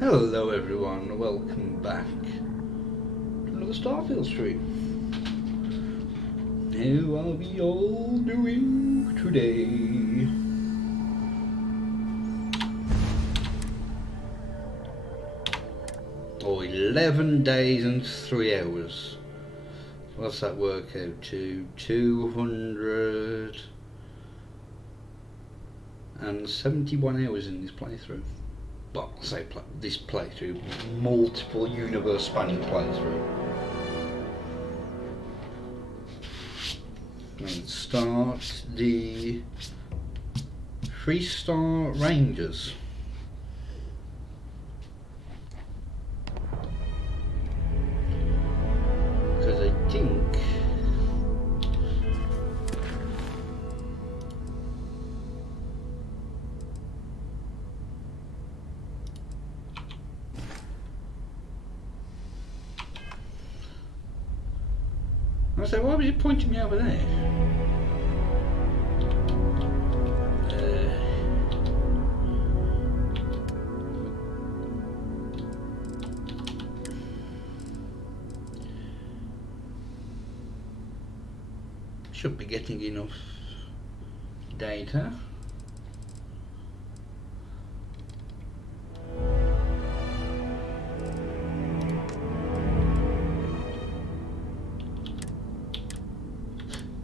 Hello everyone, welcome back to another Starfield stream. How are we all doing today? Oh, 11 days and 3 hours. What's that work out to? 271 hours in this playthrough. Well, I say this playthrough, multiple universe spanning playthrough. Let's start the 3-star Rangers. Because I think I said, why was you pointing me over there? Should be getting enough data.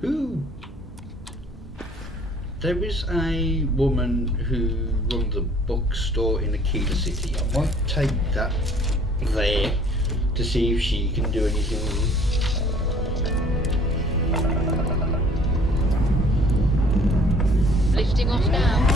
Who? There is a woman who runs a bookstore in Aquila City. I might take that there to see if she can do anything. Lifting off now.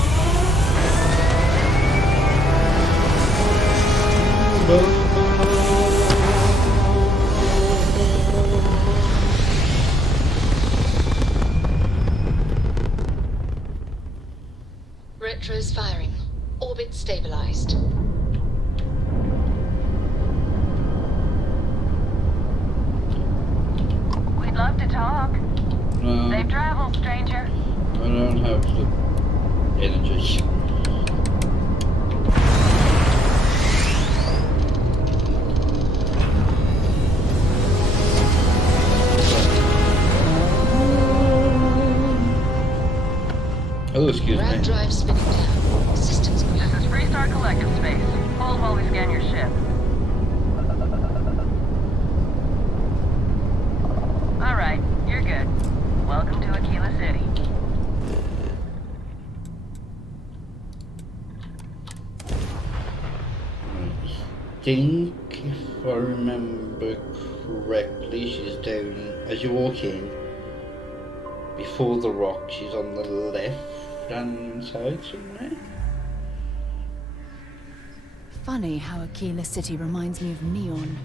Retro's firing. Orbit stabilized. We'd love to talk. Safe travel, stranger. I don't have the energy. Oh, excuse Ram me. drive spinning down. Systems green. This is Freestar Collective Space. Hold while we scan your ship. Alright, you're good. Welcome to Aquila City. I think, if I remember correctly, she's down as you walk in. Before the rock, she's on the left-hand side somewhere. Funny how Aquila City reminds me of Neon,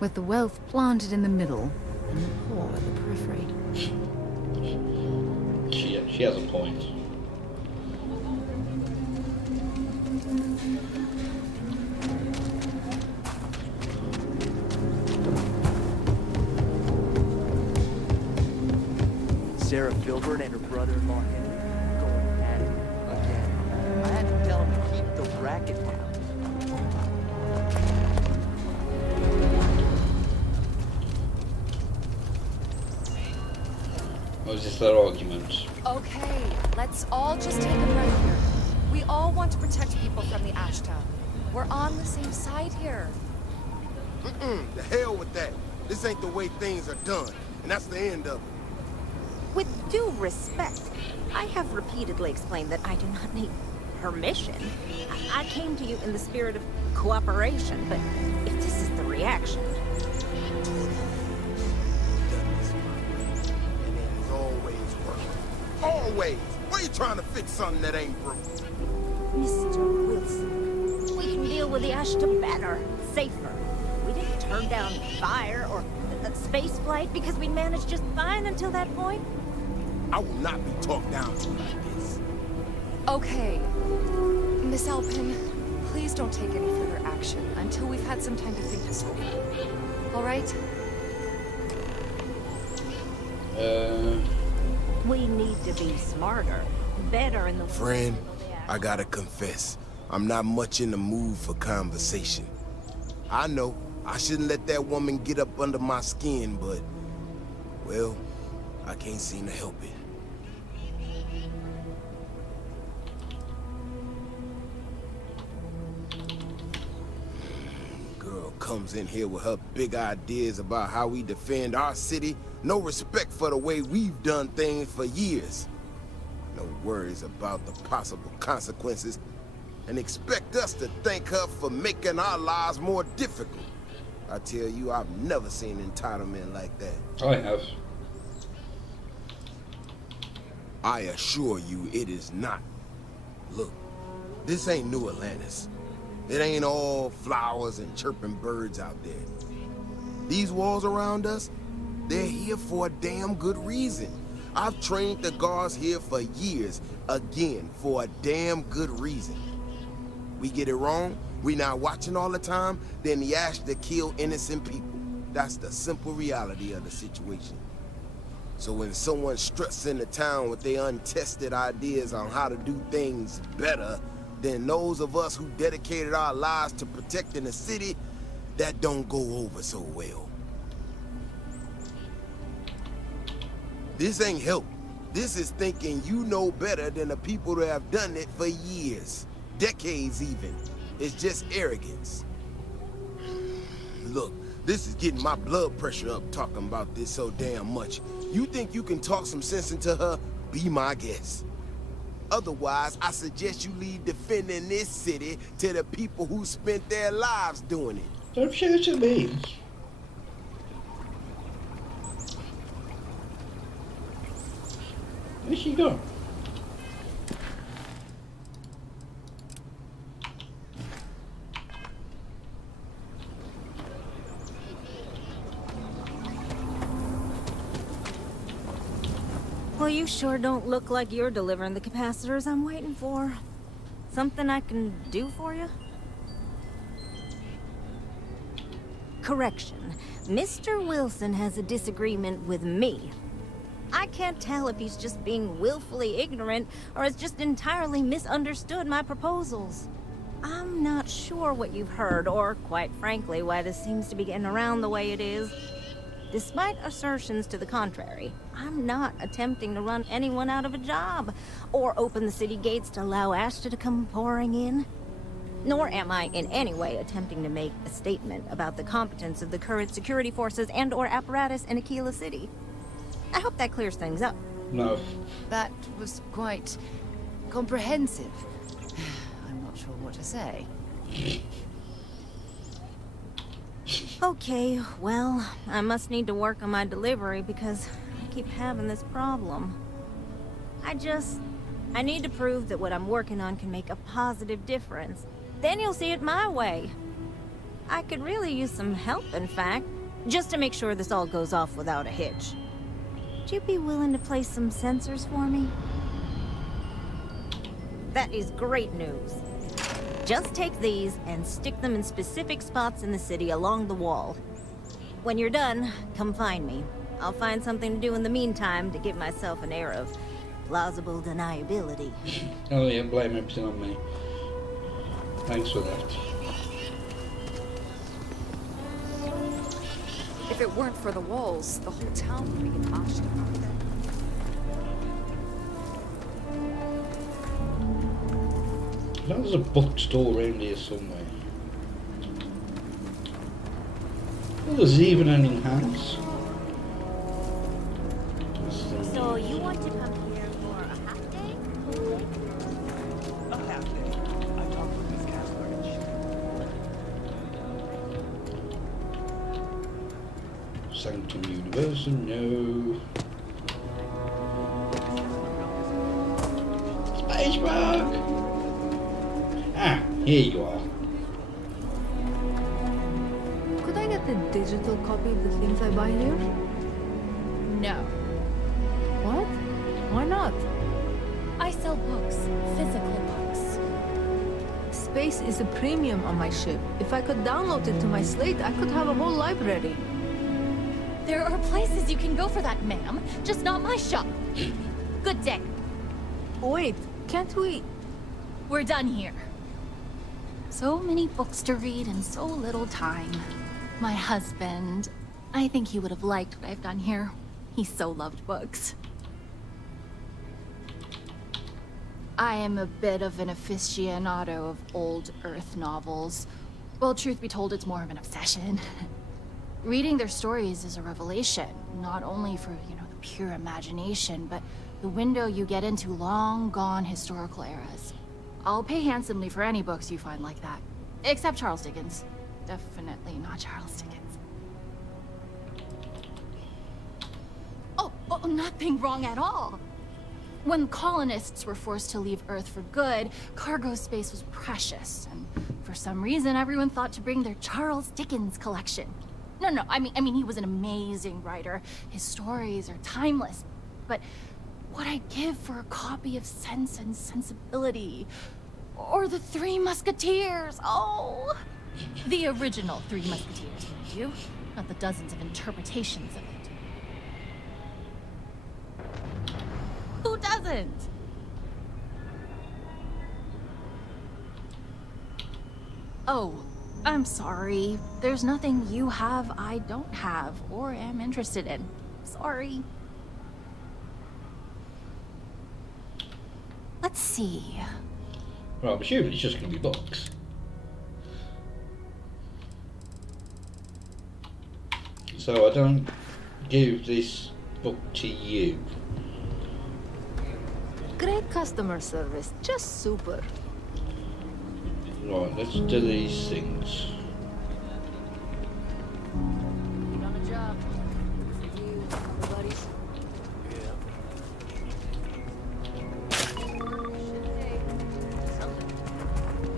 with the wealth planted in the middle and the poor at the periphery. She has a point. Sarah Filbert and her brother-in-law Henry going at it again. I had to tell him to keep the racket down. What was this their argument? Okay, let's all just take a breath here. We all want to protect people from the Ashtown. We're on the same side here. The hell with that. This ain't the way things are done, and that's the end of it. With due respect, I have repeatedly explained that I do not need permission. I came to you in the spirit of cooperation, but if this is the reaction... And it always works. Always! Why you trying to fix something that ain't broke? Mr. Wilson, we can deal with the Ashta better, safer. We didn't turn down fire or space flight because we managed just fine until that point. I will not be talked down to like this. Okay. Miss Alpin, please don't take any further action until we've had some time to think this over. All right? We need to be smarter, better in the... Friend, I gotta confess. I'm not much in the mood for conversation. I know I shouldn't let that woman get up under my skin, but, well, I can't seem to help it. Girl comes in here with her big ideas about how we defend our city. No respect for the way we've done things for years. No worries about the possible consequences. And expect us to thank her for making our lives more difficult. I tell you, I've never seen entitlement like that. I have. I assure you it is not. Look, this ain't New Atlantis. It ain't all flowers and chirping birds out there. These walls around us, they're here for a damn good reason. I've trained the guards here for years, again, for a damn good reason. We get it wrong, we not watching all the time, then the ash to kill innocent people. That's the simple reality of the situation. So when someone struts into town with their untested ideas on how to do things better than those of us who dedicated our lives to protecting the city, that don't go over so well. This ain't help. This is thinking you know better than the people that have done it for years. Decades even. It's just arrogance. Look, this is getting my blood pressure up talking about this so damn much. You think you can talk some sense into her? Be my guest. Otherwise, I suggest you leave defending this city to the people who spent their lives doing it. Don't shout at me. Where's she gone? Well, you sure don't look like you're delivering the capacitors I'm waiting for. Something I can do for you? Correction. Mr. Wilson has a disagreement with me. I can't tell if he's just being willfully ignorant or has just entirely misunderstood my proposals. I'm not sure what you've heard, or quite frankly, why this seems to be getting around the way it is. Despite assertions to the contrary, I'm not attempting to run anyone out of a job, or open the city gates to allow Ashton to come pouring in. Nor am I in any way attempting to make a statement about the competence of the current security forces and/or apparatus in Aquila City. I hope that clears things up. No. That was quite comprehensive. I'm not sure what to say. Okay, well, I must need to work on my delivery because I keep having this problem. I need to prove that what I'm working on can make a positive difference. Then you'll see it my way. I could really use some help, in fact, just to make sure this all goes off without a hitch. Would you be willing to place some sensors for me? That is great news. Just take these and stick them in specific spots in the city along the wall. When you're done, come find me. I'll find something to do in the meantime to give myself an air of plausible deniability. Oh yeah, blame everything on me. Thanks for that. If it weren't for the walls, the whole town would be moshed about it. There's a bookstore around here somewhere. Well, there's even an enhance. So you want to come here for a half day? Full day? A half day. I talked with Miss Kessler and she... Sanctum Universum, no. Space Rock! Ah, here you are. Could I get the digital copy of the things I buy here? No. What? Why not? I sell books, physical books. Space is a premium on my ship. If I could download it to my slate, I could have a whole library. There are places you can go for that, ma'am. Just not my shop. Good day. Wait, can't we? We're done here. So many books to read and so little time. My husband, I think he would have liked what I've done here. He so loved books. I am a bit of an aficionado of old Earth novels. Well, truth be told, it's more of an obsession. Reading their stories is a revelation, not only for, the pure imagination, but the window you get into long-gone historical eras. I'll pay handsomely for any books you find like that. Except Charles Dickens. Definitely not Charles Dickens. Oh, nothing wrong at all. When colonists were forced to leave Earth for good, cargo space was precious, and for some reason everyone thought to bring their Charles Dickens collection. No, I mean he was an amazing writer. His stories are timeless, but what I'd give for a copy of Sense and Sensibility, or The Three Musketeers, oh! The original Three Musketeers, mind you, not the dozens of interpretations of it. Who doesn't? Oh, I'm sorry. There's nothing you have I don't have or am interested in. Sorry. Let's see. Well, I'm assuming it's just going to be books. So I don't give this book to you. Great customer service, just super. Right, let's do these things. You on the job? For you, your buddies?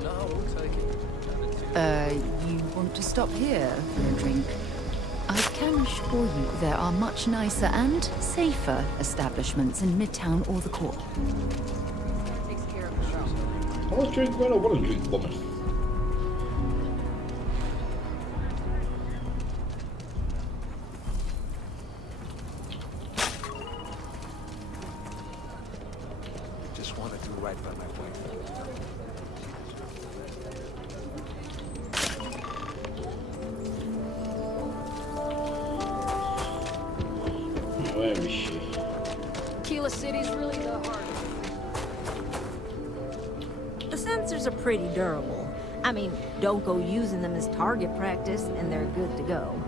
No, we'll take it. You want to stop here for a drink? I can assure you there are much nicer and safer establishments in Midtown or the Core. Takes care of itself. I'll drink when I want to drink, woman. Just want to do right by my wife. Where is she? Kila City's really the heart. The sensors are pretty durable. I mean, don't go using them as target practice, and they're good to go.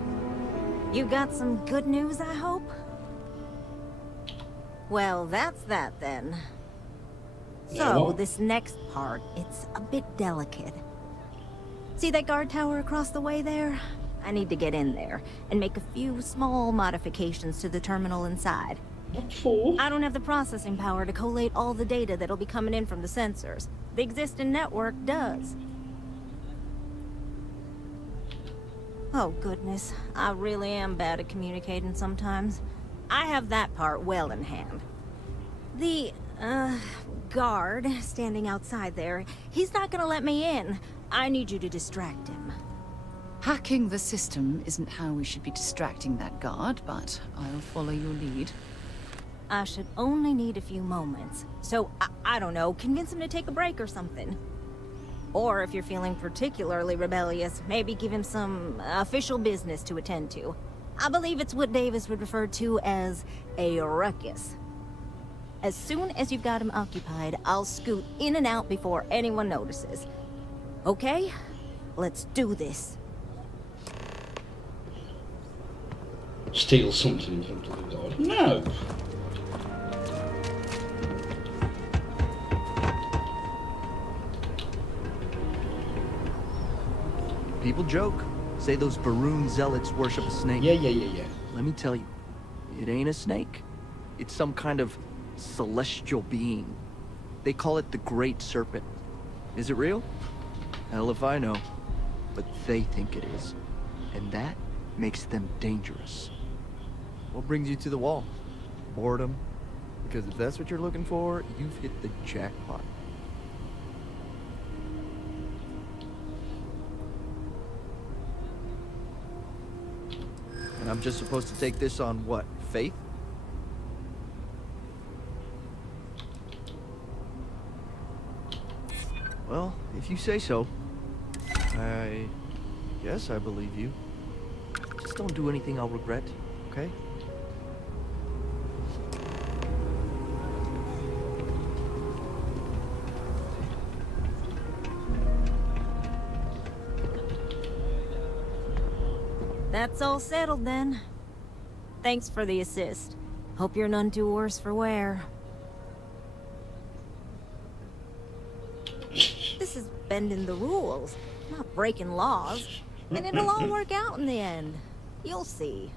You got some good news, I hope? Well, that's that then. So, this next part, it's a bit delicate. See that guard tower across the way there? I need to get in there and make a few small modifications to the terminal inside. What for? I don't have the processing power to collate all the data that'll be coming in from the sensors. The existing network does. Oh goodness, I really am bad at communicating sometimes. I have that part well in hand. The, guard standing outside there, he's not gonna let me in. I need you to distract him. Hacking the system isn't how we should be distracting that guard, but I'll follow your lead. I should only need a few moments. So, I don't know, convince him to take a break or something. Or if you're feeling particularly rebellious, maybe give him some official business to attend to. I believe it's what Davis would refer to as a ruckus. As soon as you've got him occupied, I'll scoot in and out before anyone notices. Okay? Let's do this. Steal something from the guard? No! People joke. Say those Baroon zealots worship a snake. Yeah. Let me tell you, it ain't a snake. It's some kind of celestial being. They call it the Great Serpent. Is it real? Hell if I know. But they think it is. And that makes them dangerous. What brings you to the wall? Boredom? Because if that's what you're looking for, you've hit the jackpot. And I'm just supposed to take this on what? Faith? Well, if you say so. Yes, I believe you. Just don't do anything I'll regret, okay? That's all settled then. Thanks for the assist. Hope you're none too worse for wear. This is bending the rules, not breaking laws. And it'll all work out in the end. You'll see.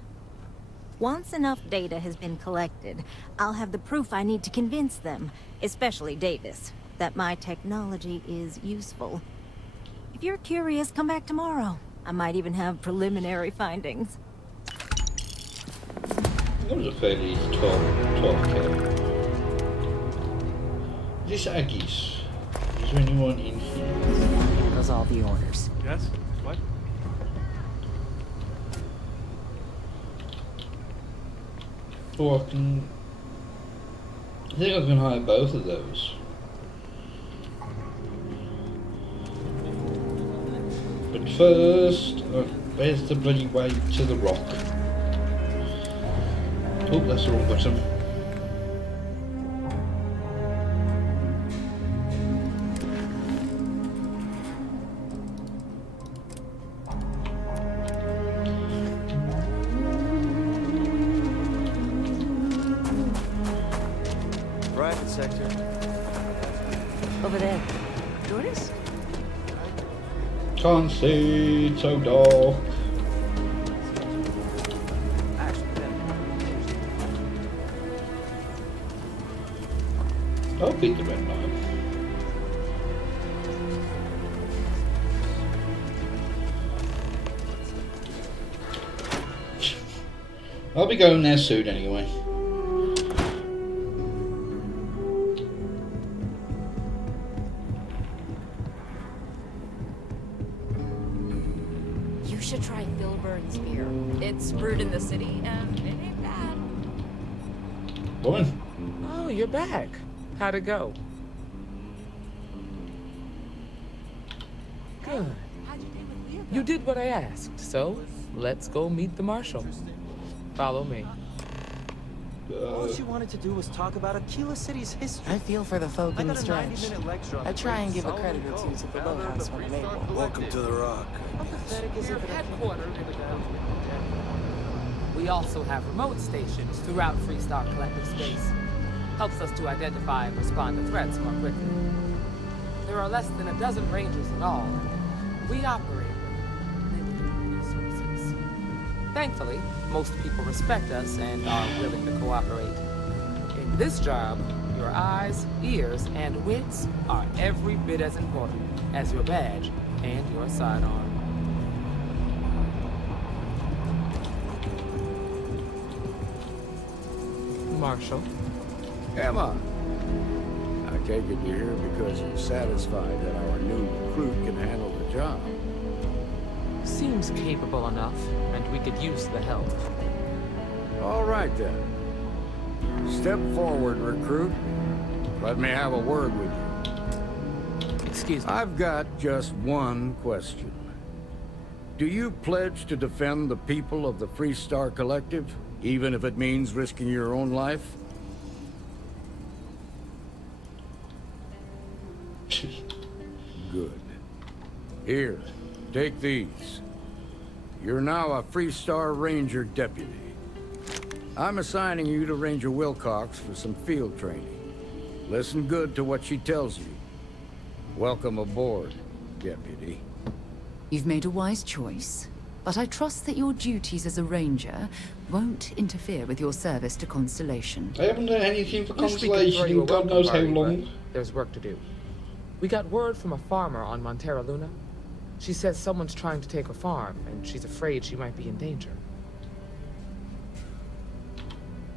Once enough data has been collected, I'll have the proof I need to convince them, especially Davis, that my technology is useful. If you're curious, come back tomorrow. I might even have preliminary findings. That was a fairly 12 kill. This Aggies. Is there anyone in here? Those all the orders. Yes? What? Oh, I think I can hire both of those. But first, where's the bloody way to the rock? Oh, that's the wrong button. Private sector. Over there. Doris? Can't see, it's so dark. I'll beat the red line. I'll be going there soon anyway. You should try Phil Burns beer. It's brewed in the city and it ain't bad. Woman. Oh, you're back. How'd it go? Good. You did what I asked, so let's go meet the marshal. Follow me. All she wanted to do was talk about Aquila City's history. I feel for the folk in the stretch. 90-minute lecture on I try and give a credit or two to the boathouse when I'm able. Welcome to the Rock. We also have remote stations throughout Freestar Collective space. Helps us to identify and respond to threats more quickly. There are less than a dozen rangers in all. We operate with limited resources. Thankfully, most people respect us and are willing to cooperate. In this job, your eyes, ears, and wits are every bit as important as your badge and your sidearm. Marshal. Emma, I take it you're here because you're satisfied that our new recruit can handle the job. Seems capable enough, and we could use the help. All right then. Step forward, recruit. Let me have a word with you. Excuse me. I've got just one question. Do you pledge to defend the people of the Freestar Collective, even if it means risking your own life? Good. Here, take these. You're now a Freestar Ranger deputy. I'm assigning you to Ranger Wilcox for some field training. Listen good to what she tells you. Welcome aboard, deputy. You've made a wise choice, but I trust that your duties as a ranger won't interfere with your service to Constellation. I haven't done anything for Constellation in God knows how long. There's work to do. We got word from a farmer on Montera Luna. She says someone's trying to take her farm, and she's afraid she might be in danger.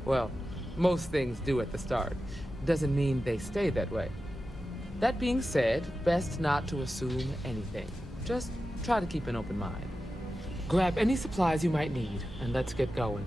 Well, most things do at the start. Doesn't mean they stay that way. That being said, best not to assume anything. Just try to keep an open mind. Grab any supplies you might need, and let's get going.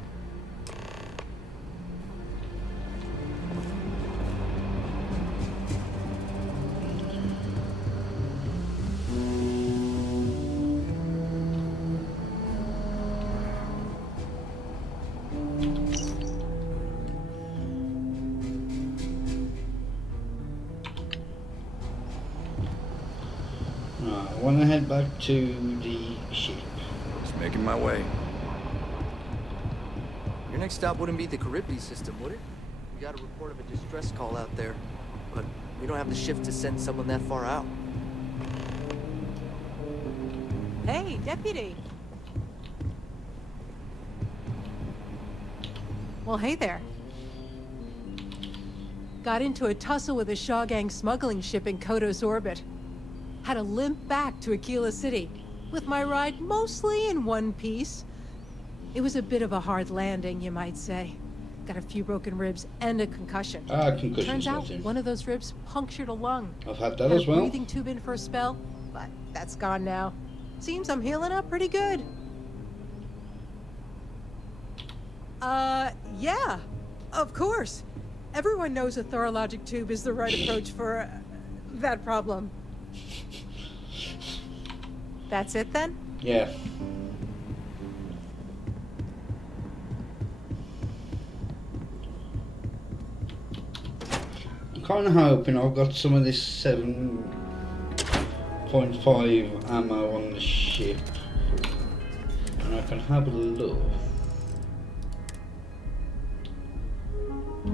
want to head back to the ship. Just making my way. Your next stop wouldn't be the Caribbean system, would it? We got a report of a distress call out there, but we don't have the shift to send someone that far out. Hey, deputy. Well, hey there. Got into a tussle with a Shaw Gang smuggling ship in Kodos orbit. Had to limp back to Aquila City, with my ride mostly in one piece. It was a bit of a hard landing, you might say. Got a few broken ribs and a concussion. Concussion. Turns out one of those ribs punctured a lung. I've had that as well. A breathing tube in for a spell, but that's gone now. Seems I'm healing up pretty good. Yeah, of course. Everyone knows a thorologic tube is the right approach for that problem. That's it then? Yeah. I'm kind of hoping I've got some of this 7.5 ammo on the ship, and I can have a look. No,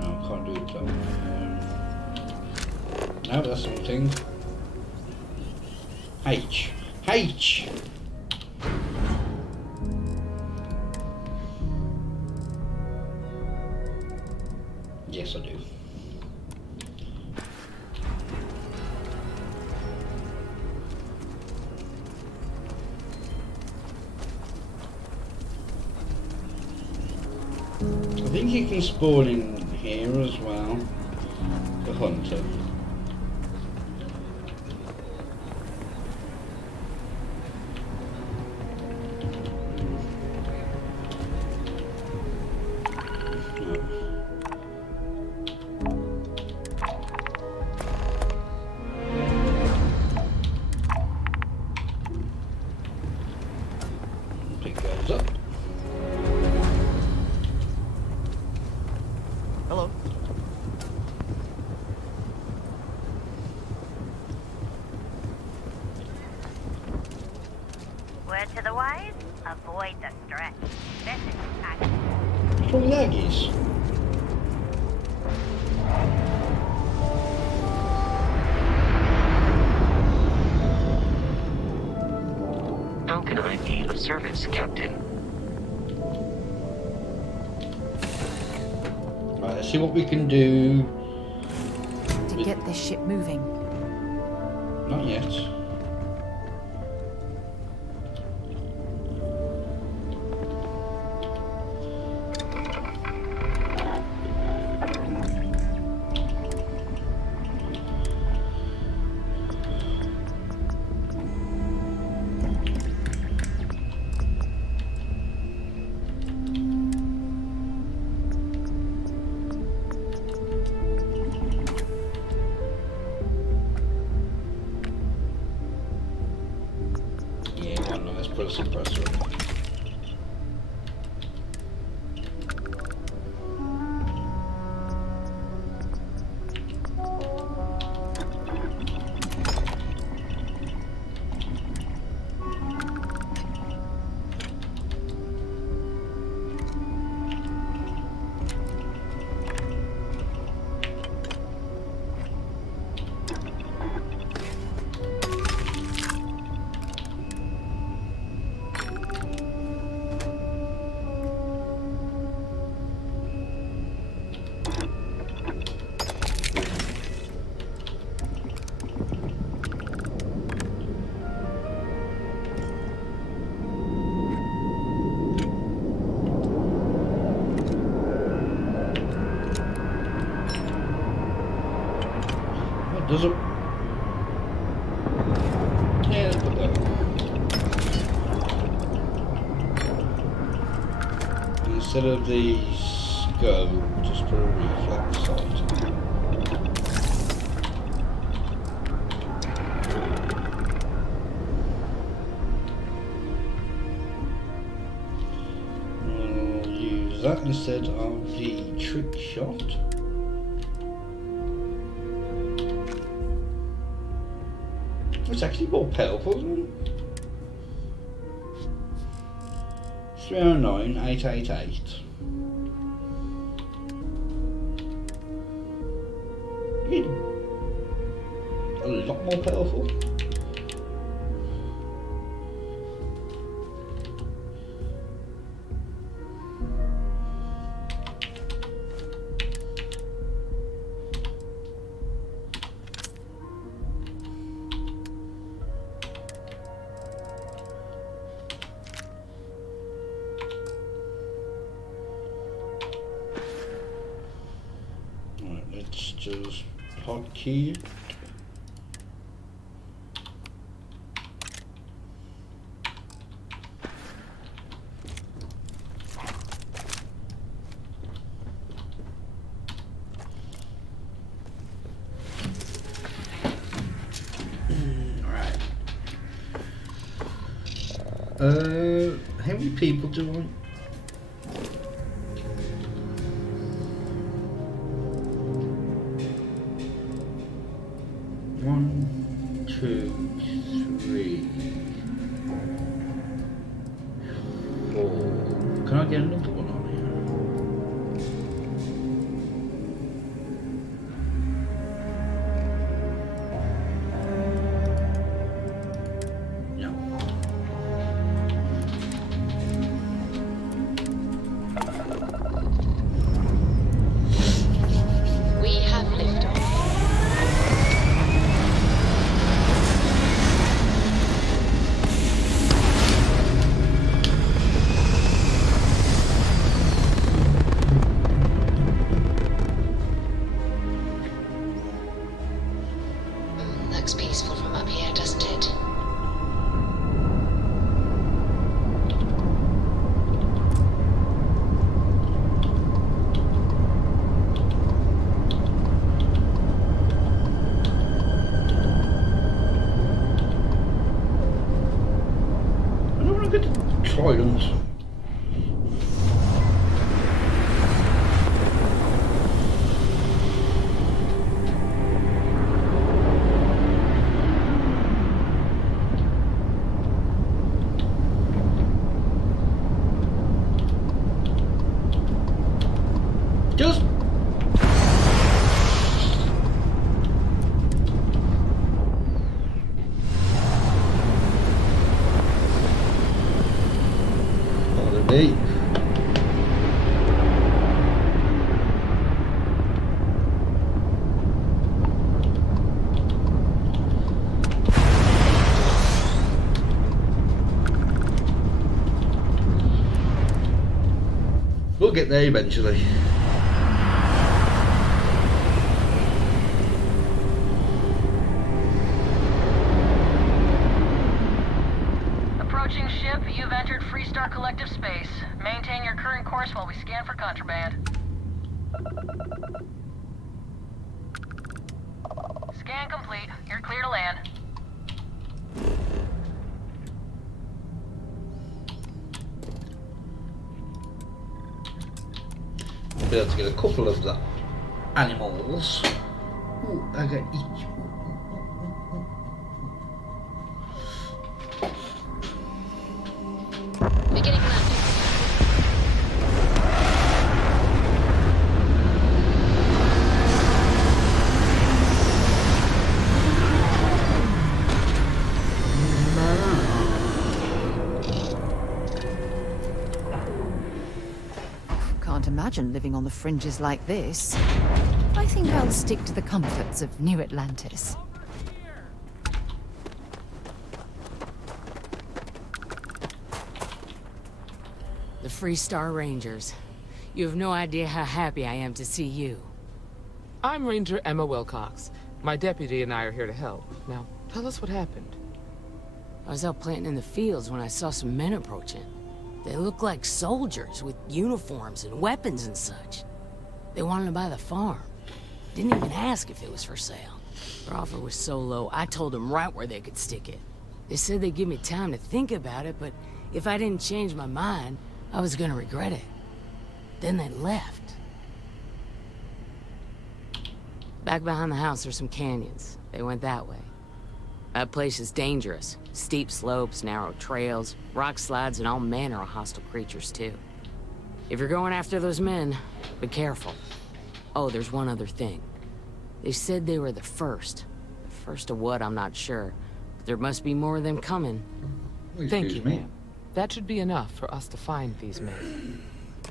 I can't do it though. No, that's something. H. Yes, I do. I think you can spawn in here as well. The hunter. Hello. Word to the wise, avoid the stress. This is action. From Laggies. How can I be of service, Captain? Right, let's see what we can do to get this ship moving. Not yet. Put a suppressor in. Does it? Yeah, let's put that. Instead of the scope, just put a reflex sight. We'll use that instead of the trick shot. It's actually more powerful, isn't it? 309 888. A lot more powerful. Right, let's just hotkey. How many people do I? One, two, three, four. Can I get another one on here? We have liftoff. Looks peaceful from up here, doesn't it? I don't want to get to Trident. Just holiday. We'll get there eventually. Approaching ship, you've entered Freestar Collective space. Maintain your current course while we scan for contraband. Scan complete. You're clear to land. I'll be able to get a couple of the animals. Ooh, I got each. Beginning landing. Can't imagine living on the fringes like this. I think I'll stick to the comforts of New Atlantis. The Freestar Rangers. You have no idea how happy I am to see you. I'm Ranger Emma Wilcox. My deputy and I are here to help. Now, tell us what happened. I was out planting in the fields when I saw some men approaching. They looked like soldiers with uniforms and weapons and such. They wanted to buy the farm. Didn't even ask if it was for sale. Their offer was so low, I told them right where they could stick it. They said they'd give me time to think about it, but if I didn't change my mind, I was gonna regret it. Then they left. Back behind the house are some canyons. They went that way. That place is dangerous. Steep slopes, narrow trails, rock slides, and all manner of hostile creatures, too. If you're going after those men, be careful. Oh, there's one other thing. They said they were the first. The first of what, I'm not sure. But there must be more of them coming. Thank you, ma'am. That should be enough for us to find these men.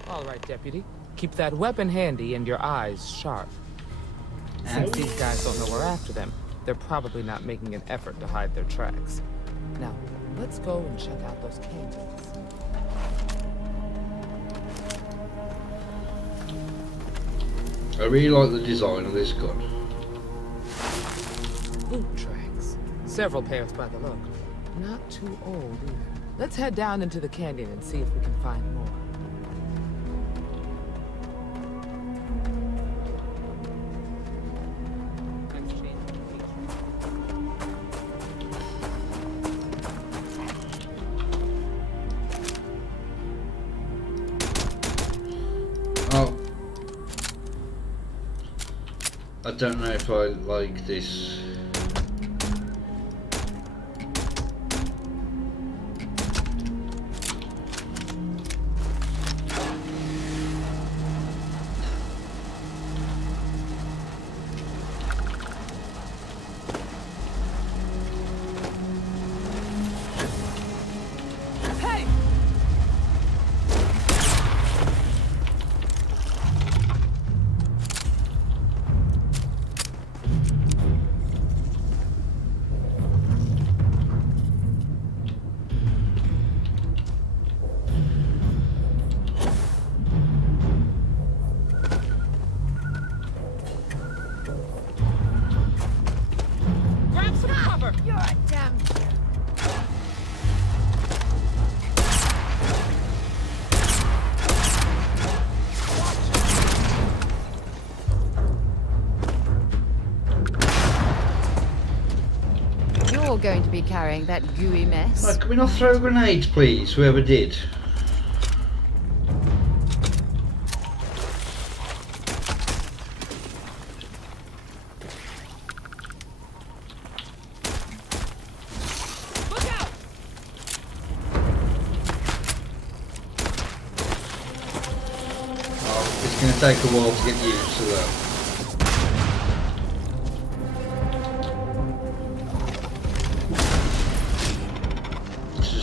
All right, Deputy. Keep that weapon handy and your eyes sharp. Since these guys don't know we're after them, they're probably not making an effort to hide their tracks. Now, let's go and check out those canyons. I really like the design of this gun. Boot tracks. Several pairs by the look. Not too old either. Let's head down into the canyon and see if we can find more. Oh. I don't know if I like this. Going to be carrying that gooey mess. Right, can we not throw grenades, please? Whoever did. Look out! Oh, it's going to take a while to get used to that.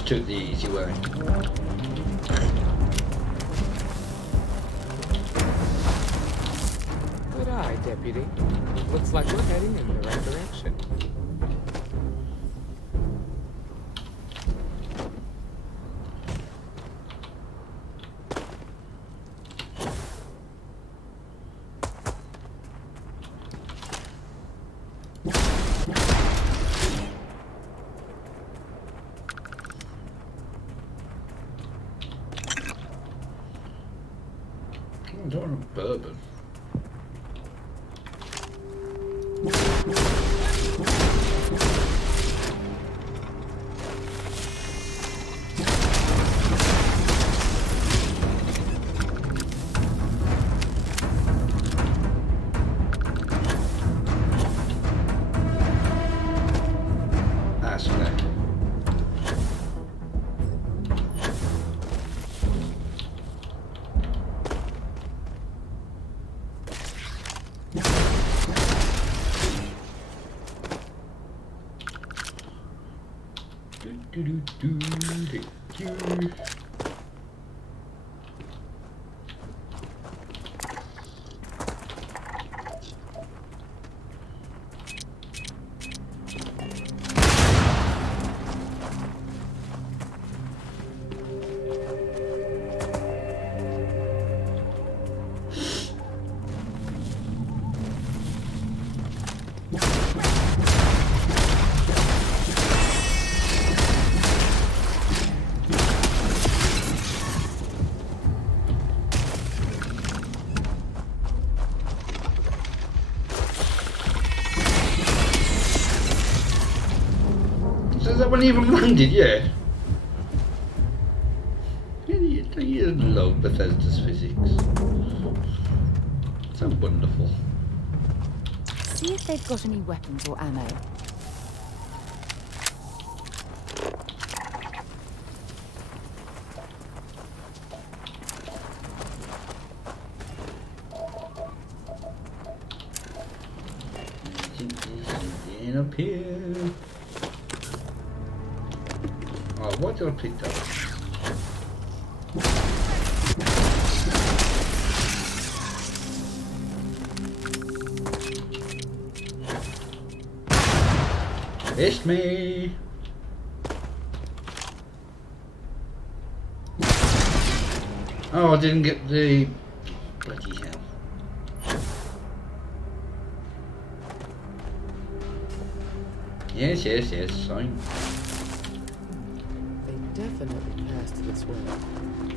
Took the easy way. Good eye, Deputy. Looks like we're heading in the right direction. I don't want bourbon. That's okay. So that one even landed, yeah. You love Bethesda's physics. So wonderful. See if they've got any weapons or ammo. up here. Oh, what did I pick that up? It's me. Oh, I didn't get the bloody hell. Yes, fine. They definitely passed this way.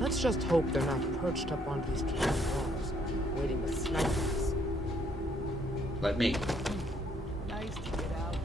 Let's just hope they're not perched up on these cannon walls, waiting to snipe us. Like me. Nice to get out.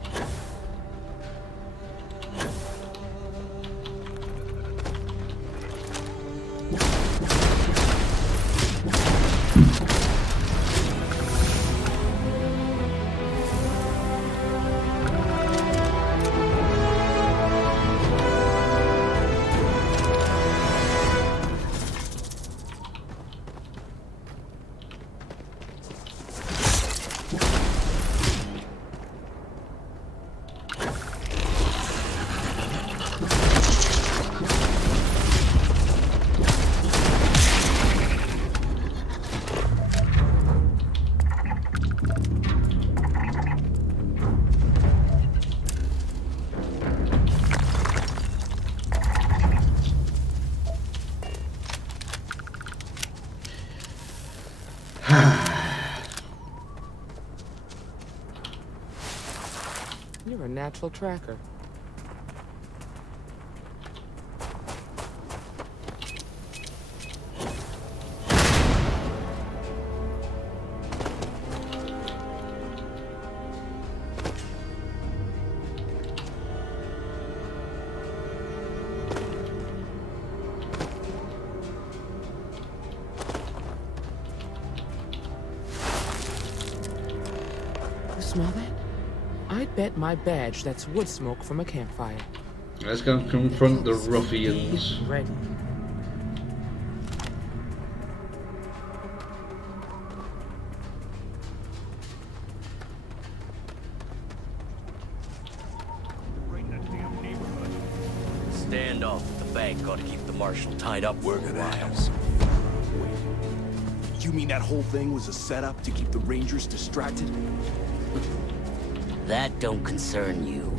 You're a natural tracker. You smell that? I'd bet my badge that's wood smoke from a campfire. Let's go confront the ruffians. Ready. Stand off at the bank. Ought to keep the marshal tied up for a while. You mean that whole thing was a setup to keep the Rangers distracted? That don't concern you.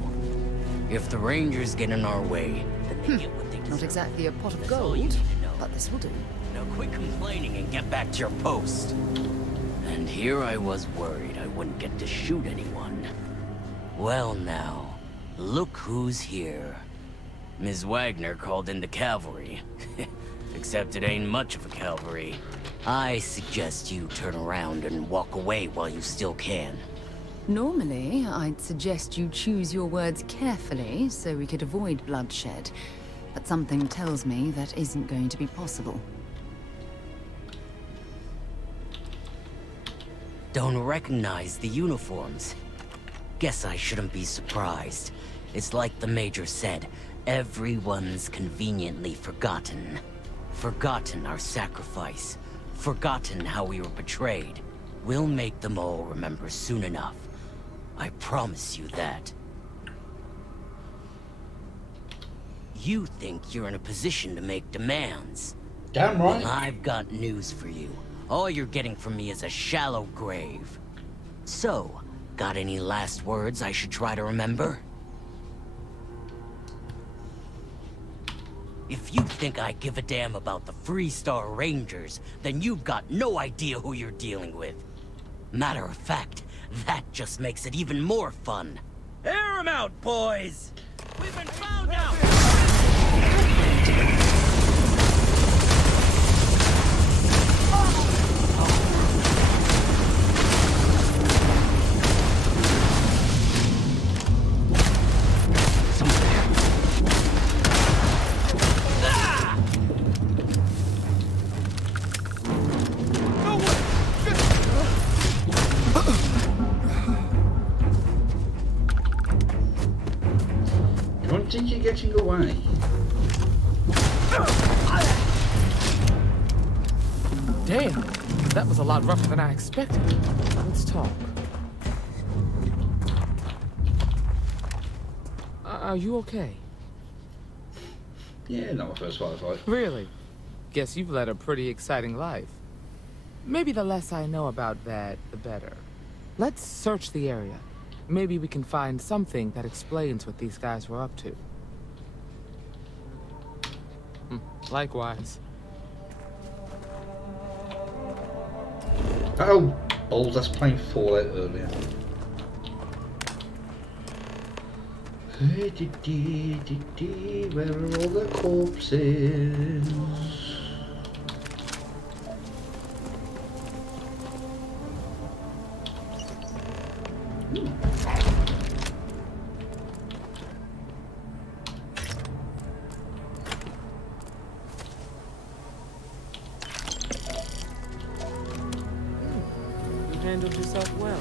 If the Rangers get in our way, then they get what they deserve. Not exactly a pot of That's all you gold, need to know. but this will do. Now quit complaining and get back to your post. And here I was worried I wouldn't get to shoot anyone. Well now, look who's here. Ms. Wagner called in the cavalry. Except it ain't much of a cavalry. I suggest you turn around and walk away while you still can. Normally, I'd suggest you choose your words carefully so we could avoid bloodshed. But something tells me that isn't going to be possible. Don't recognize the uniforms. Guess I shouldn't be surprised. It's like the Major said, everyone's conveniently forgotten. Forgotten our sacrifice. Forgotten how we were betrayed. We'll make them all remember soon enough. I promise you that. You think you're in a position to make demands. Damn right. Well, I've got news for you. All you're getting from me is a shallow grave. So, got any last words I should try to remember? If you think I give a damn about the Freestar Rangers, then you've got no idea who you're dealing with. Matter of fact, that just makes it even more fun. Air 'em out, boys! We've been found out! Think you're getting away? Damn, that was a lot rougher than I expected. Let's talk. Are you okay? Yeah, not my first firefight. Really? Guess you've led a pretty exciting life. Maybe the less I know about that, the better. Let's search the area. Maybe we can find something that explains what these guys were up to. Likewise. Oh, balls, that's playing Fallout earlier. Where are all the corpses? You handled yourself well.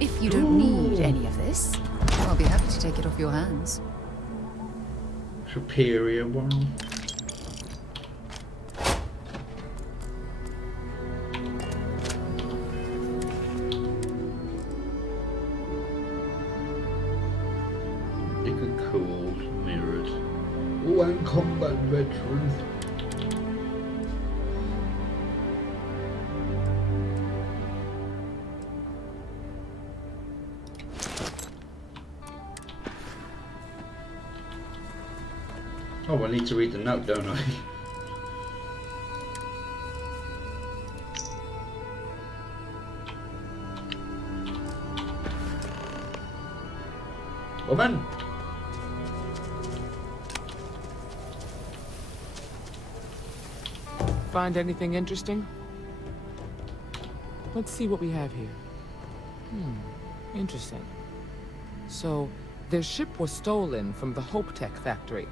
If you don't need any of this, I'll be happy to take it off your hands. Superior one. Liquid cooled, mirrored. Oh, and combat veteran. Oh, I need to read the note, don't I? Woman! Find anything interesting? Let's see what we have here. Interesting. So, their ship was stolen from the Hope Tech factory.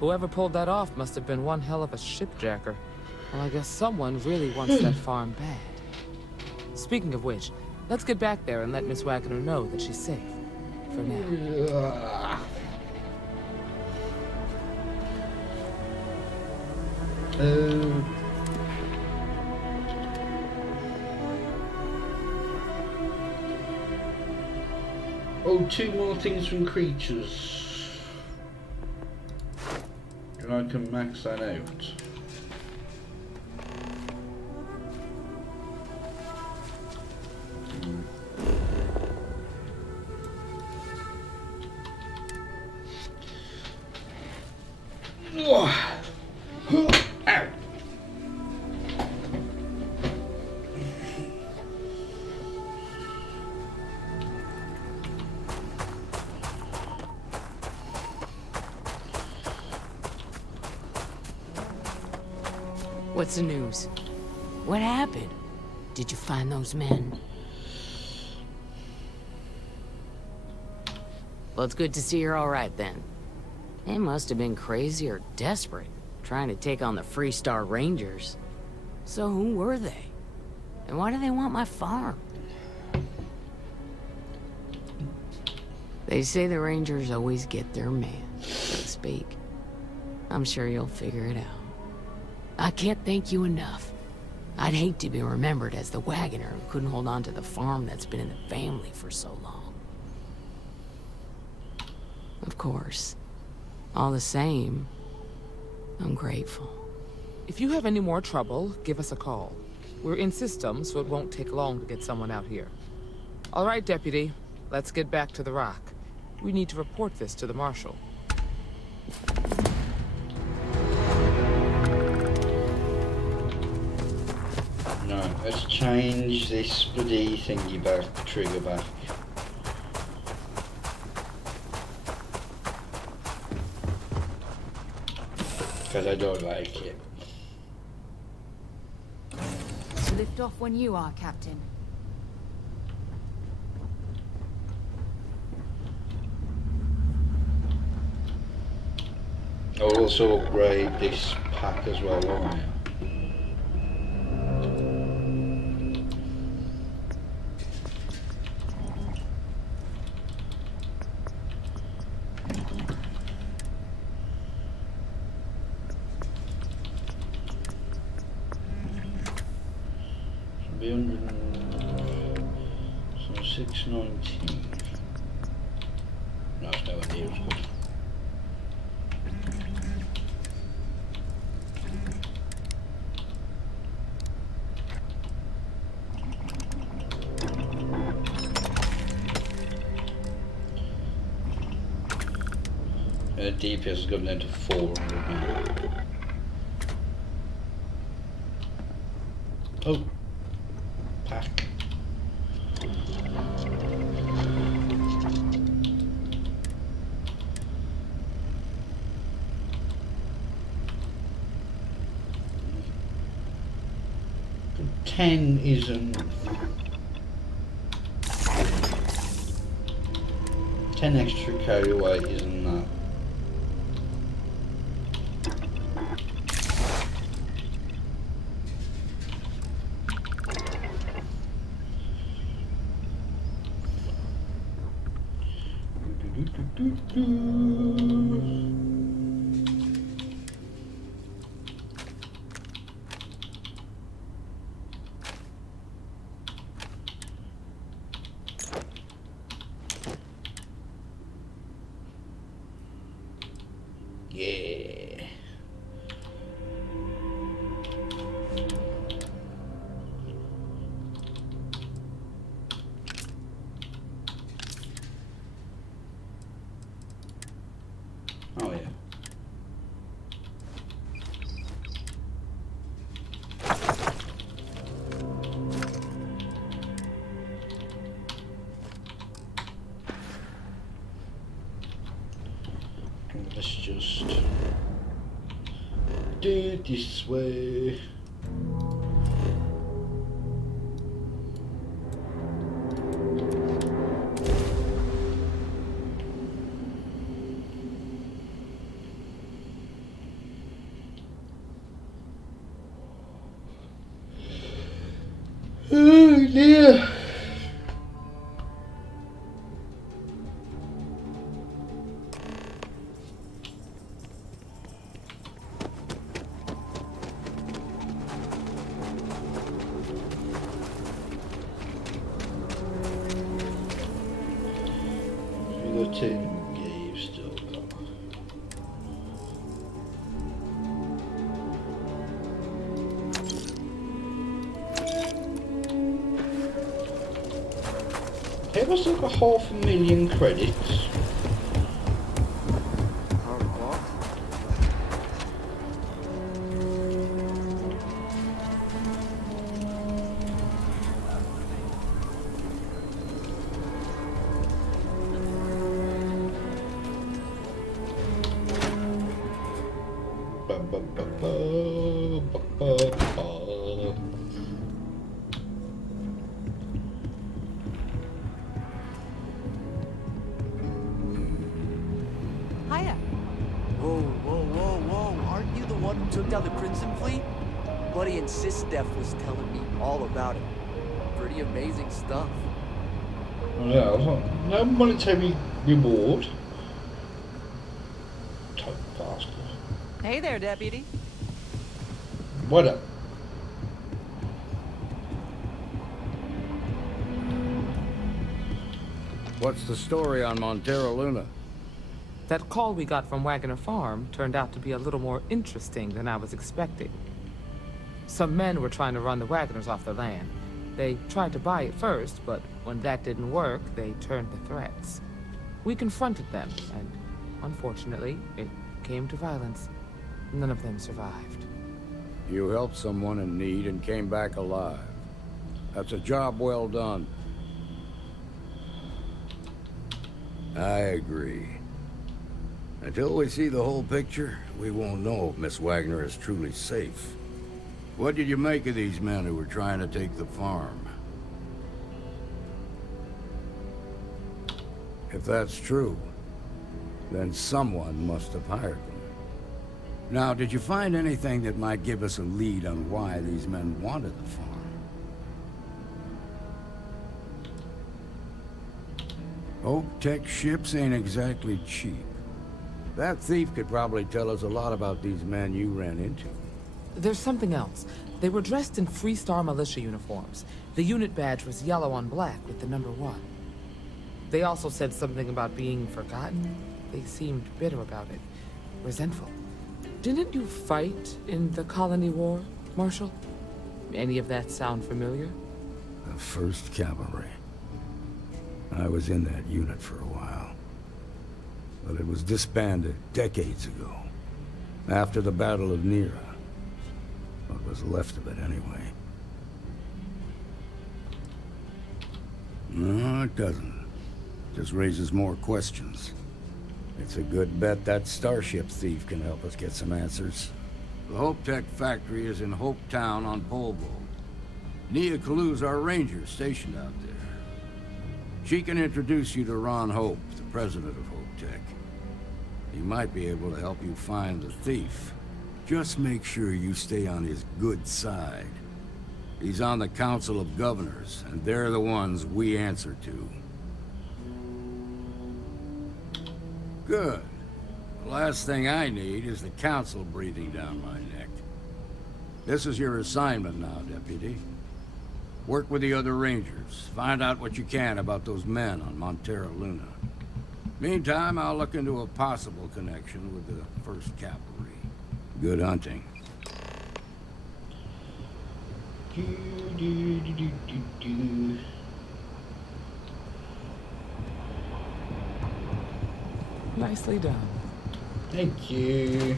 Whoever pulled that off must have been one hell of a shipjacker. Well, I guess someone really wants that farm bad. Speaking of which, let's get back there and let Miss Wagner know that she's safe. For now. Oh, 2 more things from creatures. And I can max that out. Ow! What's the news? What happened? Did you find those men? Well, it's good to see you're all right then. They must have been crazy or desperate, trying to take on the Freestar Rangers. So who were they? And why do they want my farm? They say the Rangers always get their man, so to speak. I'm sure you'll figure it out. I can't thank you enough. I'd hate to be remembered as the wagoner who couldn't hold on to the farm that's been in the family for so long. Of course. All the same, I'm grateful. If you have any more trouble, give us a call. We're in system, so it won't take long to get someone out here. All right, Deputy. Let's get back to the rock. We need to report this to the Marshal. No, let's change this bloody thingy back, trigger back. Because I don't like it. Lift off when you are, Captain. I'll also upgrade this pack as well, won't I? be 100. So 619. No, it's nowhere near as good. DPS has gone down to 400 now. Oh, pack. But 10 isn't. 10 extra carry weight isn't that. Yeah. Oh yeah. Let's just do it this way. Oh dear. We got 10 games still got. Hey, was like 500,000 credits. Hiya. Whoa, whoa, whoa, whoa. Aren't you the one who took down the Crimson Fleet? Buddy and Sis-Def was telling me all about it. Pretty amazing stuff. Yeah, no monetary reward. Type bastard. Hey there, Deputy. What up? What's the story on Montero Luna? That call we got from Wagner Farm turned out to be a little more interesting than I was expecting. Some men were trying to run the Wagners off the land. They tried to buy it first, but when that didn't work, they turned to threats. We confronted them, and unfortunately, it came to violence. None of them survived. You helped someone in need and came back alive. That's a job well done. I agree. Until we see the whole picture, we won't know if Miss Wagner is truly safe. What did you make of these men who were trying to take the farm? If that's true, then someone must have hired them. Now, did you find anything that might give us a lead on why these men wanted the farm? Oak Tech ships ain't exactly cheap. That thief could probably tell us a lot about these men you ran into. There's something else. They were dressed in Freestar militia uniforms. The unit badge was yellow on black with the number 1. They also said something about being forgotten. They seemed bitter about it, resentful. Didn't you fight in the Colony War, Marshal? Any of that sound familiar? The 1st Cavalry. I was in that unit for a while. But it was disbanded decades ago. After the Battle of Nira. What was left of it, anyway. No, it doesn't. Just raises more questions. It's a good bet that starship thief can help us get some answers. The Hope Tech factory is in Hope Town on Polvo. Nia Kalu's our ranger stationed out there. She can introduce you to Ron Hope, the president of Hope Tech. He might be able to help you find the thief. Just make sure you stay on his good side. He's on the Council of Governors, and they're the ones we answer to. Good. The last thing I need is the Council breathing down my neck. This is your assignment now, Deputy. Work with the other Rangers. Find out what you can about those men on Montera Luna. Meantime, I'll look into a possible connection with the 1st Cavalry. Good hunting. Nicely done. Thank you.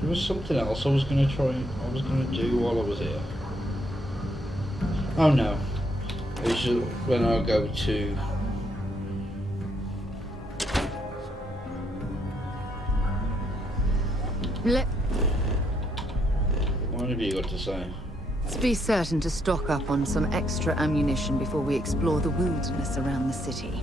There was something else I was gonna do while I was here. Oh no. It's just when I go to what have you got to say? Let's be certain to stock up on some extra ammunition before we explore the wilderness around the city.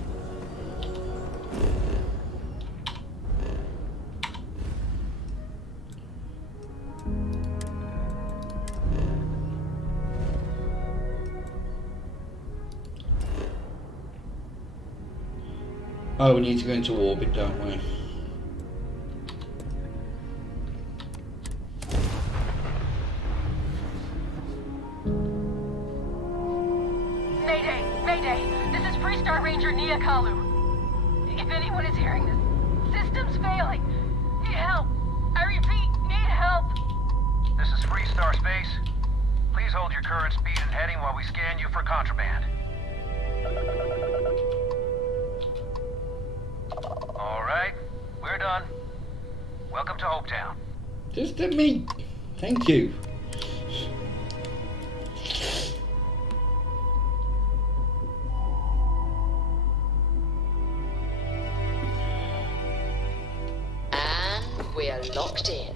Oh, we need to go into orbit, don't we? Mayday! Mayday! This is Freestar Ranger Nia Kalu. If anyone is hearing this, system's failing. Need help. I repeat, need help. This is Freestar Space. Please hold your current speed and heading while we scan you for contraband. Alright, we're done. Welcome to Hopetown. Just let me. Thank you. And we're locked in.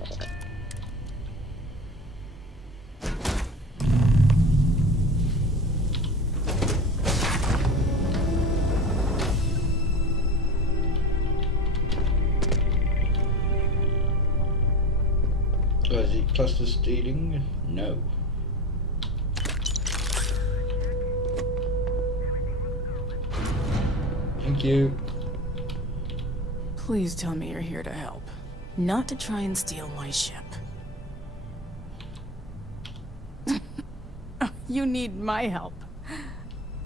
Is it cluster stealing? No. Thank you. Please tell me you're here to help, not to try and steal my ship. You need my help.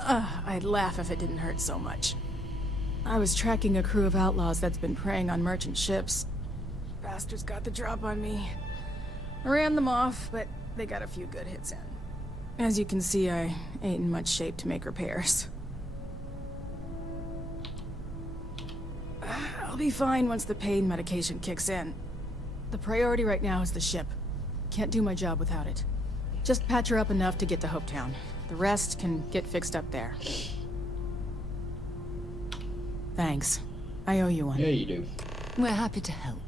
I'd laugh if it didn't hurt so much. I was tracking a crew of outlaws that's been preying on merchant ships. Bastards got the drop on me. I ran them off, but they got a few good hits in. As you can see, I ain't in much shape to make repairs. I'll be fine once the pain medication kicks in. The priority right now is the ship. Can't do my job without it. Just patch her up enough to get to Hopetown. The rest can get fixed up there. Thanks. I owe you one. Yeah, you do. We're happy to help.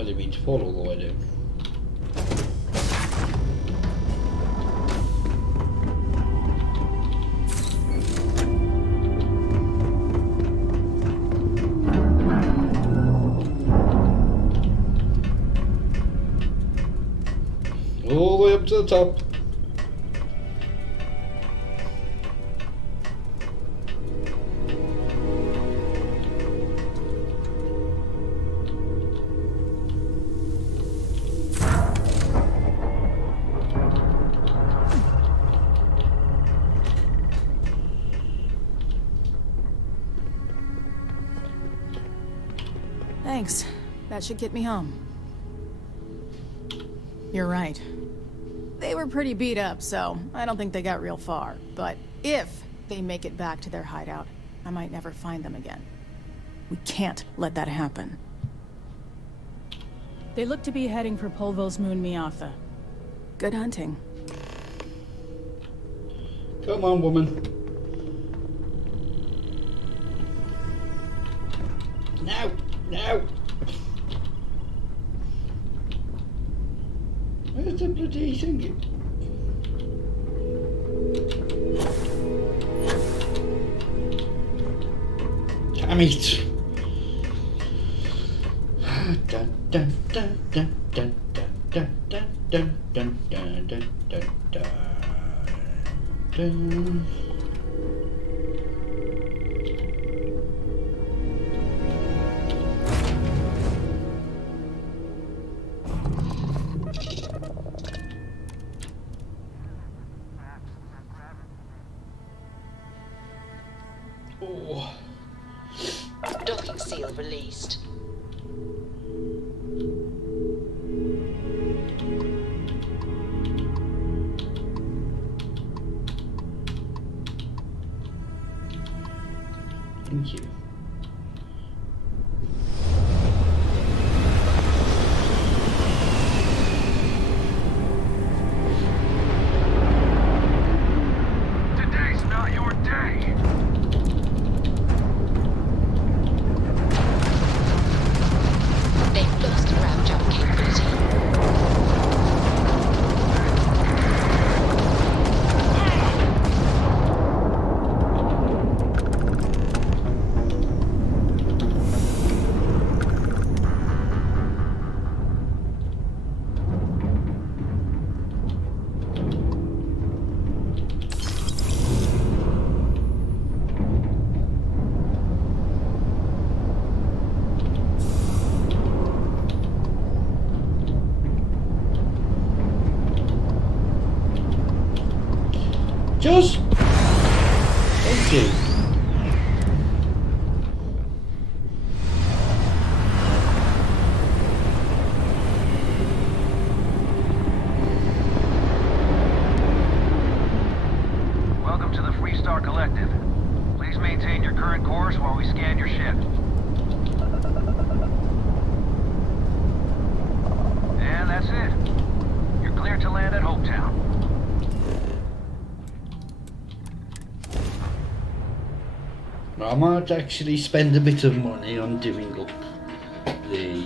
I didn't mean to fall all the way down. to the top. Thanks. That should get me home. You're right. They were pretty beat up, so I don't think they got real far. But if they make it back to their hideout, I might never find them again. We can't let that happen. They look to be heading for Polvo's moon Miatha. Good hunting. Come on, woman. No, no. Where's the bloody thing? Damn it. Dun, dun, dun, dun, dun, dun, dun, dun, dun, dun, dun, dun, dun, dun. Oh. Docking seal released. Thank you. Today's not your day. They've lost ground jump capability. Just thank you. Welcome to the Freestar Collective. Please maintain your current course while we scan your ship. And that's it. You're clear to land at Hopetown. I might actually spend a bit of money on doing up the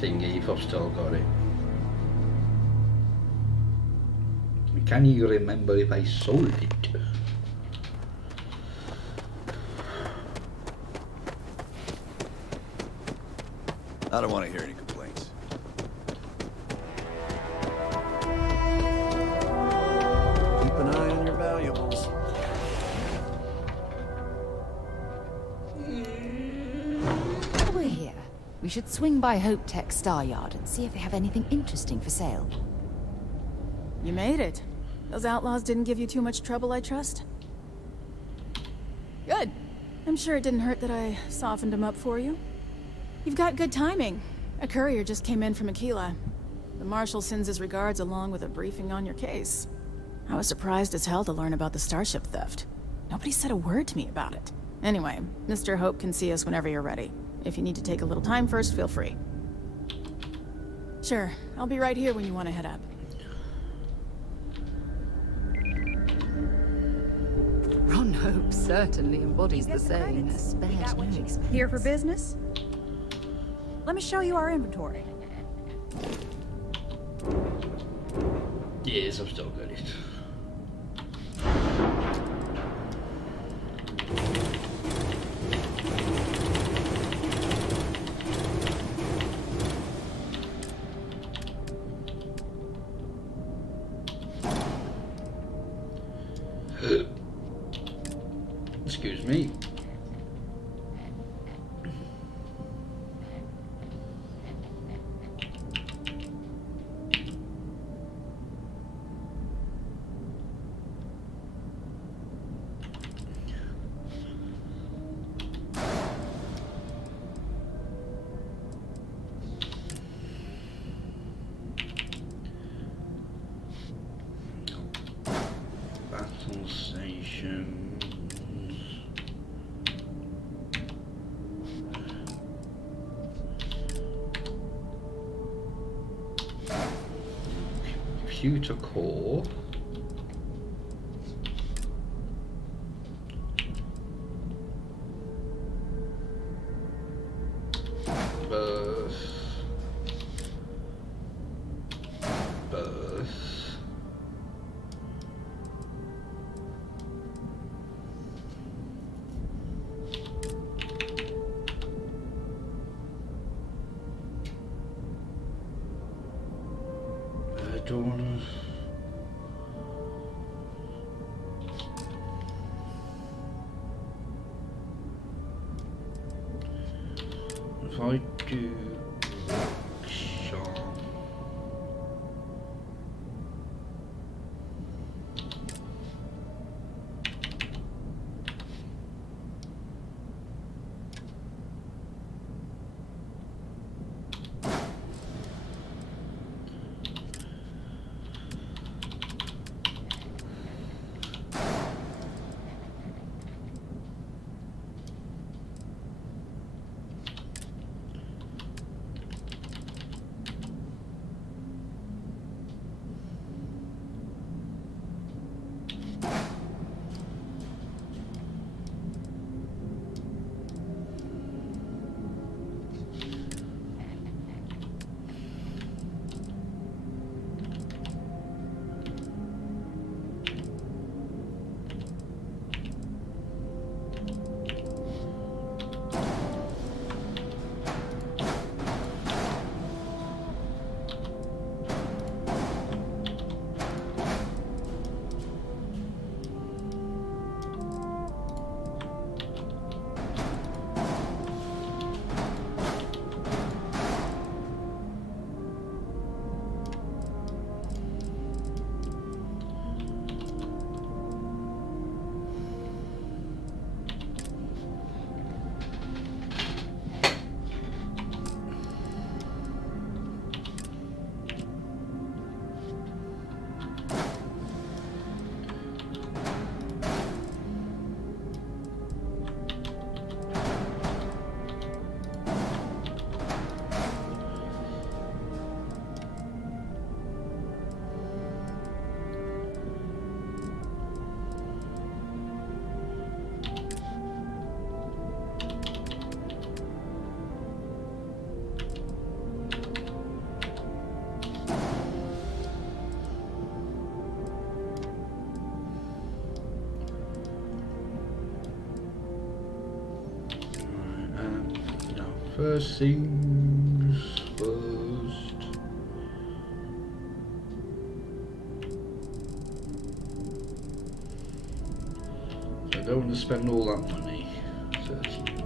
thingy if I've still got it. Can you remember if I sold it? I don't want to hear any complaints. Keep an eye on your valuables. While we're here, we should swing by Hope Tech Star Yard and see if they have anything interesting for sale. You made it. Those outlaws didn't give you too much trouble, I trust? Good. I'm sure it didn't hurt that I softened them up for you. You've got good timing. A courier just came in from Aquila. The Marshal sends his regards along with a briefing on your case. I was surprised as hell to learn about the starship theft. Nobody said a word to me about it. Anyway, Mr. Hope can see us whenever you're ready. If you need to take a little time first, feel free. Sure, I'll be right here when you want to head up. Ron Hope certainly embodies the saying, spared no expense. Here for business? Let me show you our inventory. Yes, I've still got it. Excuse me. Battle stations. Computer core. Birth. Dawn. If I do workshop, first things first. So I don't want to spend all that money. 31.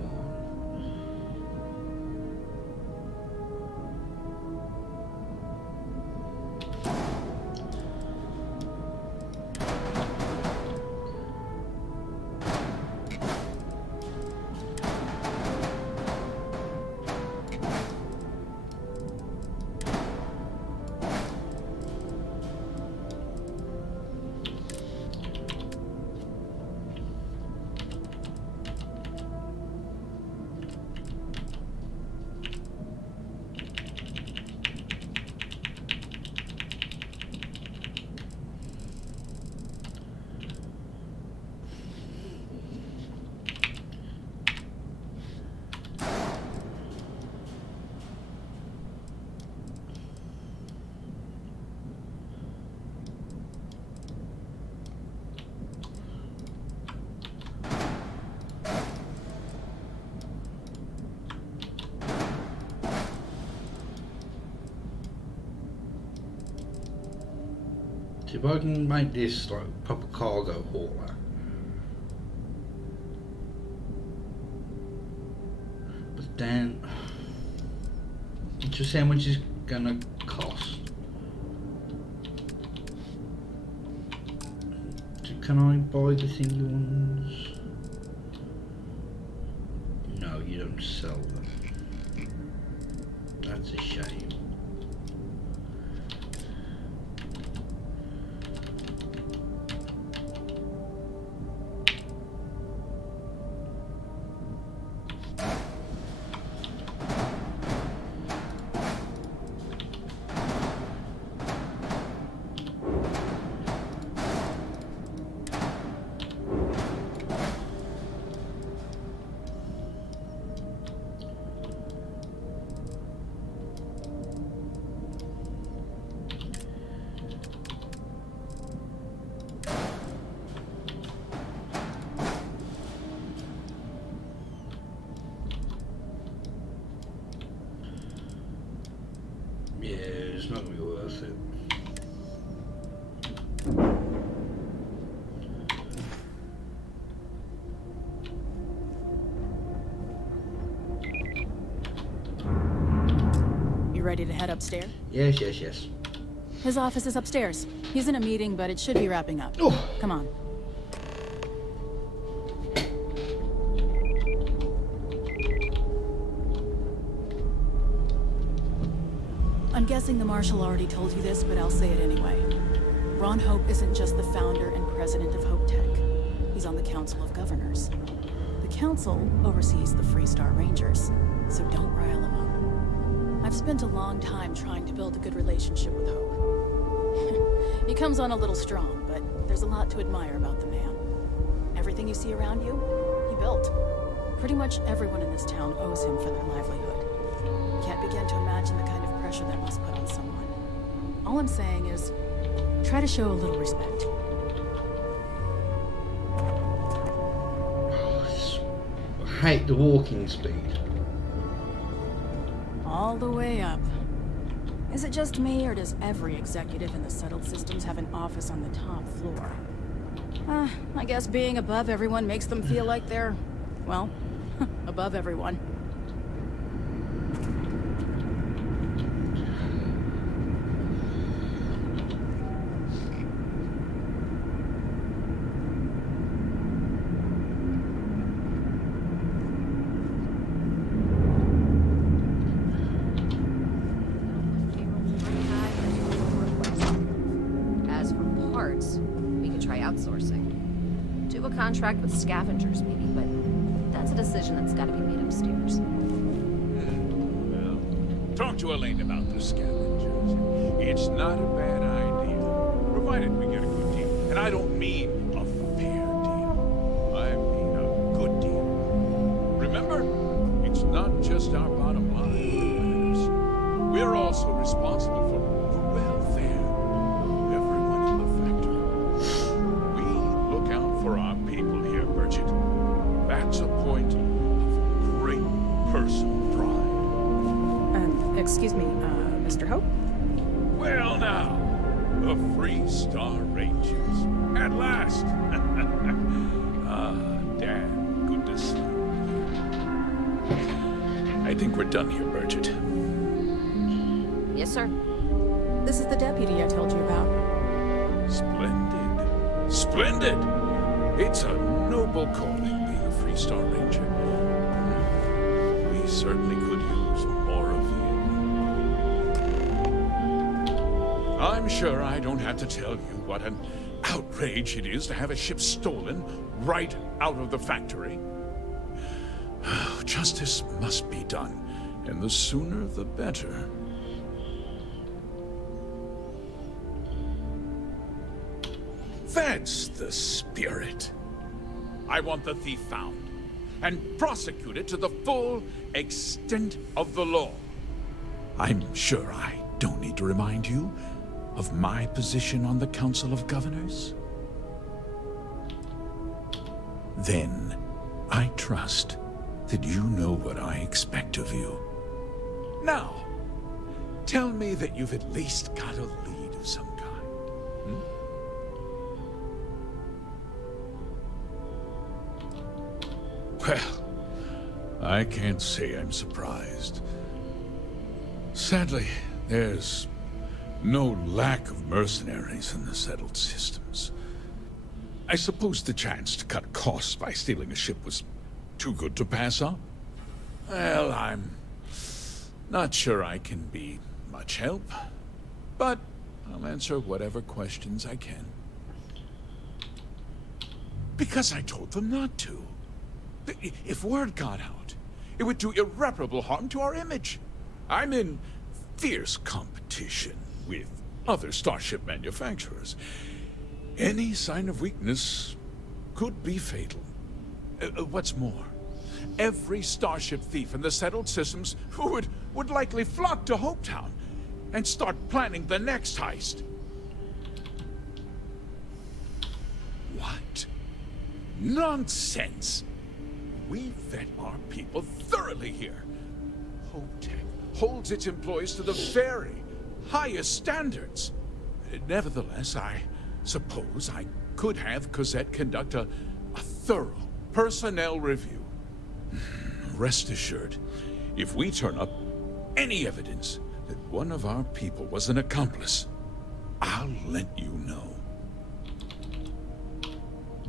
See if I can make this like proper cargo hauler. then just how much is gonna cost. Can I buy the thingy ones? No, you don't sell them. That's a shame. Yeah, it's not gonna be worth it. You ready to head upstairs? Yes, yes, yes. His office is upstairs. He's in a meeting, but it should be wrapping up. Oh. Come on. I'm guessing the Marshal already told you this, but I'll say it anyway. Ron Hope isn't just the founder and president of Hope Tech. He's on the Council of Governors. The Council oversees the Freestar Rangers, so don't rile him up. I've spent a long time trying to build a good relationship with Hope. He comes on a little strong, but there's a lot to admire about the man. Everything you see around you, he built. Pretty much everyone in this town owes him for their livelihood. Can't begin to imagine the kind of pressure that must put on someone. All I'm saying is, try to show a little respect. I hate the walking speed. All the way up. Is it just me, or does every executive in the settled systems have an office on the top floor? I guess being above everyone makes them feel like they're, well, above everyone. Contract with scavengers, maybe, but that's a decision that's got to be made upstairs. Well, talk to Elaine about the scavengers. It's not a bad idea, provided we get a good deal. And I don't mean a fair deal. I mean a good deal. Remember, it's not just our bottom line that matters. We're also responsible for the welfare of everyone in the factory. We look out for our people here, Bridget. That's a point of great personal pride. Excuse me, Mr. Hope? Well now, the Freestar Rangers. At last! Dad, good to see you. I think we're done here, Bridget. Yes, sir. This is the deputy I told you about. Splendid. Splendid! It's a noble calling, being a Freestar Ranger. We certainly could use more of you. I'm sure I don't have to tell you what an outrage it is to have a ship stolen right out of the factory. Justice must be done, and the sooner the better. That's the spirit. I want the thief found and prosecuted to the full extent of the law. I'm sure I don't need to remind you of my position on the Council of Governors. Then, I trust that you know what I expect of you. Now, tell me that you've at least got a lead of some kind. Hmm? Well, I can't say I'm surprised. Sadly, there's no lack of mercenaries in the settled systems. I suppose the chance to cut costs by stealing a ship was too good to pass up? Well, I'm not sure I can be much help, but I'll answer whatever questions I can. Because I told them not to. If word got out, it would do irreparable harm to our image. I'm in fierce competition with other starship manufacturers. Any sign of weakness could be fatal. What's more, every starship thief in the settled systems would likely flock to Hopetown and start planning the next heist. What? Nonsense! We vet our people thoroughly here. Hopetech holds its employees to the very highest standards. Nevertheless, I suppose I could have Cosette conduct a thorough personnel review. Rest assured, if we turn up any evidence that one of our people was an accomplice, I'll let you know.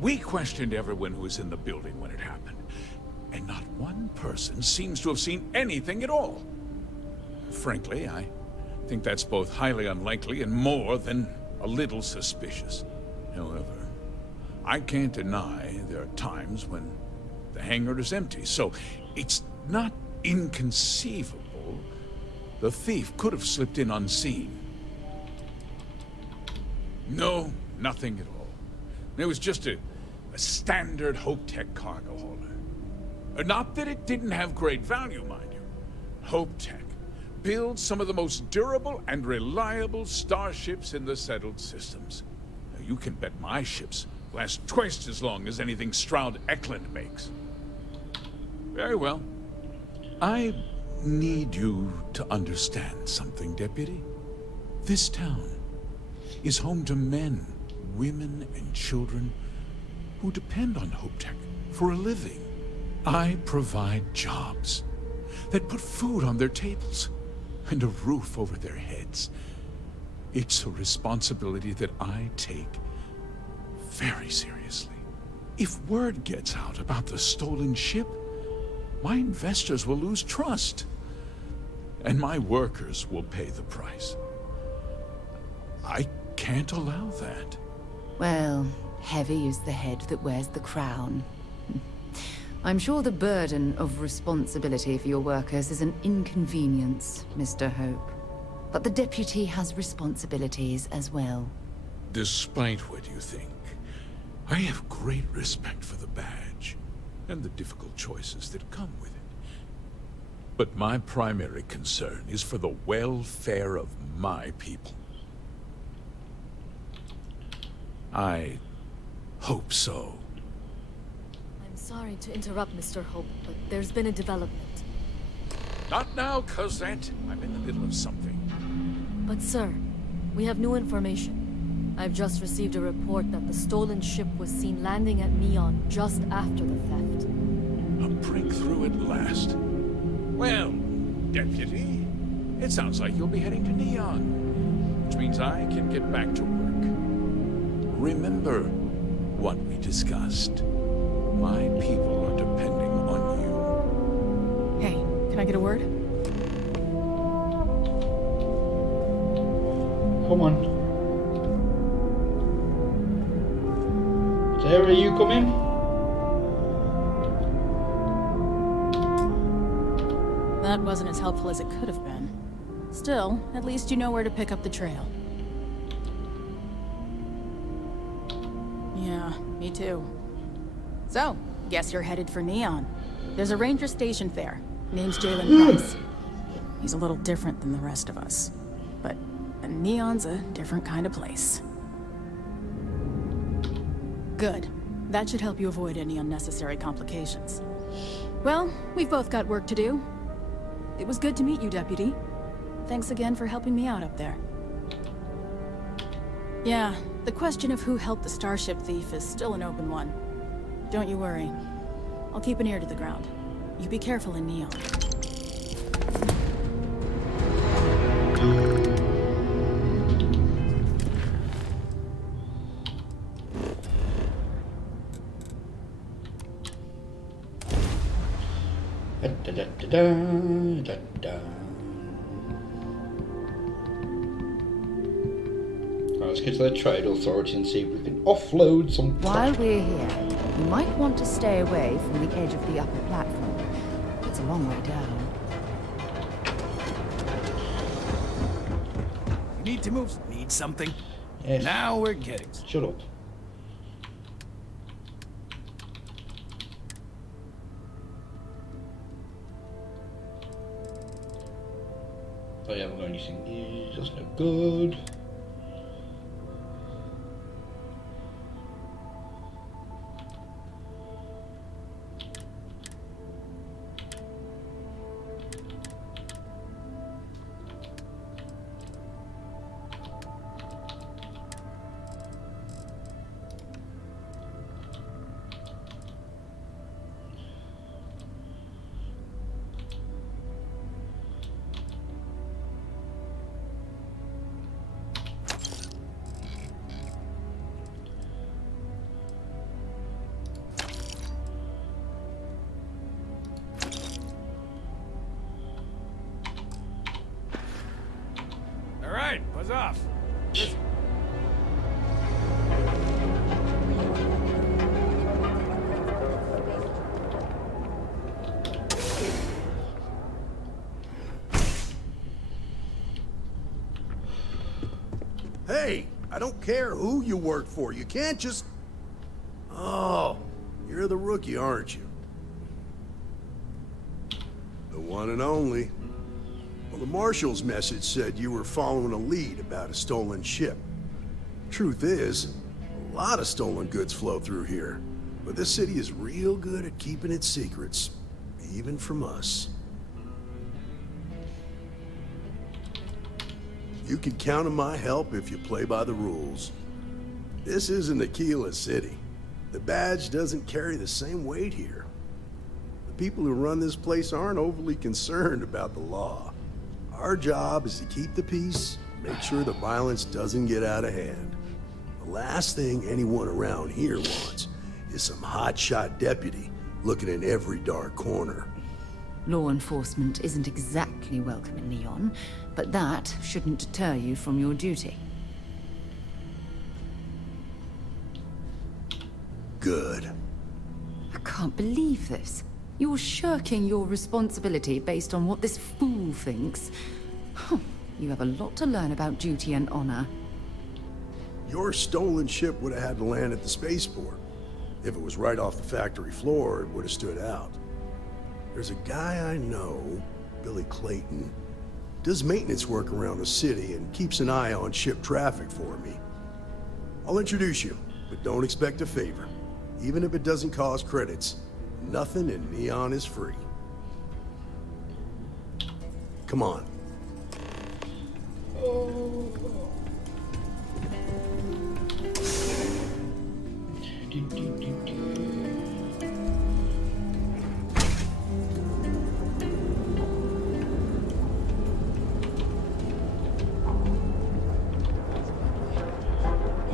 We questioned everyone who was in the building when it happened, and not one person seems to have seen anything at all. Frankly, I think that's both highly unlikely and more than a little suspicious. However, I can't deny there are times when the hangar is empty, so it's not inconceivable the thief could have slipped in unseen. No, nothing at all. It was just a standard Hopetech cargo hauler. Not that it didn't have great value, mind you. Hopetech builds some of the most durable and reliable starships in the settled systems. Now, you can bet my ships last twice as long as anything Stroud Eklund makes. Very well. I need you to understand something, Deputy. This town is home to men, women, and children who depend on Hopetech for a living. I provide jobs that put food on their tables and a roof over their heads. It's a responsibility that I take very seriously. If word gets out about the stolen ship, my investors will lose trust, and my workers will pay the price. I can't allow that. Well, heavy is the head that wears the crown. I'm sure the burden of responsibility for your workers is an inconvenience, Mr. Hope. But the deputy has responsibilities as well. Despite what you think, I have great respect for the badge and the difficult choices that come with it. But my primary concern is for the welfare of my people. I hope so. I'm sorry to interrupt, Mr. Hope, but there's been a development. Not now, Cosette. I'm in the middle of something. But sir, we have new information. I've just received a report that the stolen ship was seen landing at Neon just after the theft. A breakthrough at last. Well, Deputy, it sounds like you'll be heading to Neon, which means I can get back to work. Remember what we discussed. My people are depending on you. Hey, can I get a word? Come on. Sarah, you come in? That wasn't as helpful as it could have been. Still, at least you know where to pick up the trail. Yeah, me too. So, guess you're headed for Neon. There's a ranger stationed there. Name's Jalen Price. He's a little different than the rest of us. But Neon's a different kind of place. Good. That should help you avoid any unnecessary complications. Well, we've both got work to do. It was good to meet you, Deputy. Thanks again for helping me out up there. Yeah, the question of who helped the starship thief is still an open one. Don't you worry. I'll keep an ear to the ground. You be careful in Neon. Let's get to the trade authority and see if we can offload some. While we're here, you might want to stay away from the edge of the upper platform. It's a long way down. Need to move? Need something? Yes. Now we're getting. Shut up. I haven't got anything. That's no good. All right, buzz off. Hey, I don't care who you work for. You can't just... Oh, you're the rookie, aren't you? The one and only. Well, the Marshal's message said you were following a lead about a stolen ship. Truth is, a lot of stolen goods flow through here. But this city is real good at keeping its secrets, even from us. You can count on my help if you play by the rules. This isn't Aquila City. The badge doesn't carry the same weight here. The people who run this place aren't overly concerned about the law. Our job is to keep the peace, make sure the violence doesn't get out of hand. The last thing anyone around here wants is some hotshot deputy looking in every dark corner. Law enforcement isn't exactly welcome in Neon, but that shouldn't deter you from your duty. Good. I can't believe this. You're shirking your responsibility based on what this fool thinks. You have a lot to learn about duty and honor. Your stolen ship would have had to land at the spaceport. If it was right off the factory floor, it would have stood out. There's a guy I know, Billy Clayton, does maintenance work around the city and keeps an eye on ship traffic for me. I'll introduce you, but don't expect a favor. Even if it doesn't cause credits, nothing in Neon is free. Come on.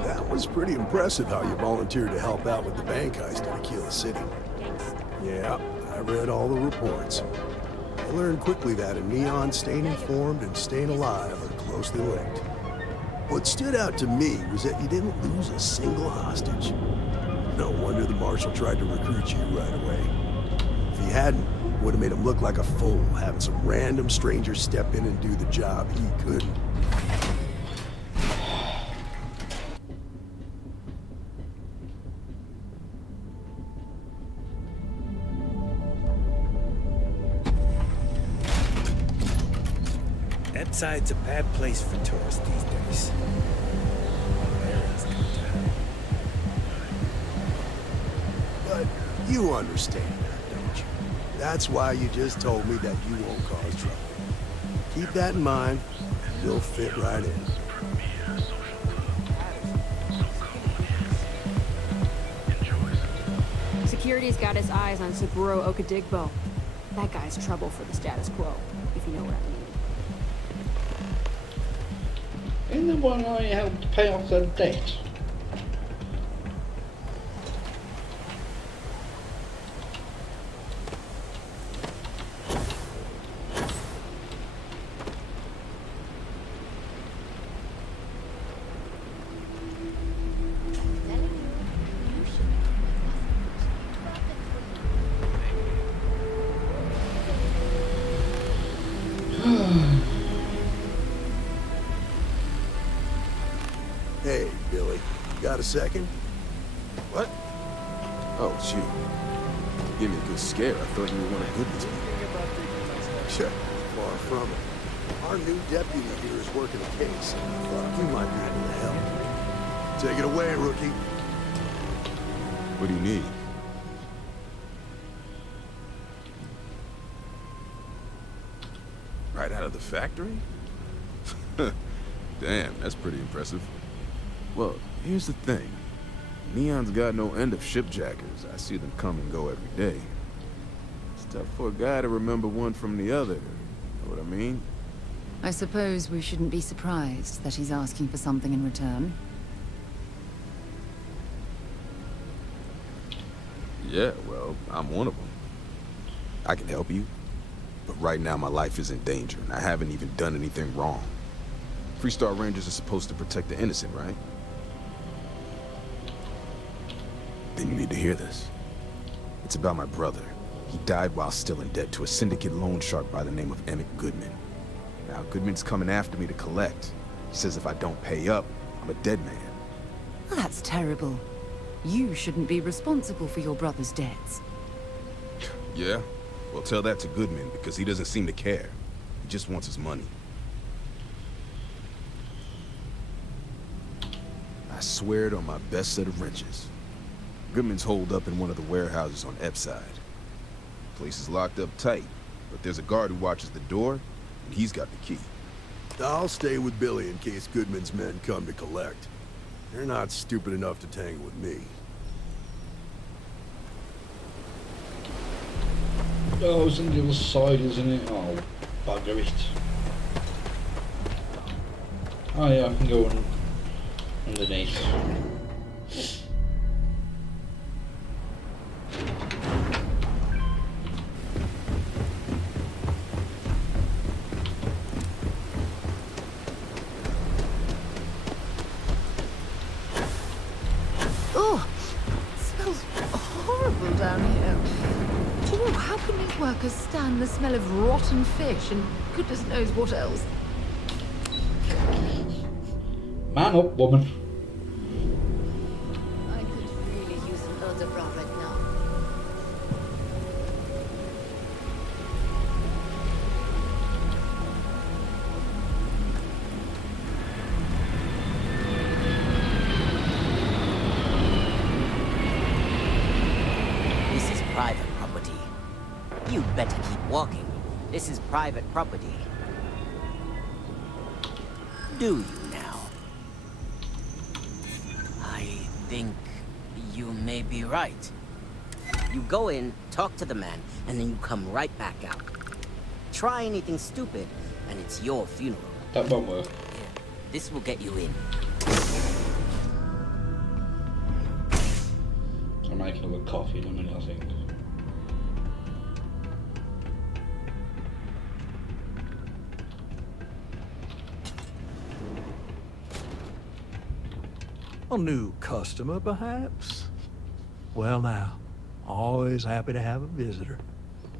That was pretty impressive how you volunteered to help out with the bank heist in Aquila City. Yeah, I read all the reports. I learned quickly that in Neon, staying informed and staying alive are closely linked. What stood out to me was that you didn't lose a single hostage. No wonder the Marshal tried to recruit you right away. If he hadn't, it would have made him look like a fool, having some random stranger step in and do the job he couldn't. That side's a bad place for tourists these days. But you understand that, don't you? That's why you just told me that you won't cause trouble. Keep that in mind, and you'll fit right in. Security's got his eyes on Saburo Okadigbo. That guy's trouble for the status quo, if you know what I mean. Isn't the one I helped pay off the debt? Hey, Billy. Got a second? What? Oh, shoot. Give me a good scare. I thought you were one of Goodman's people. Sure. Far from it. Our new deputy here is working a case. Thought you might be able to help. Take it away, rookie. What do you need? Right out of the factory? Damn, that's pretty impressive. Well, here's the thing. Neon's got no end of shipjackers. I see them come and go every day. It's tough for a guy to remember one from the other. Know what I mean? I suppose we shouldn't be surprised that he's asking for something in return. Yeah, well, I'm one of them. I can help you, but right now my life is in danger, and I haven't even done anything wrong. Freestar Rangers are supposed to protect the innocent, right? Then you need to hear this. It's about my brother. He died while still in debt to a syndicate loan shark by the name of Emmett Goodman. Now, Goodman's coming after me to collect. He says if I don't pay up, I'm a dead man. Well, that's terrible. You shouldn't be responsible for your brother's debts. Yeah? Well, tell that to Goodman, because he doesn't seem to care. He just wants his money. I swear it on my best set of wrenches. Goodman's holed up in one of the warehouses on Epside. Place is locked up tight, but there's a guard who watches the door, and he's got the key. I'll stay with Billy in case Goodman's men come to collect. They're not stupid enough to tangle with me. Oh, it's on the other side, isn't it? Oh, bugger it. Oh yeah, I can go underneath. Oh, it smells horrible down here. Oh, how can these workers stand the smell of rotten fish and goodness knows what else? Man up, woman. I could really use an elder bra right now. This is private property. You better keep walking. This is private property. Do you now? I think you may be right. You go in, talk to the man, and then you come right back out. Try anything stupid, and it's your funeral. That won't work. Here, this will get you in. I'm making a little coffee in a minute, I think. A new customer, perhaps? Well now, always happy to have a visitor.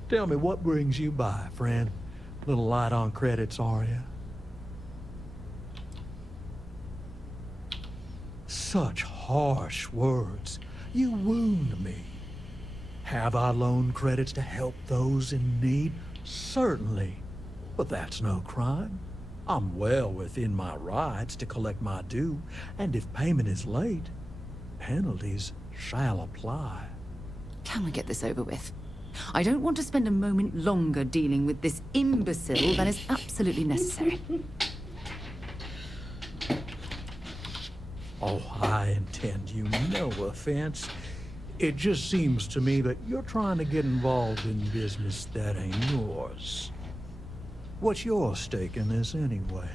Tell me, what brings you by, friend? Little light on credits, are you? Such harsh words. You wound me. Have I loaned credits to help those in need? Certainly. But that's no crime. I'm well within my rights to collect my due, and if payment is late, penalties shall apply. Can we get this over with? I don't want to spend a moment longer dealing with this imbecile than is absolutely necessary. Oh, I intend you no offense. It just seems to me that you're trying to get involved in business that ain't yours. What's your stake in this anyway?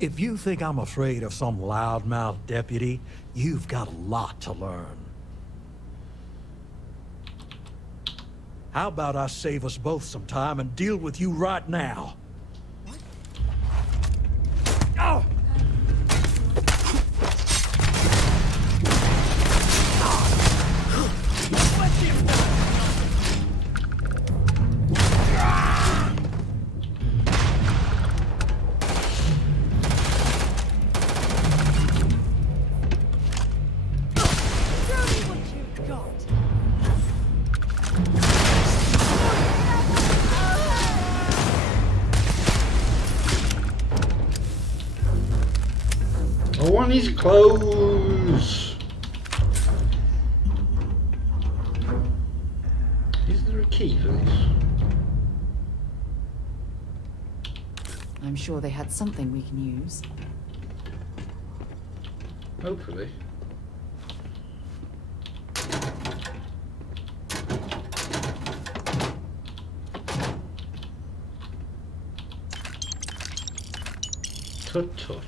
If you think I'm afraid of some loudmouth deputy, you've got a lot to learn. How about I save us both some time and deal with you right now? What? Oh! I want his clothes. Is there a key for this? I'm sure they had something we can use. Hopefully. Tut tut.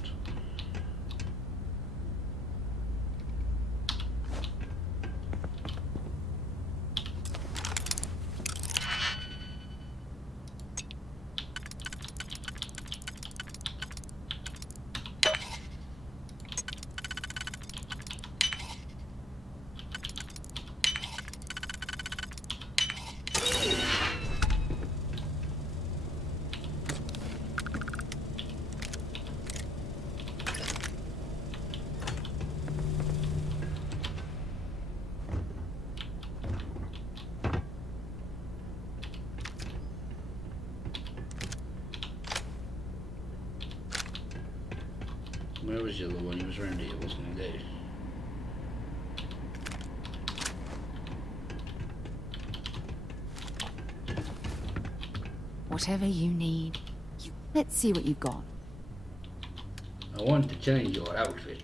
Where was the other one? He was around here, wasn't he? There. Whatever you need. Let's see what you've got. I want to change your outfit.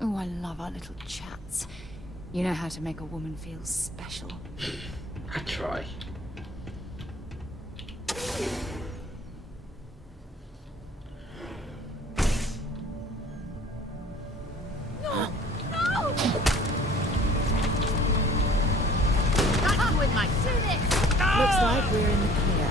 Oh, I love our little chats. You know how to make a woman feel special. I try. Looks like we're in the clear.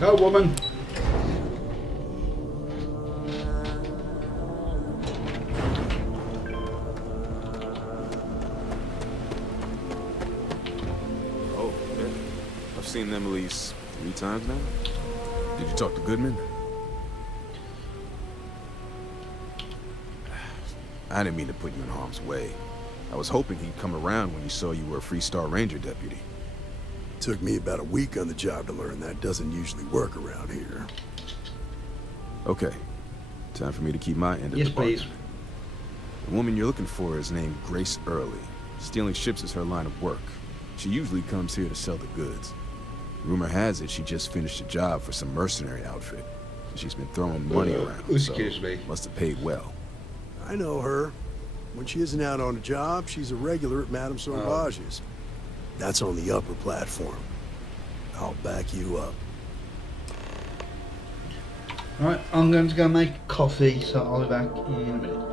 Go, woman. Oh, yeah. I've seen them at least 3 times now. Did you talk to Goodman? I didn't mean to put you in harm's way. I was hoping he'd come around when he saw you were a Freestar Ranger deputy. Took me about a week on the job to learn that doesn't usually work around here. Okay. Time for me to keep my end of yes, the bargain. please. The woman you're looking for is named Grace Early. Stealing ships is her line of work. She usually comes here to sell the goods. Rumor has it she just finished a job for some mercenary outfit. She's been throwing money around, excuse so me. Must have paid well. I know her. When she isn't out on a job, she's a regular at Madame Sauvage's. That's on the upper platform. I'll back you up. Right, I'm going to go make coffee, so I'll be back in a minute.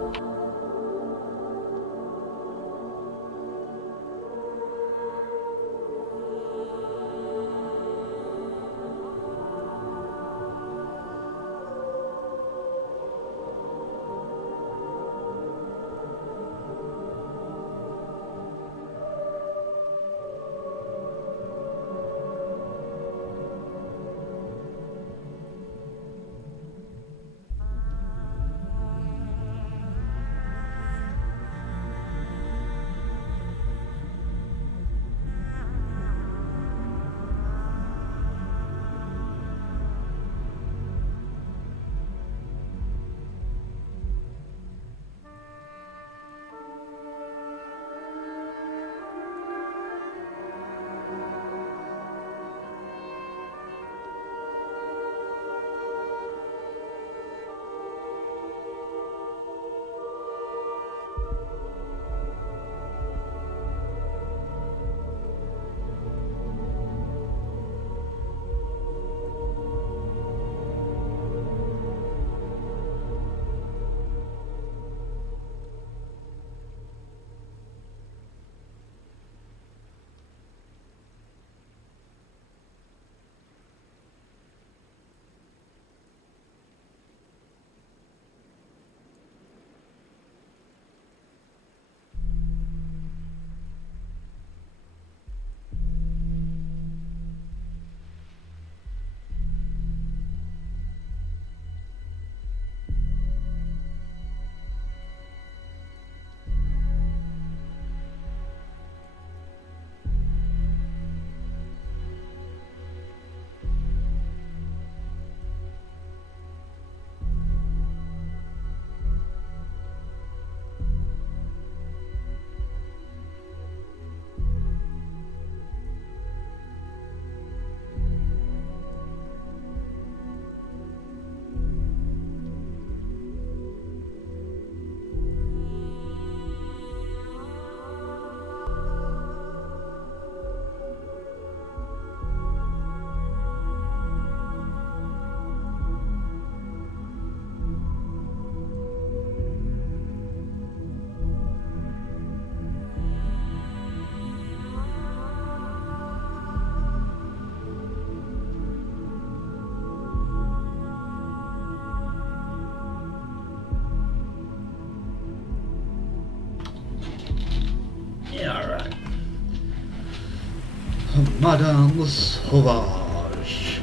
Madame Sauvage.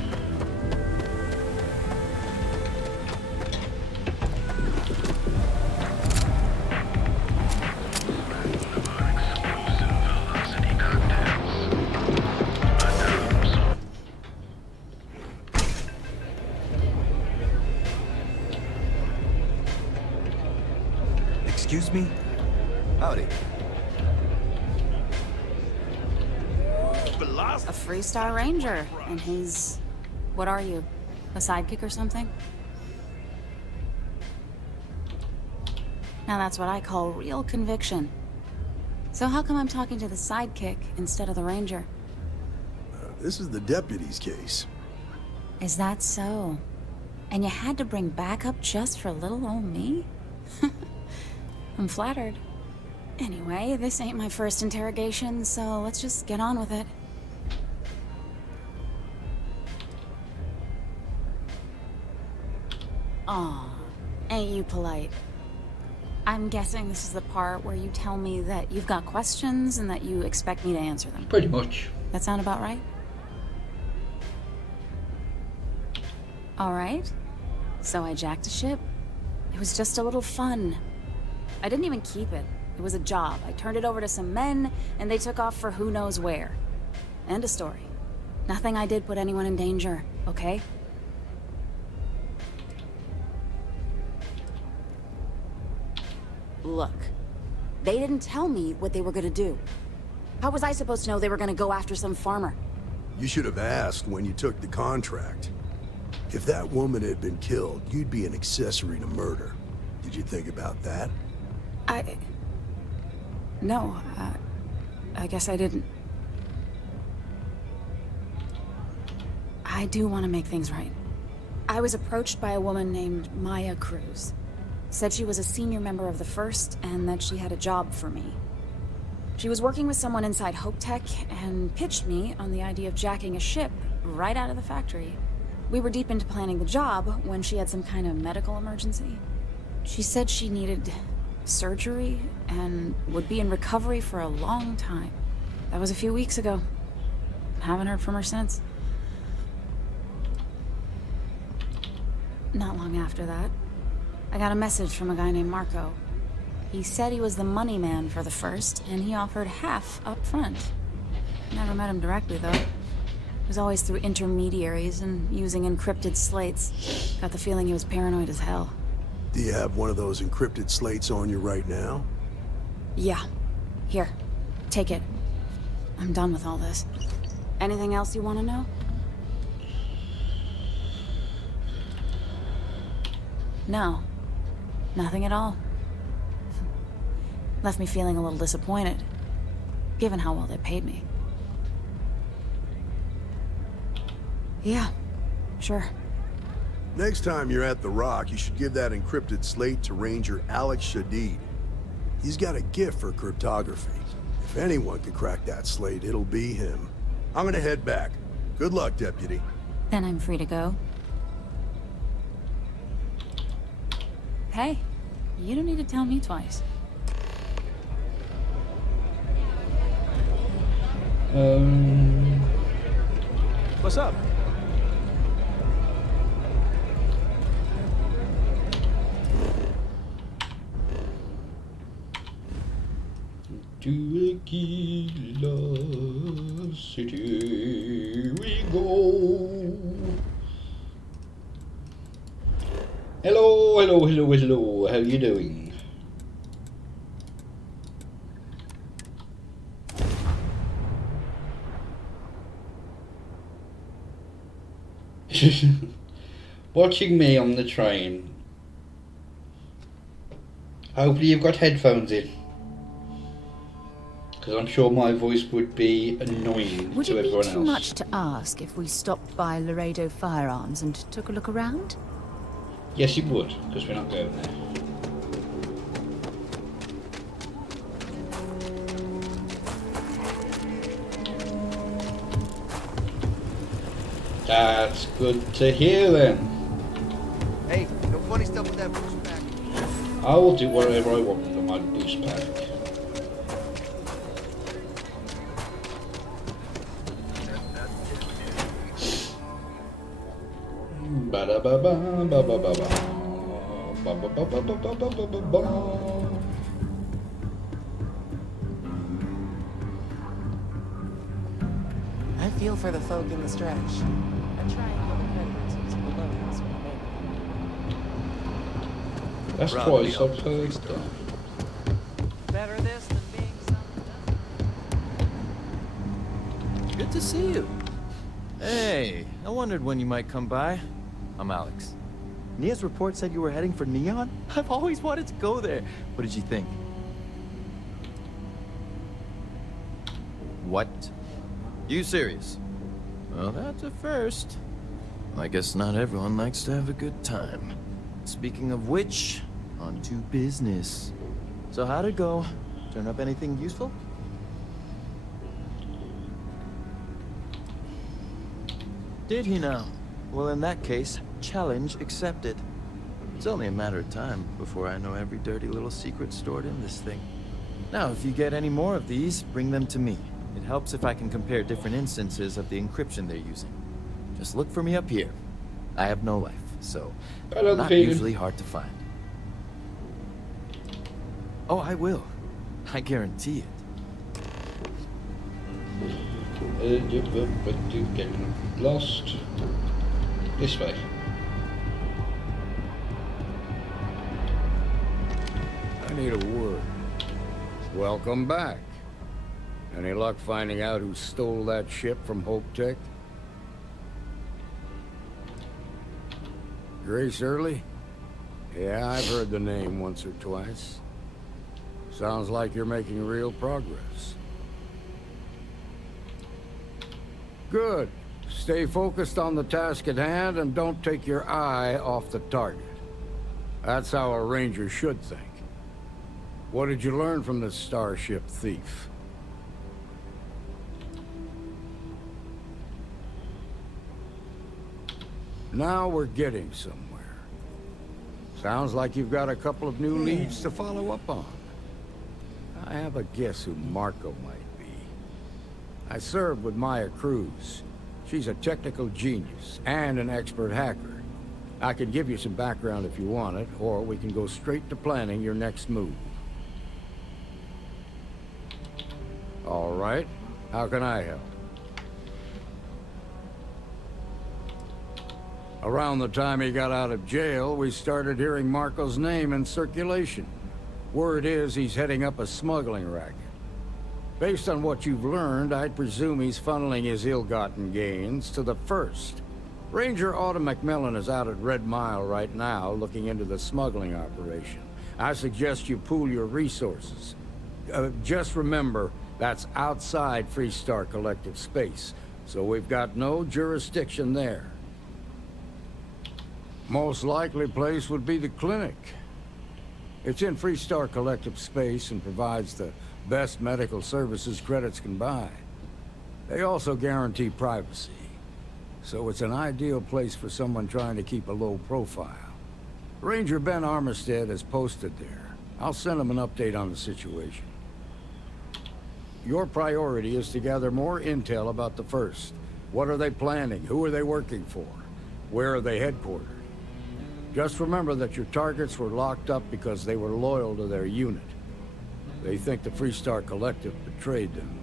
Excuse me? Howdy. A Freestar Ranger, and he's... What are you? A sidekick or something? Now that's what I call real conviction. So how come I'm talking to the sidekick instead of the Ranger? This is the deputy's case. Is that so? And you had to bring backup just for little old me? I'm flattered. Anyway, this ain't my first interrogation, so let's just get on with it. Aw, ain't you polite? I'm guessing this is the part where you tell me that you've got questions and that you expect me to answer them. Pretty much. That sound about right? Alright. So I jacked a ship. It was just a little fun. I didn't even keep it. It was a job. I turned it over to some men, and they took off for who knows where. End of story. Nothing I did put anyone in danger, okay? Look, they didn't tell me what they were gonna do. How was I supposed to know they were gonna go after some farmer? You should have asked when you took the contract. If that woman had been killed, you'd be an accessory to murder. Did you think about that? No, I guess I didn't. I do want to make things right. I was approached by a woman named Maya Cruz. Said she was a senior member of the First and that she had a job for me. She was working with someone inside Hope Tech and pitched me on the idea of jacking a ship right out of the factory. We were deep into planning the job when she had some kind of medical emergency. She said she needed surgery and would be in recovery for a long time. That was a few weeks ago. Haven't heard from her since. Not long after that, I got a message from a guy named Marco. He said he was the money man for the First, and he offered half up front. Never met him directly, though. It was always through intermediaries and using encrypted slates. Got the feeling he was paranoid as hell. Do you have one of those encrypted slates on you right now? Yeah. Here. Take it. I'm done with all this. Anything else you want to know? No. Nothing at all. Left me feeling a little disappointed, given how well they paid me. Yeah, sure. Next time you're at the Rock, you should give that encrypted slate to Ranger Alex Shadid. He's got a gift for cryptography. If anyone can crack that slate, it'll be him. I'm gonna head back. Good luck, Deputy. Then I'm free to go. Hey, you don't need to tell me twice. What's up? To Aquila City we go. Hello, hello, hello, hello. How you doing? Watching me on the train. Hopefully you've got headphones in. Because I'm sure my voice would be annoying Would to it everyone be too else. much to ask if we stopped by Laredo Firearms and took a look around? Yes, it would, because we're not going there. That's good to hear then. Hey, no funny stuff with that boost pack. I will do whatever I want with my boost pack. I feel for the folk in the stretch. I try and kill the predators using the loads when I'm able. That's twice I've heard that. Better this than being something. Good to see you. Hey, I wondered when you might come by. I'm Alex. Nia's report said you were heading for Neon? I've always wanted to go there. What did you think? What? You serious? Well, that's a first. I guess not everyone likes to have a good time. Speaking of which, on to business. So how'd it go? Turn up anything useful? Did he now? Well, in that case, challenge accepted. It's only a matter of time before I know every dirty little secret stored in this thing. Now, if you get any more of these, bring them to me. It helps if I can compare different instances of the encryption they're using. Just look for me up here. I have no life, so not usually hard to find. Oh, I will. I guarantee it. But you get lost. This way. I need a word. Welcome back. Any luck finding out who stole that ship from Hope Tech? Grace Early? Yeah, I've heard the name once or twice. Sounds like you're making real progress. Good. Stay focused on the task at hand and don't take your eye off the target. That's how a ranger should think. What did you learn from this starship thief? Now we're getting somewhere. Sounds like you've got a couple of new leads to follow up on. I have a guess who Marco might be. I served with Maya Cruz. She's a technical genius and an expert hacker. I can give you some background if you want it, or we can go straight to planning your next move. All right. How can I help? Around the time he got out of jail, we started hearing Marco's name in circulation. Word is he's heading up a smuggling racket. Based on what you've learned, I'd presume he's funneling his ill-gotten gains to the First. Ranger Autumn McMillan is out at Red Mile right now, looking into the smuggling operation. I suggest you pool your resources. Just remember, that's outside Freestar Collective space, so we've got no jurisdiction there. Most likely place would be the clinic. It's in Freestar Collective space and provides the best medical services credits can buy. They also guarantee privacy, so it's an ideal place for someone trying to keep a low profile. Ranger Ben Armistead is posted there. I'll send him an update on the situation. Your priority is to gather more intel about the First. What are they planning? Who are they working for? Where are they headquartered? Just remember that your targets were locked up because they were loyal to their unit. They think the Freestar Collective betrayed them.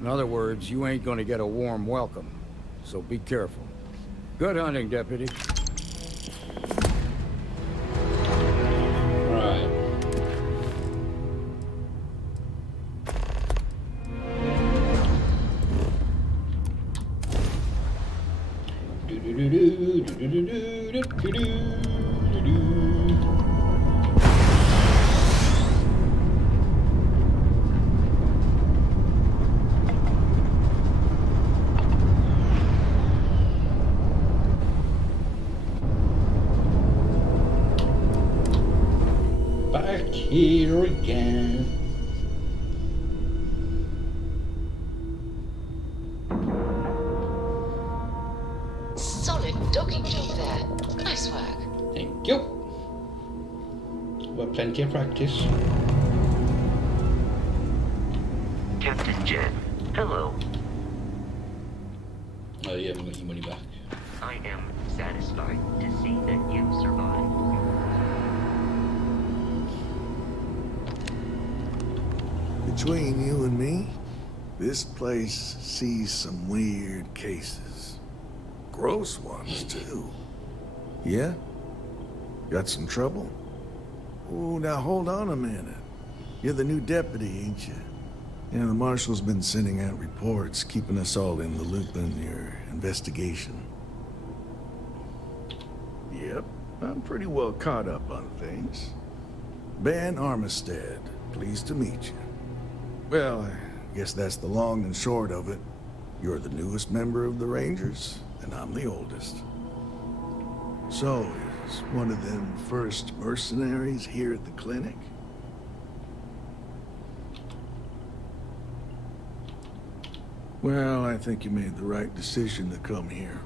In other words, you ain't gonna get a warm welcome, so be careful. Good hunting, Deputy. Right. Back here again. Solid docking job there. Nice work. Thank you. Well, plenty of practice. Captain Jen, hello. Oh, you haven't got your money back. I am satisfied to between you and me, this place sees some weird cases. Gross ones, too. Yeah? Got some trouble? Oh, now hold on a minute. You're the new deputy, ain't you? Yeah, the marshal's been sending out reports, keeping us all in the loop in your investigation. Yep, I'm pretty well caught up on things. Ben Armistead, pleased to meet you. Well, I guess that's the long and short of it. You're the newest member of the Rangers, and I'm the oldest. So, is one of them first mercenaries here at the clinic? Well, I think you made the right decision to come here.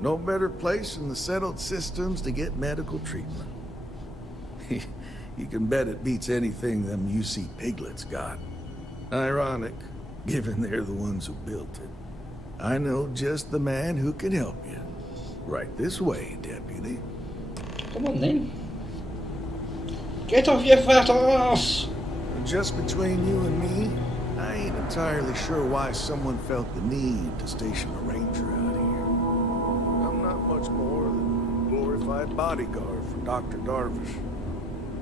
No better place in the settled systems to get medical treatment. You can bet it beats anything them UC piglets got. Ironic, given they're the ones who built it. I know just the man who can help you. Right this way, deputy. Come on then. Get off your fat ass! Just between you and me, I ain't entirely sure why someone felt the need to station a ranger out here. I'm not much more than a glorified bodyguard for Dr. Darvish.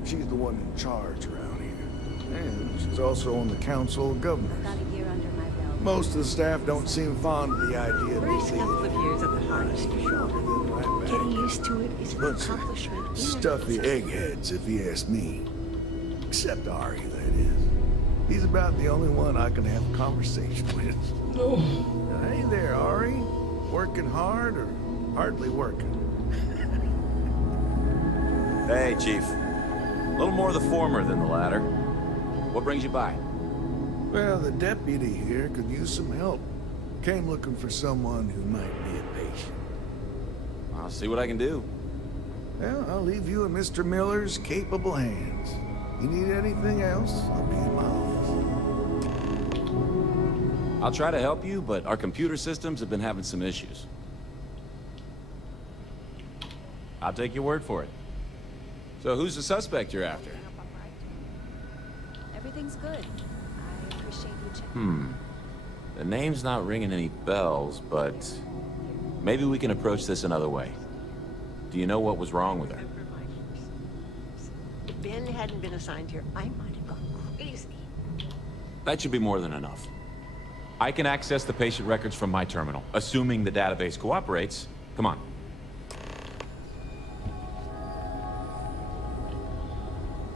She's the one in charge around here. And she's also on the Council of Governors. Got a year under my belt. Most of the staff don't seem fond of the idea of First couple of years at the harness for sure. right Getting used to it is an bunch of accomplishment. stuffy eggheads, if you ask me. Except Ari, that is. He's about the only one I can have a conversation with. No. Hey there, Ari. Working hard or hardly working? Hey, Chief. A little more the former than the latter. What brings you by? Well, the deputy here could use some help. Came looking for someone who might be a patient. I'll see what I can do. Well, I'll leave you in Mr. Miller's capable hands. You need anything else, I'll be in my office. I'll try to help you, but our computer systems have been having some issues. I'll take your word for it. So who's the suspect you're after? Everything's good. I appreciate you checking. The name's not ringing any bells, but maybe we can approach this another way. Do you know what was wrong with her? If Ben hadn't been assigned here, I might have gone crazy. That should be more than enough. I can access the patient records from my terminal, assuming the database cooperates. Come on.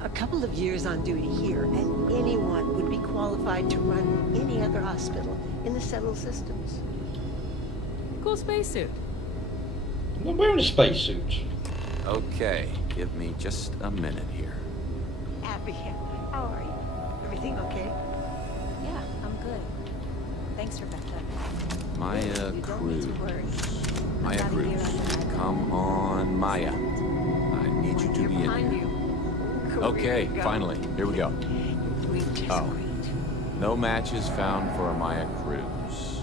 A couple of years on duty here, and anyone would be qualified to run any other hospital in the settled systems. Cool spacesuit. I'm not wearing a spacesuit. Okay, give me just a minute here. Abby, how are you? Everything okay? Yeah, I'm good. Thanks, Rebecca. Maya You don't need Cruz. to worry. Maya I've got a year Cruz. under my belt. Come on, Maya. I need you to be in Behind here. you. Okay, Career finally. Here we go. Doing just Oh. great. No matches found for a Maya Cruz.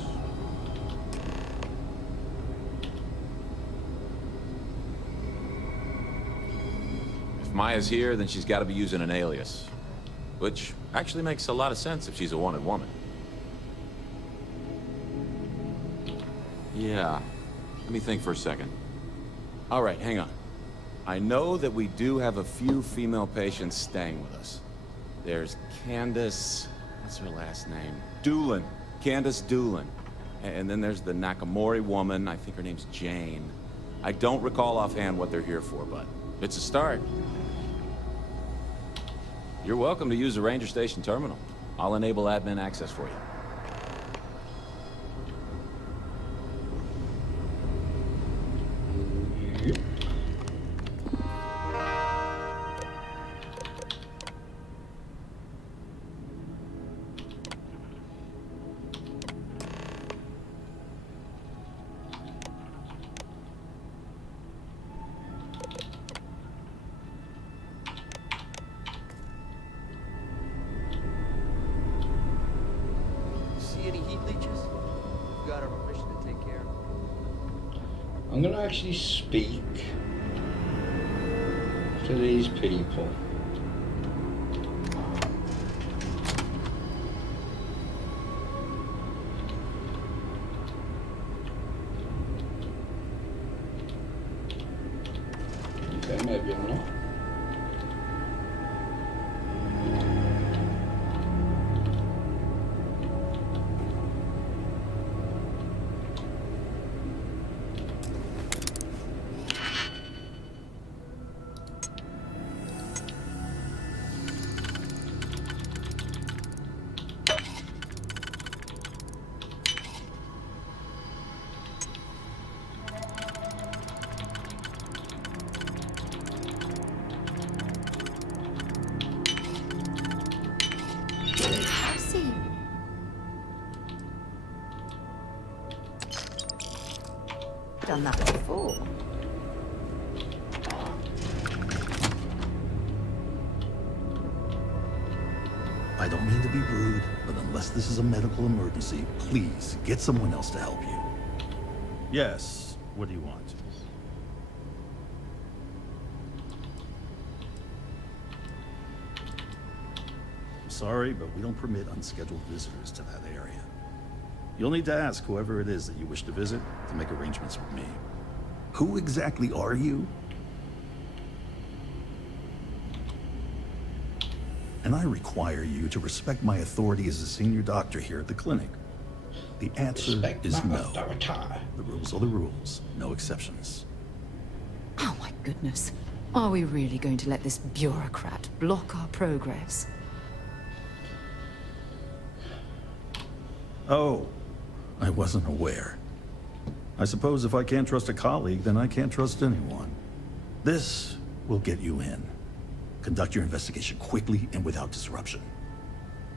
If Maya's here, then she's got to be using an alias. Which actually makes a lot of sense if she's a wanted woman. Yeah. Let me think for a second. All right, hang on. I know that we do have a few female patients staying with us. There's Candace... what's her last name? Doolin. Candace Doolin. And then there's the Nakamori woman. I think her name's Jane. I don't recall offhand what they're here for, but it's a start. You're welcome to use the Ranger Station terminal. I'll enable admin access for you. See any heat leeches? We've got our permission to take care of them. I'm going to actually speak to these people. maybe not. I see. Done that before. I don't mean to be rude, but unless this is a medical emergency, please get someone else to help you. Yes. What do you want? I'm sorry, but we don't permit unscheduled visitors to that area. You'll need to ask whoever it is that you wish to visit to make arrangements with me. Who exactly are you? And I require you to respect my authority as a senior doctor here at the clinic. The answer is no. The rules are the rules, no exceptions. Oh my goodness. Are we really going to let this bureaucrat block our progress? Oh, I wasn't aware. I suppose if I can't trust a colleague, then I can't trust anyone. This will get you in. Conduct your investigation quickly and without disruption.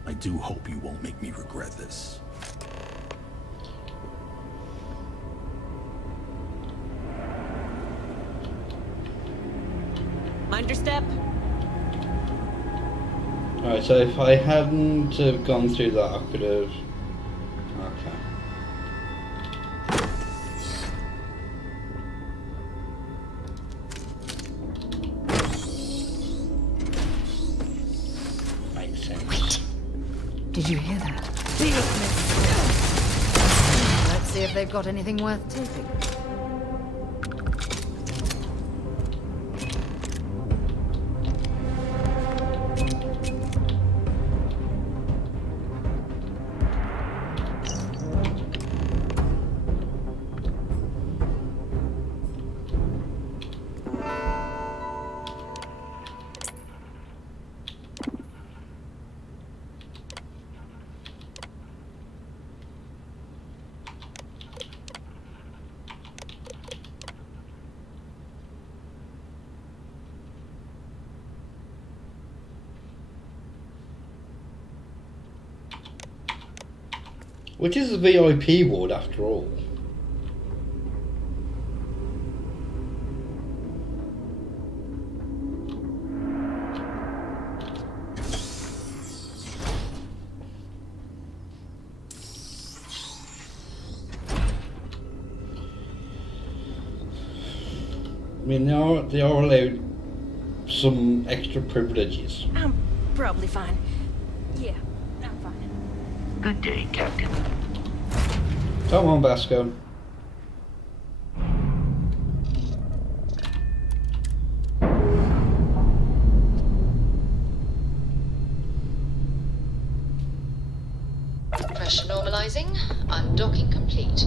I do hope you won't make me regret this. Mind your step. Alright, so if I hadn't have gone through that, I could have... Okay. Makes sense. Did you hear that? Big mistake. Let's see if they've got anything worth taking. Which is the VIP ward after all. I mean, they are allowed some extra privileges. I'm probably fine. Yeah, I'm fine. Good day, Captain. Come on, Vasco. Pressure normalizing. Undocking complete.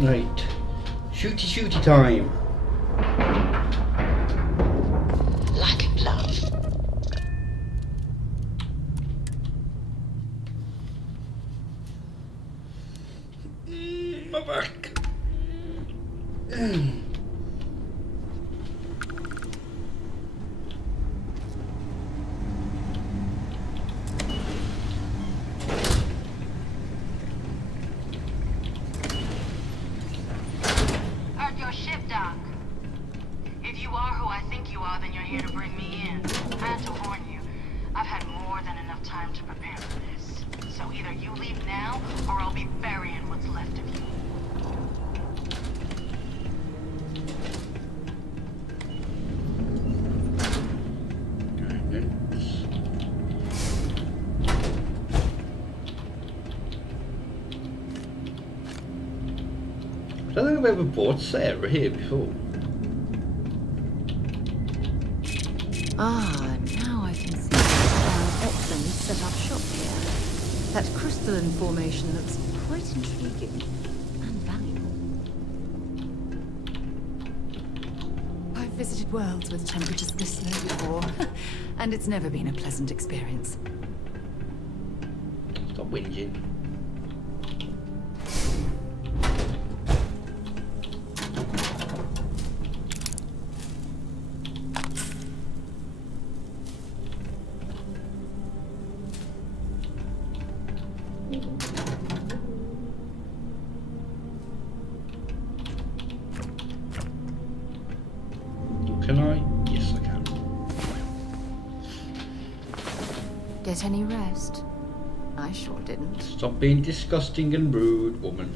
Right. Shooty time. Like a glove. My back. you are, then you're here to bring me in. I had to warn you. I've had more than enough time to prepare for this. So either you leave now, or I'll be burying what's left of you. I don't think I've ever bought Sarah here before. Ah, now I can see why Eklund set up shop here. That crystalline formation looks quite intriguing and valuable. I've visited worlds with temperatures this low before, and it's never been a pleasant experience. Stop whinging. Can I? Yes, I can. Get any rest? I sure didn't. Stop being disgusting and rude, woman.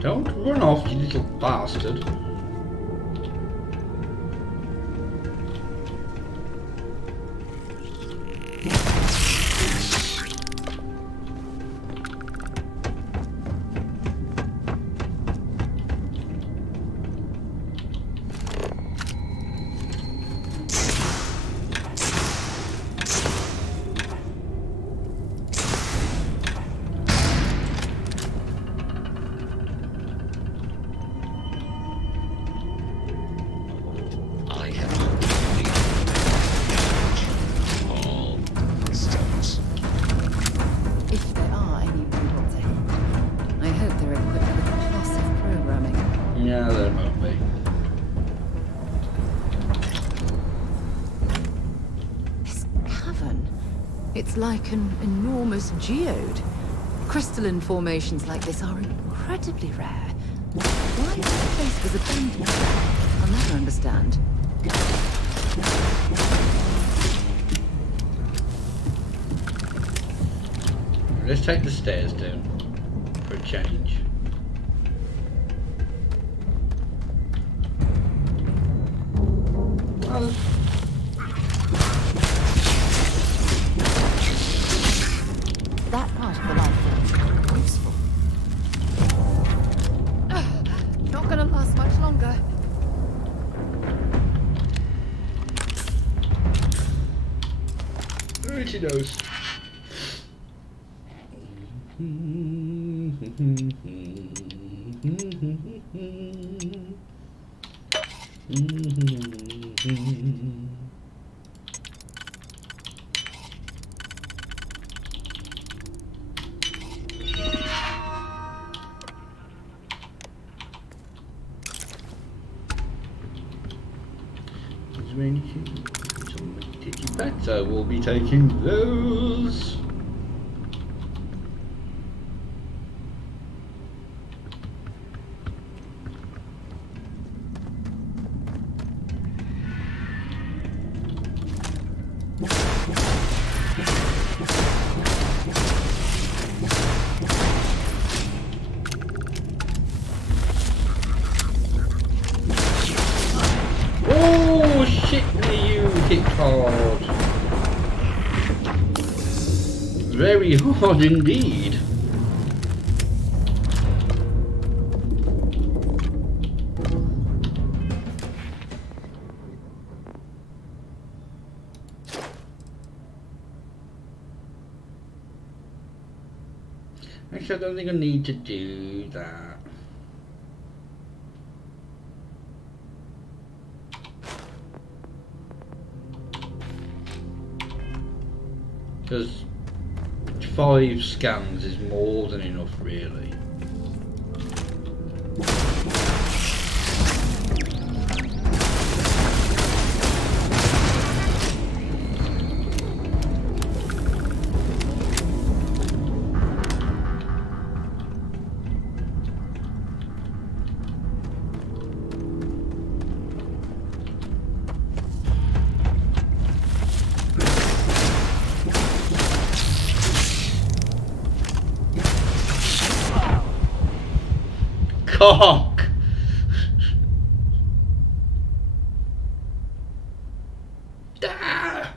Don't run off, you little bastard. Yeah, there might be. This cavern, it's like an enormous geode. Crystalline formations like this are incredibly rare. Why this place was abandoned, I'll never understand. Let's take the stairs down for a change. That part of the life form is useful. Not gonna last much longer. She knows. So we'll be taking those. Oh shit me, you kicked hard. Very hard indeed. Actually, I don't think I need to do that. Because 5 scans is more than enough, really. Cock! Ah!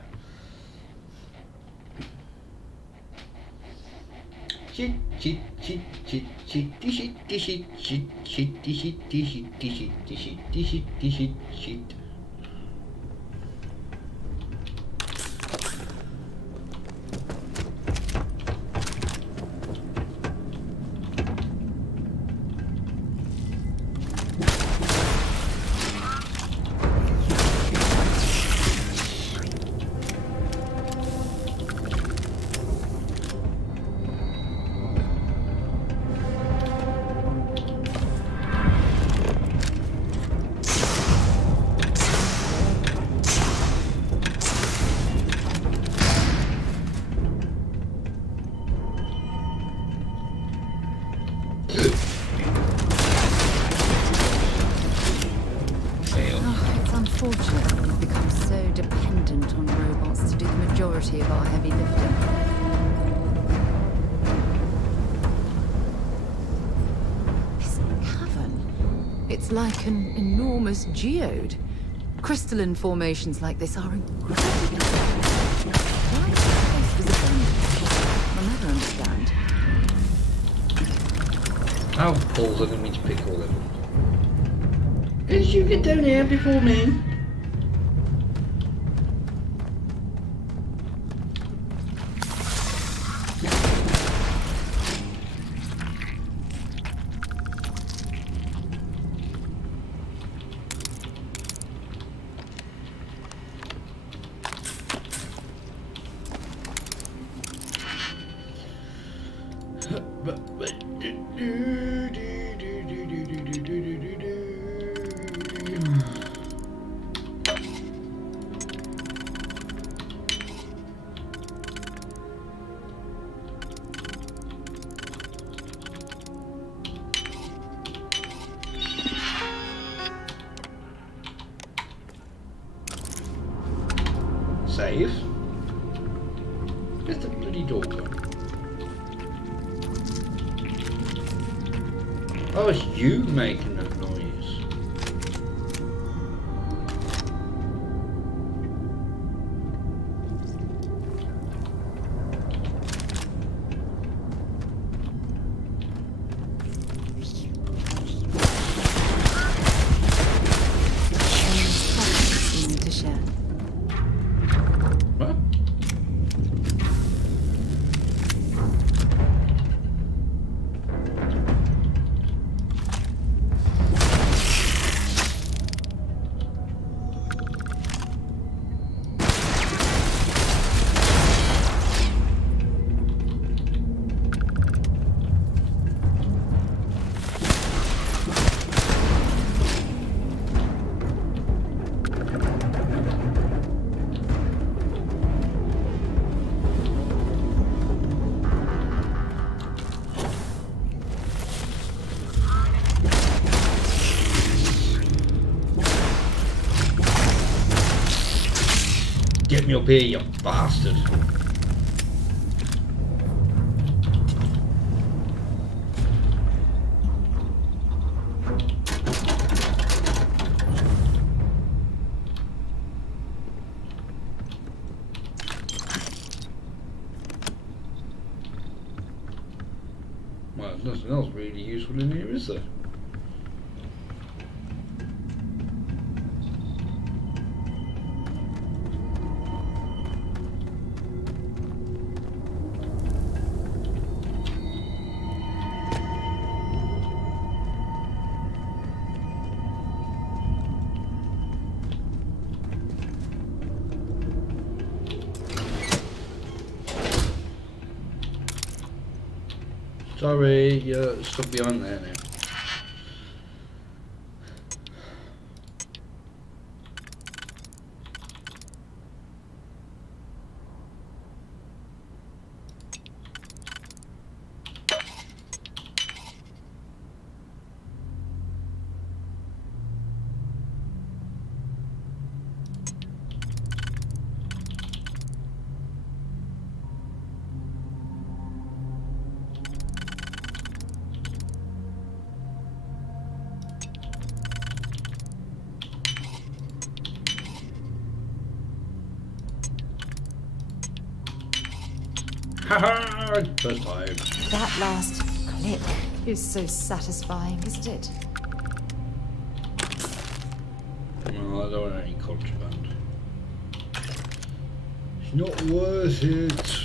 Shit, shit, shit, shit, shit, shit, shit, shit, shit, shit, shit, shit, shit, shit, shit. It's unfortunate that we've become so dependent on robots to do the majority of our heavy lifting. This cavern, it's like an enormous geode. Crystalline formations like this are incredibly rare. Why this place was abandoned? I'll never understand. How balls, I didn't mean to pick all of them. Did you get down here before me? Save. Where's the bloody door gone? Oh, it's you making that noise. Get me up here, you bastard. Well, there's nothing else really useful in here, is there? Sorry, you're stuck behind there now. Haha! First time. That last click is so satisfying, isn't it? No, I don't want any contraband. It's not worth it.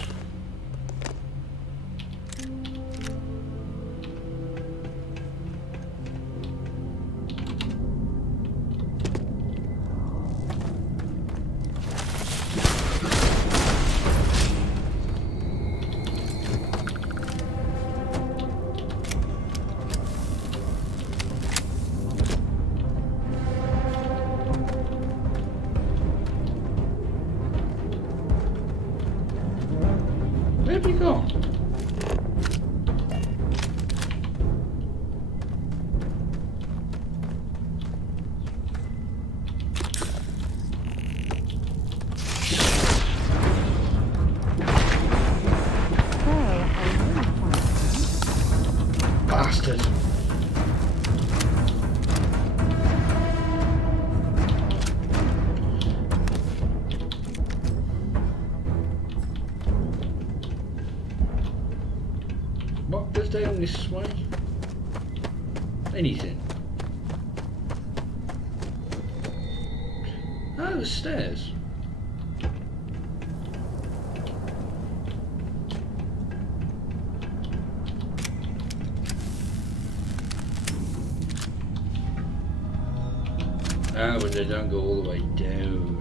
Where'd he go? Bastard. What goes down this way? Anything? Oh, the stairs. Ah, but they don't go all the way down.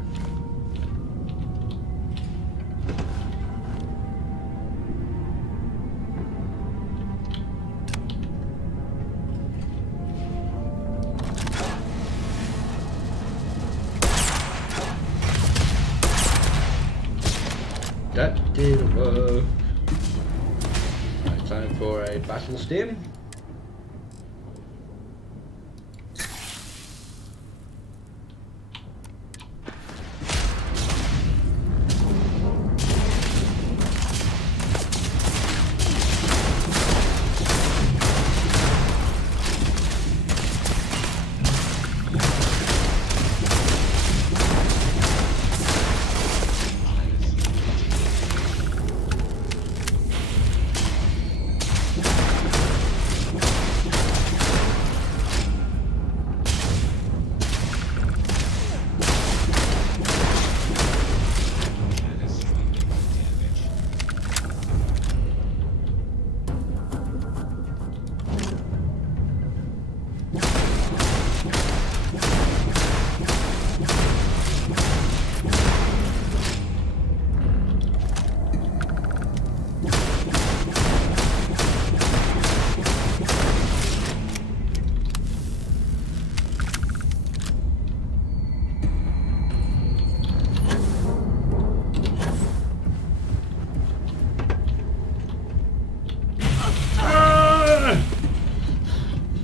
That did work. Right, time for a battle stim.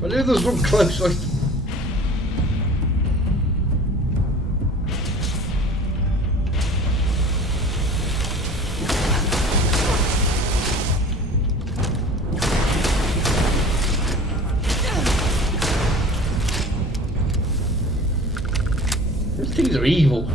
I knew there was one close. These things are evil.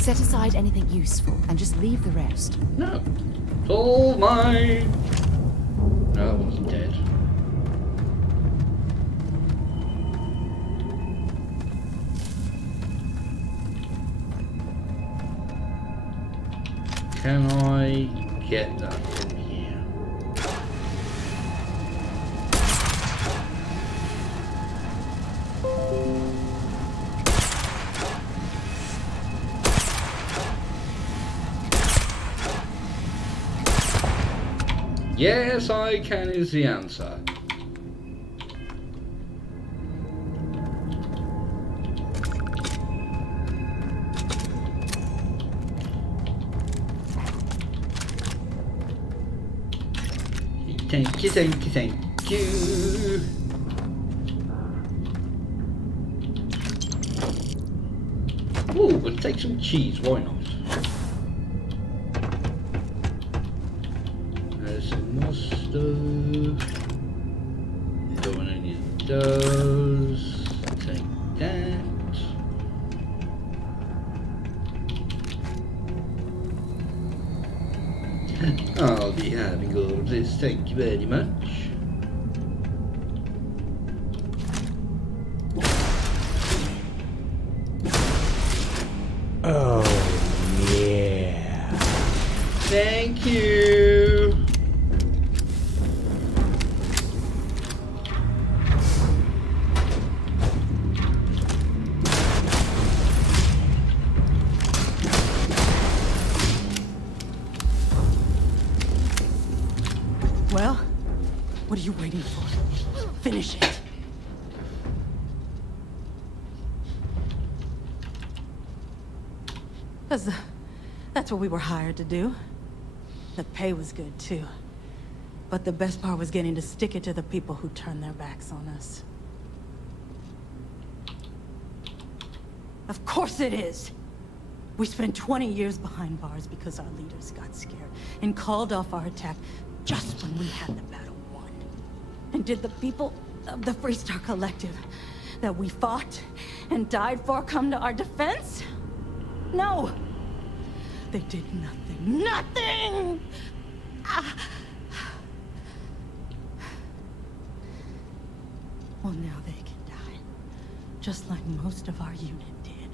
Set aside anything useful and just leave the rest. No. It's all mine. No, that one's dead. Can I get that from here? Yes, I can is the answer. Thank you, thank you, thank you. Ooh, we'll take some cheese, why not? There's some more stuff. Don't want any of those. Take that. I'll be having all of this, thank you very much. Oh, yeah. Thank you. Well, what are you waiting for? Finish it. That's what we were hired to do. The pay was good, too. But the best part was getting to stick it to the people who turned their backs on us. Of course it is! We spent 20 years behind bars because our leaders got scared and called off our attack just when we had the battle won. And did the people of the Freestar Collective that we fought and died for come to our defense? No! They did nothing. Nothing! Well, now they can die. Just like most of our unit did.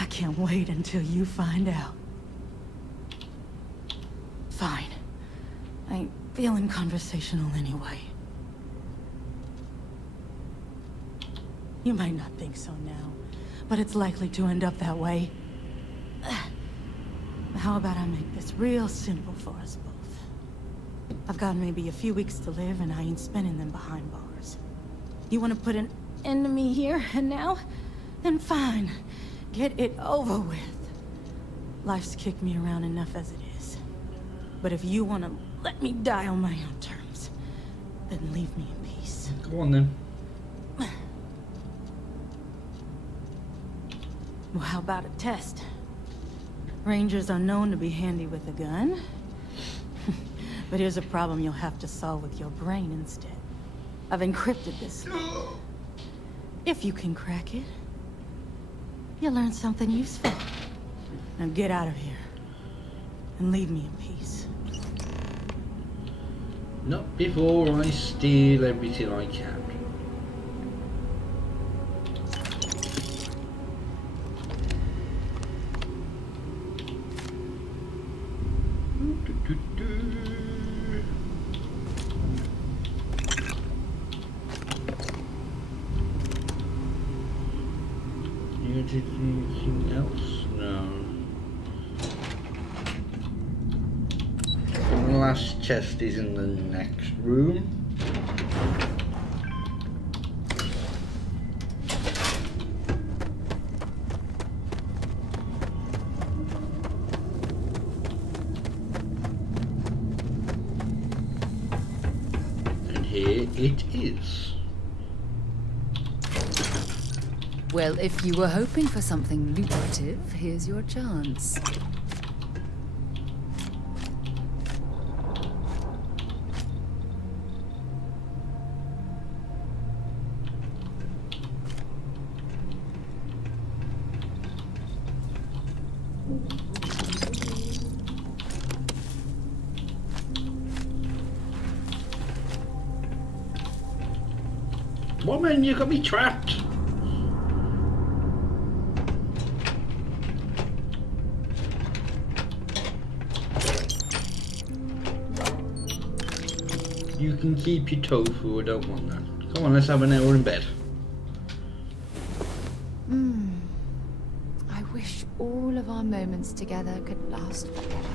I can't wait until you find out. Fine. I ain't feeling conversational anyway. You might not think so now, but it's likely to end up that way. How about I make this real simple for us both? I've got maybe a few weeks to live, and I ain't spending them behind bars. You want to put an end to me here and now? Then fine. Get it over with. Life's kicked me around enough as it is. But if you want to let me die on my own terms, then leave me in peace. Go on then. Well, how about a test? Rangers are known to be handy with a gun. But here's a problem you'll have to solve with your brain instead. I've encrypted this. If you can crack it, you'll learn something useful. Now get out of here. And leave me in peace. Not before I steal everything I can. Anything else? No. The last chest is in the next room. And here it is. Well, if you were hoping for something lucrative, here's your chance. Woman, you got me trapped. You can keep your tofu, I don't want that. Come on, let's have an hour in bed. I wish all of of our moments together could last forever.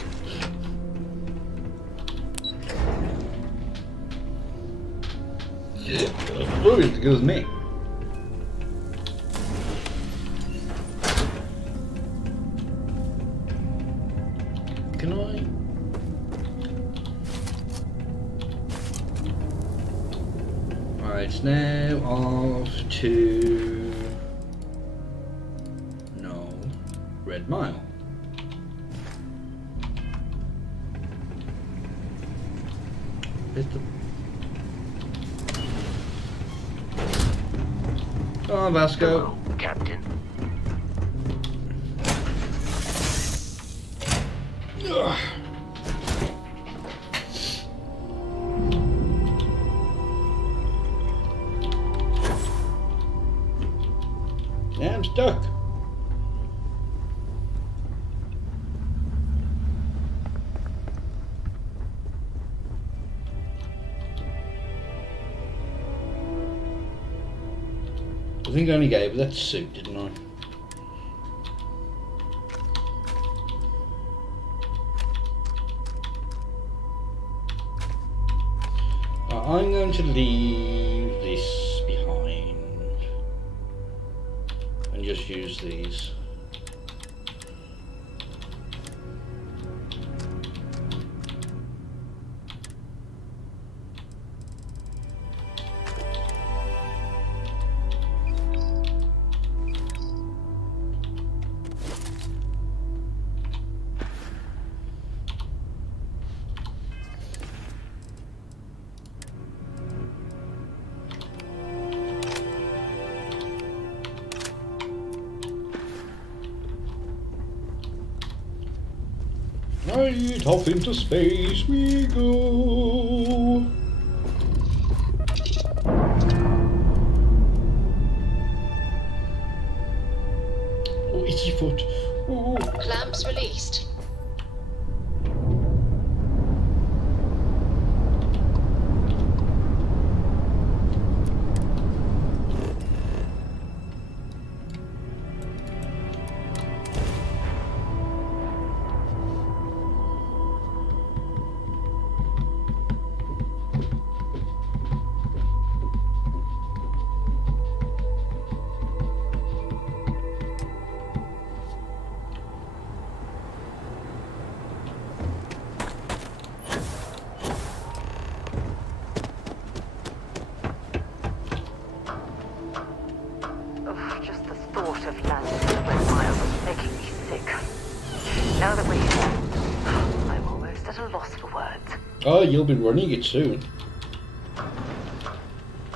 Yeah, probably as good as me. Can I? Right, now off to Red Mile. Oh, Vasco. Hello, Captain. Ugh. Yeah, I'm stuck. I think I only gave that suit, didn't I? I'm going to leave this behind and just use these. Right, off into space we go. Oh, itchy foot. Oh. Clamps released. Oh, you'll be running it soon.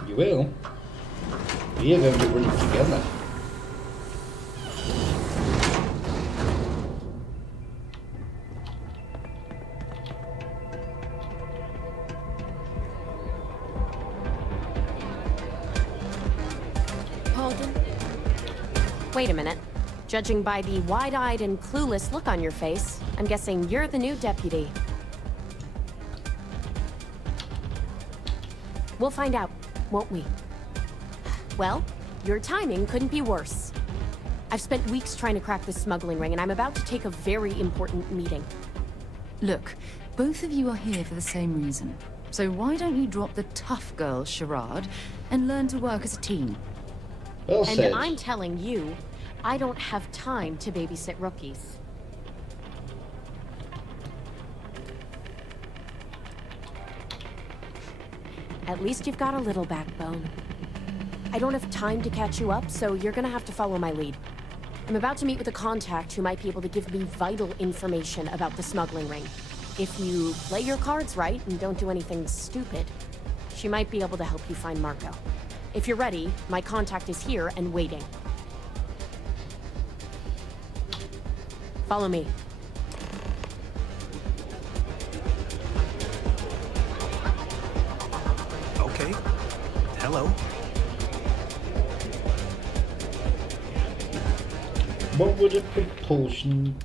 You will. We are going to run it together. Pardon? Wait a minute. Judging by the wide-eyed and clueless look on your face, I'm guessing you're the new deputy. We'll find out, won't we? Well, your timing couldn't be worse. I've spent weeks trying to crack this smuggling ring, and I'm about to take a very important meeting. Look, both of you are here for the same reason. So why don't you drop the tough girl charade and learn to work as a team? Well said. And I'm telling you, I don't have time to babysit rookies. At least you've got a little backbone. I don't have time to catch you up, so you're gonna have to follow my lead. I'm about to meet with a contact who might be able to give me vital information about the smuggling ring. If you play your cards right and don't do anything stupid, she might be able to help you find Marco. If you're ready, my contact is here and waiting. Follow me. Okay. Hello. What would a propulsion...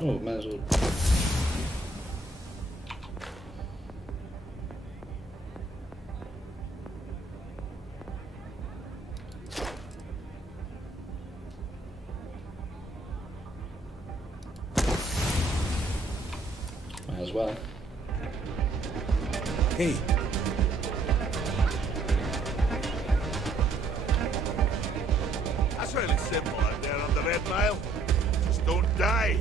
Oh, might as well. as well. Hey. That's really simple out there on the Red Mile. Just don't die.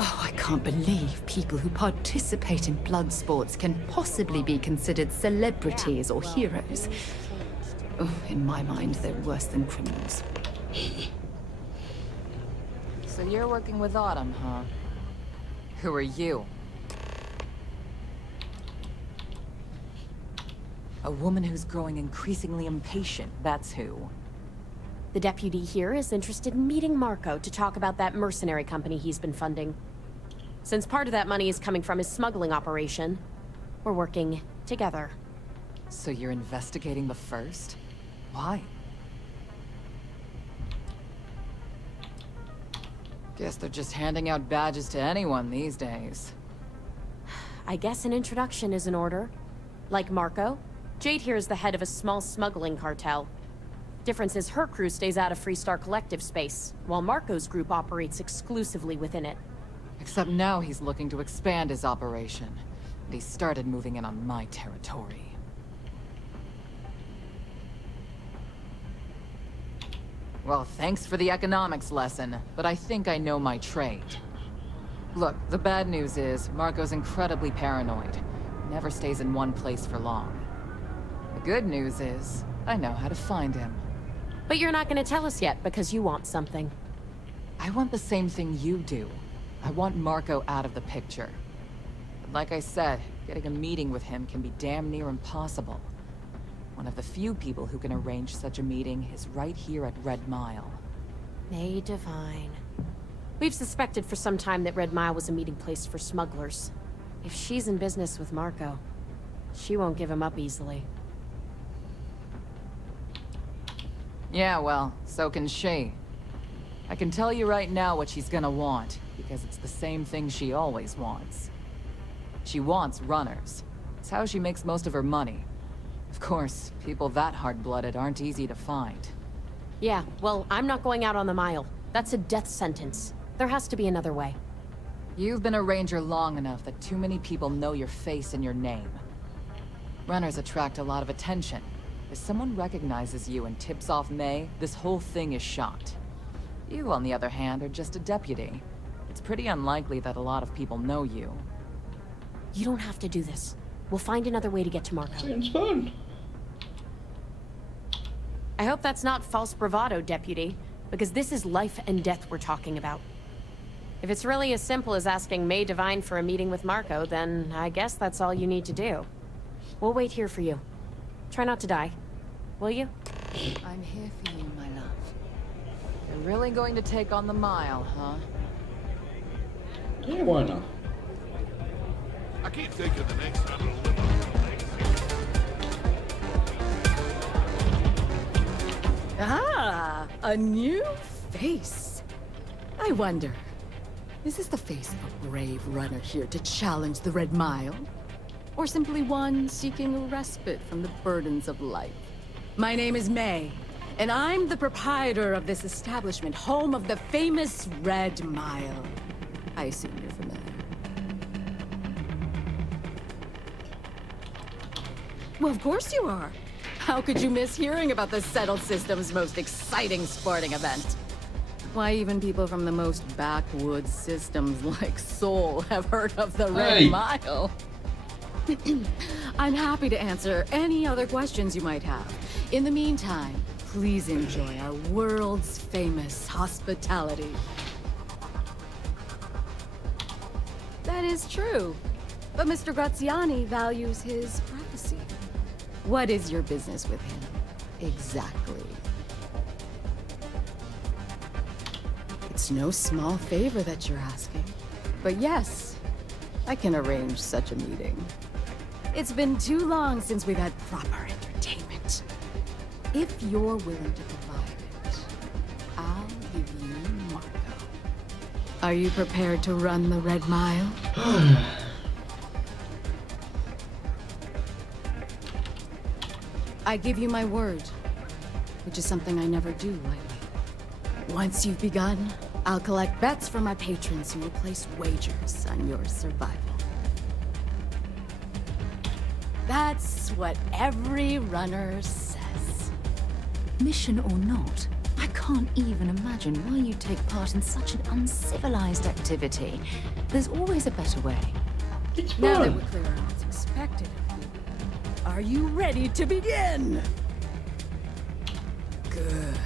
Oh, I can't believe people who participate in blood sports can possibly be considered celebrities or heroes. Oh, in my mind, they're worse than criminals. So you're working with Autumn, huh? Who are you? A woman who's growing increasingly impatient, that's who. The deputy here is interested in meeting Marco to talk about that mercenary company he's been funding. Since part of that money is coming from his smuggling operation, we're working together. So you're investigating the first? Why? Guess they're just handing out badges to anyone these days. I guess an introduction is in order. Like Marco, Jade here is the head of a small smuggling cartel. Difference is her crew stays out of Freestar Collective space, while Marco's group operates exclusively within it. Except now he's looking to expand his operation, and he started moving in on my territory. Well, thanks for the economics lesson, but I think I know my trade. Look, the bad news is, Marco's incredibly paranoid. Never stays in one place for long. The good news is, I know how to find him. But you're not gonna tell us yet because you want something. I want the same thing you do. I want Marco out of the picture. But like I said, getting a meeting with him can be damn near impossible. One of the few people who can arrange such a meeting is right here at Red Mile. May Divine. We've suspected for some time that Red Mile was a meeting place for smugglers. If she's in business with Marco, she won't give him up easily. Yeah, well, so can she. I can tell you right now what she's gonna want, because it's the same thing she always wants. She wants runners. It's how she makes most of her money. Of course, people that hard-blooded aren't easy to find. Yeah, well, I'm not going out on the mile. That's a death sentence. There has to be another way. You've been a ranger long enough that too many people know your face and your name. Runners attract a lot of attention. If someone recognizes you and tips off May, this whole thing is shot. You, on the other hand, are just a deputy. It's pretty unlikely that a lot of people know you. You don't have to do this. We'll find another way to get to Marco. Sounds fun. I hope that's not false bravado, Deputy, because this is life and death we're talking about. If it's really as simple as asking May Divine for a meeting with Marco, then I guess that's all you need to do. We'll wait here for you. Try not to die. Will you? I'm here for you, my love. You're really going to take on the mile, huh? Yeah, why not? I keep thinking the next time it'll live up. Ah, a new face. I wonder, is this the face of a brave runner here to challenge the Red Mile? Or simply one seeking a respite from the burdens of life? My name is May, and I'm the proprietor of this establishment, home of the famous Red Mile. I assume you're familiar. Well, of course you are. How could you miss hearing about the Settled System's most exciting sporting event? Why, even people from the most backwoods systems like Sol have heard of the Red Mile. I'm happy to answer any other questions you might have. In the meantime, please enjoy our world's famous hospitality. That is true, but Mr. Graziani values his privacy. What is your business with him? Exactly. It's no small favor that you're asking. But yes, I can arrange such a meeting. It's been too long since we've had proper entertainment. If you're willing to provide it, I'll give you Marco. Are you prepared to run the Red Mile? I give you my word, which is something I never do lightly. Once you've begun, I'll collect bets from my patrons who will place wagers on your survival. That's what every runner says. Mission or not, I can't even imagine why you take part in such an uncivilized activity. There's always a better way. Now that we're clear on what's expected of you, are you ready to begin? Good.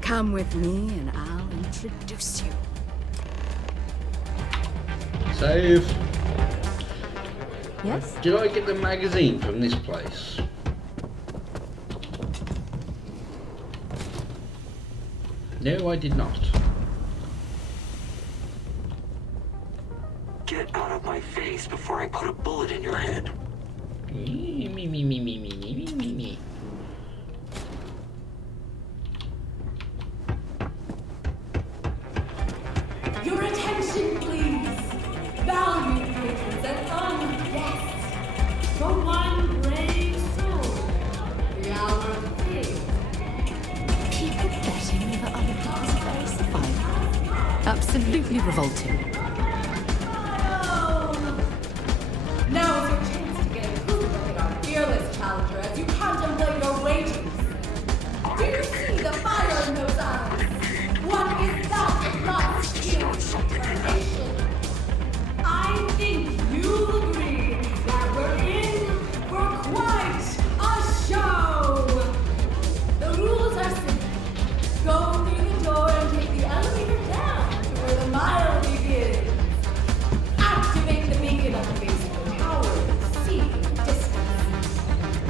Come with me and I'll introduce you. Save. Yes? Did I get the magazine from this place? No, I did not. Get out of my face before I put a bullet in your head. Me. Your attention, please. Valued patrons and honored guests. For one brave soul, the hour of fate. People betting over other people's very survival. Absolutely revolting. Now is your chance to get a good look at our fearless challenger as you contemplate your wagers. Do you see the fire in those eyes? What is that if not skill and determination? I think you'll agree that we're in for quite a show. The rules are simple. Go through the door and take the elevator down to where the mile begins. Activate the beacon on the base of the tower and see the distance.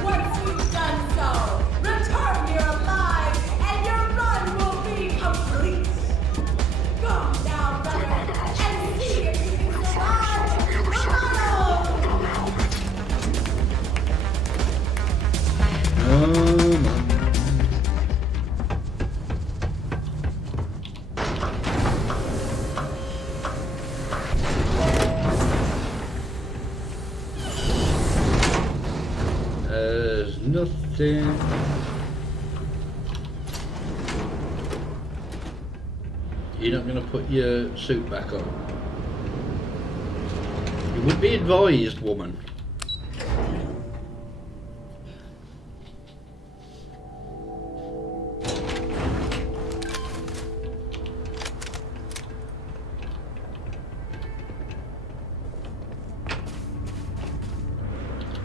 Once you've done so, return here alive and your run will be complete. Go now, brother, and see if you can survive tomorrow. There's nothing. You're not going to put your suit back on. You would be advised, woman.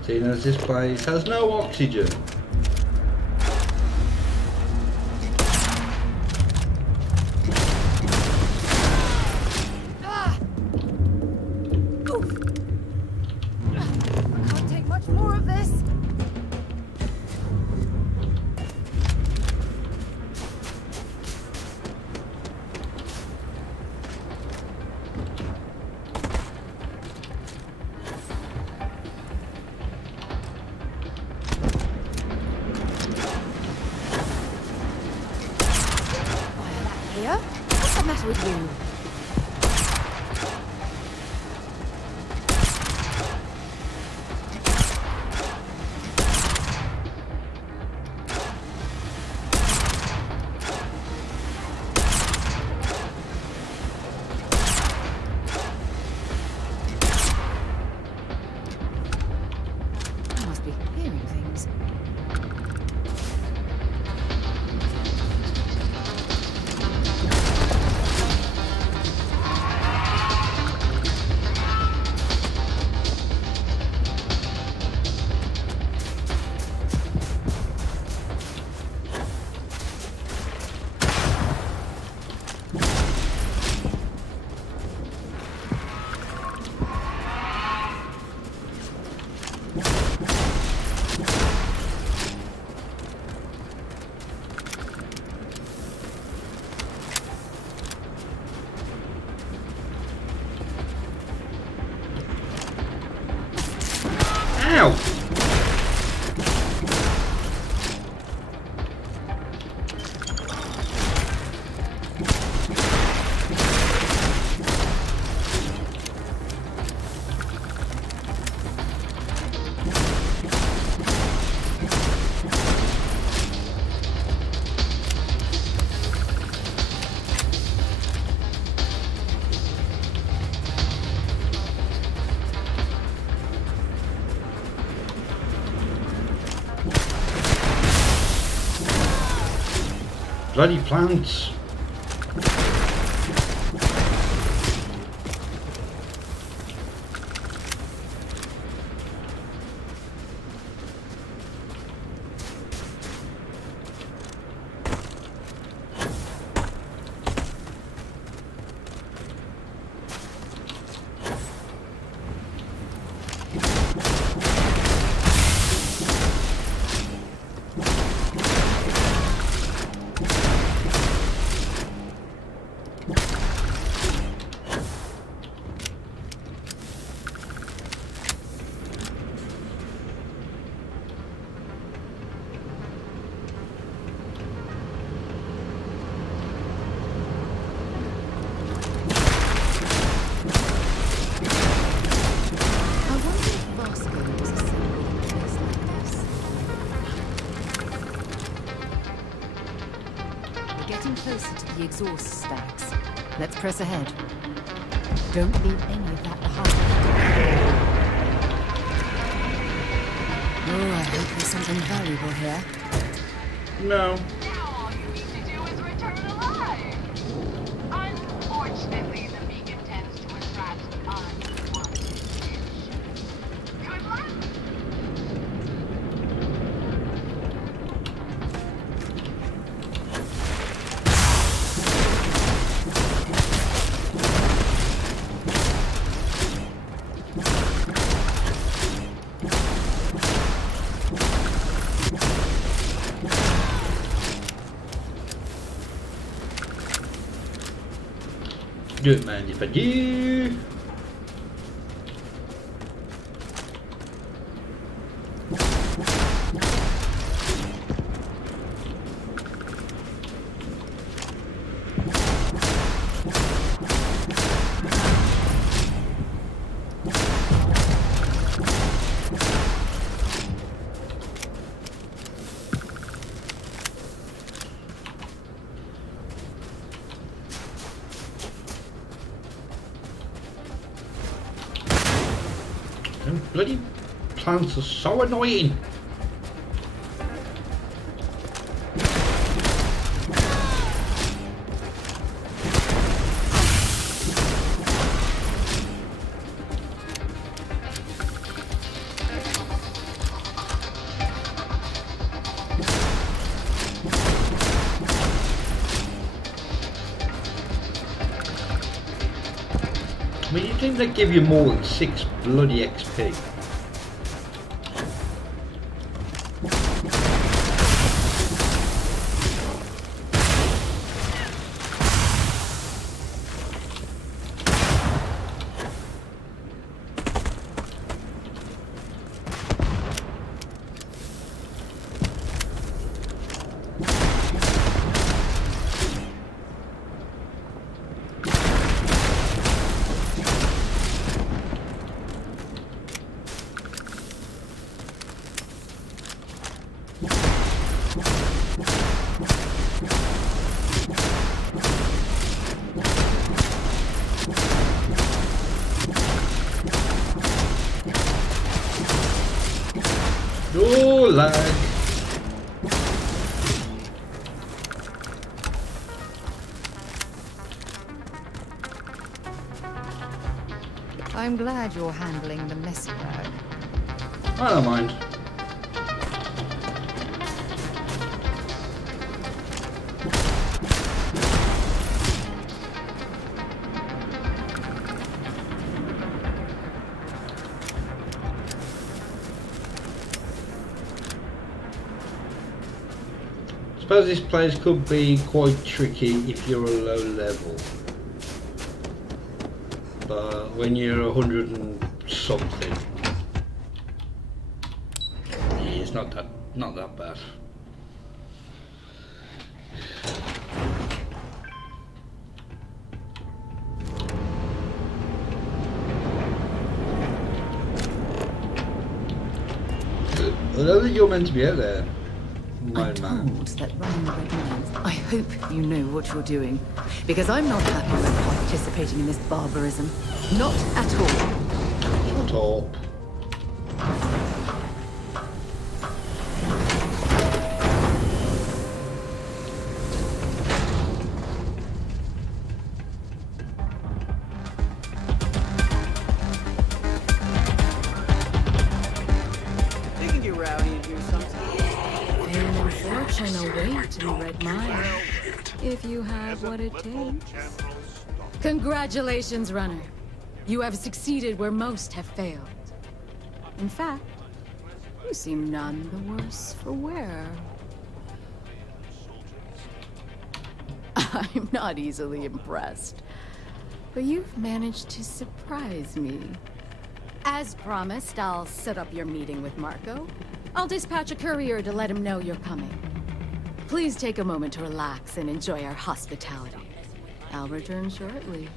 Seeing as this place has no oxygen. Can't take much more of this. Here? What's the matter with you? I must be hearing things. Ow! bloody plants. Closer to the exhaust stacks. Let's press ahead. Don't leave any of that behind. Oh, I hope there's something valuable here. No. Now all you need to do is return alive. Unfortunately, the beacon tends to attract unwanted fish. Good luck. Don't mind if I do. Them bloody plants are so annoying. I mean, you think they give you more than 6 bloody XP? Oh, lag. I'm glad you're handling the messy work. I don't mind. I suppose this place could be quite tricky if you're a low level, but when you're 100 and something, yeah, it's not that bad. I don't think you're meant to be out there. I'm told that running the red means I hope you know what you're doing, because I'm not happy with participating in this barbarism. Not at all. Shut up. Red Mile, if you have what it takes. Congratulations, runner. You have succeeded where most have failed. In fact, you seem none the worse for wear. I'm not easily impressed, but you've managed to surprise me. As promised, I'll set up your meeting with Marco. I'll dispatch a courier to let him know you're coming. Please take a moment to relax and enjoy our hospitality. I'll return shortly.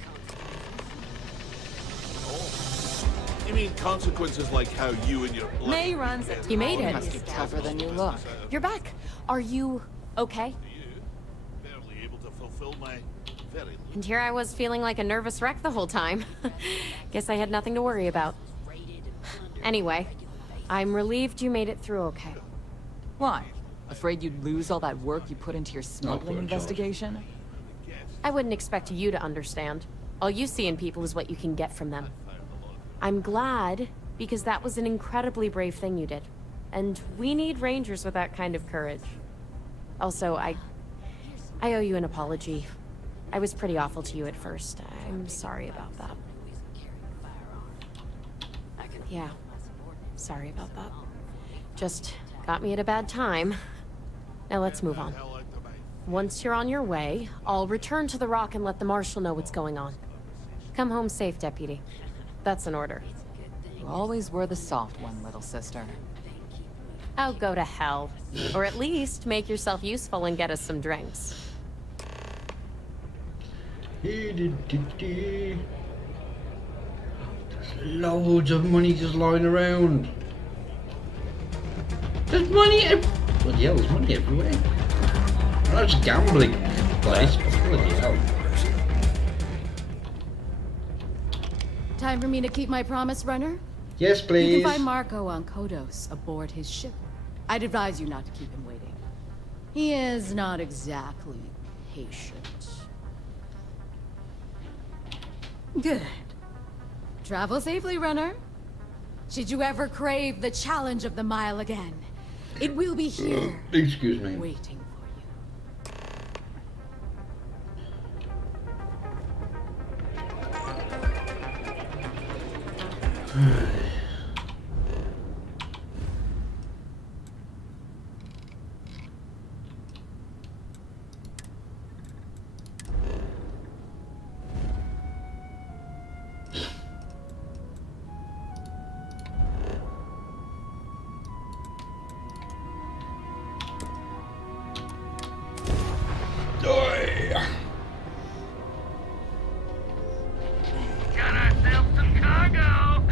You mean consequences like how you and your... May runs it. You made it. Must be tougher than you look. You're back. Are you okay? barely able to fulfill my very... And here I was feeling like a nervous wreck the whole time. Guess I had nothing to worry about. Anyway, I'm relieved you made it through okay. Why? Afraid you'd lose all that work you put into your smuggling investigation? I wouldn't expect you to understand. All you see in people is what you can get from them. I'm glad, because that was an incredibly brave thing you did. And we need rangers with that kind of courage. Also, I owe you an apology. I was pretty awful to you at first. I'm sorry about that. Yeah, sorry about that. Just got me at a bad time. Now let's move on. Once you're on your way, I'll return to the Rock and let the Marshal know what's going on. Come home safe, Deputy. That's an order. You always were the soft one, little sister. Oh, go to hell. Or at least make yourself useful and get us some drinks. There's loads of money just lying around. There's money bloody hell, there's money everywhere. I know it's a gambling place, but bloody hell. Time for me to keep my promise, runner? Yes, please. You can find Marco on Kodos aboard his ship. I'd advise you not to keep him waiting. He is not exactly patient. Good. Travel safely, runner. Should you ever crave the challenge of the mile again, it will be here. Excuse me. Waiting for you. Got ourselves some cargo.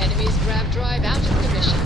Enemy's grab drive out of commission.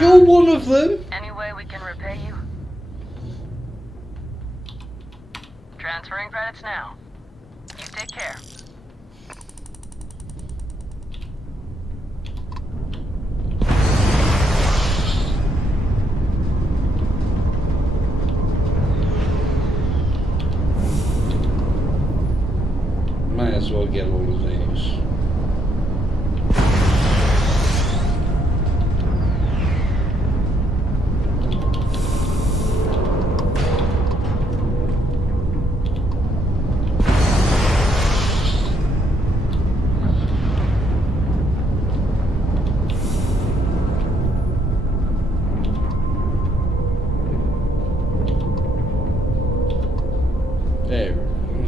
You're one of them. Any way we can repay you? Transferring credits now. You take care. Might as well get all of these.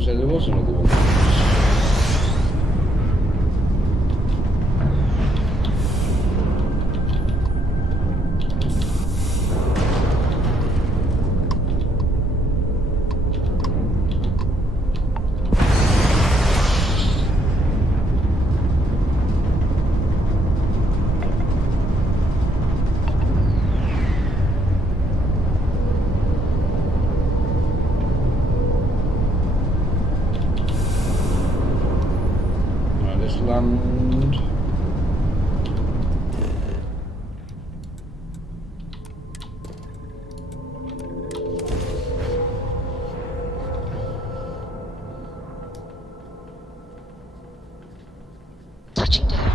There was another one. around. Touching down.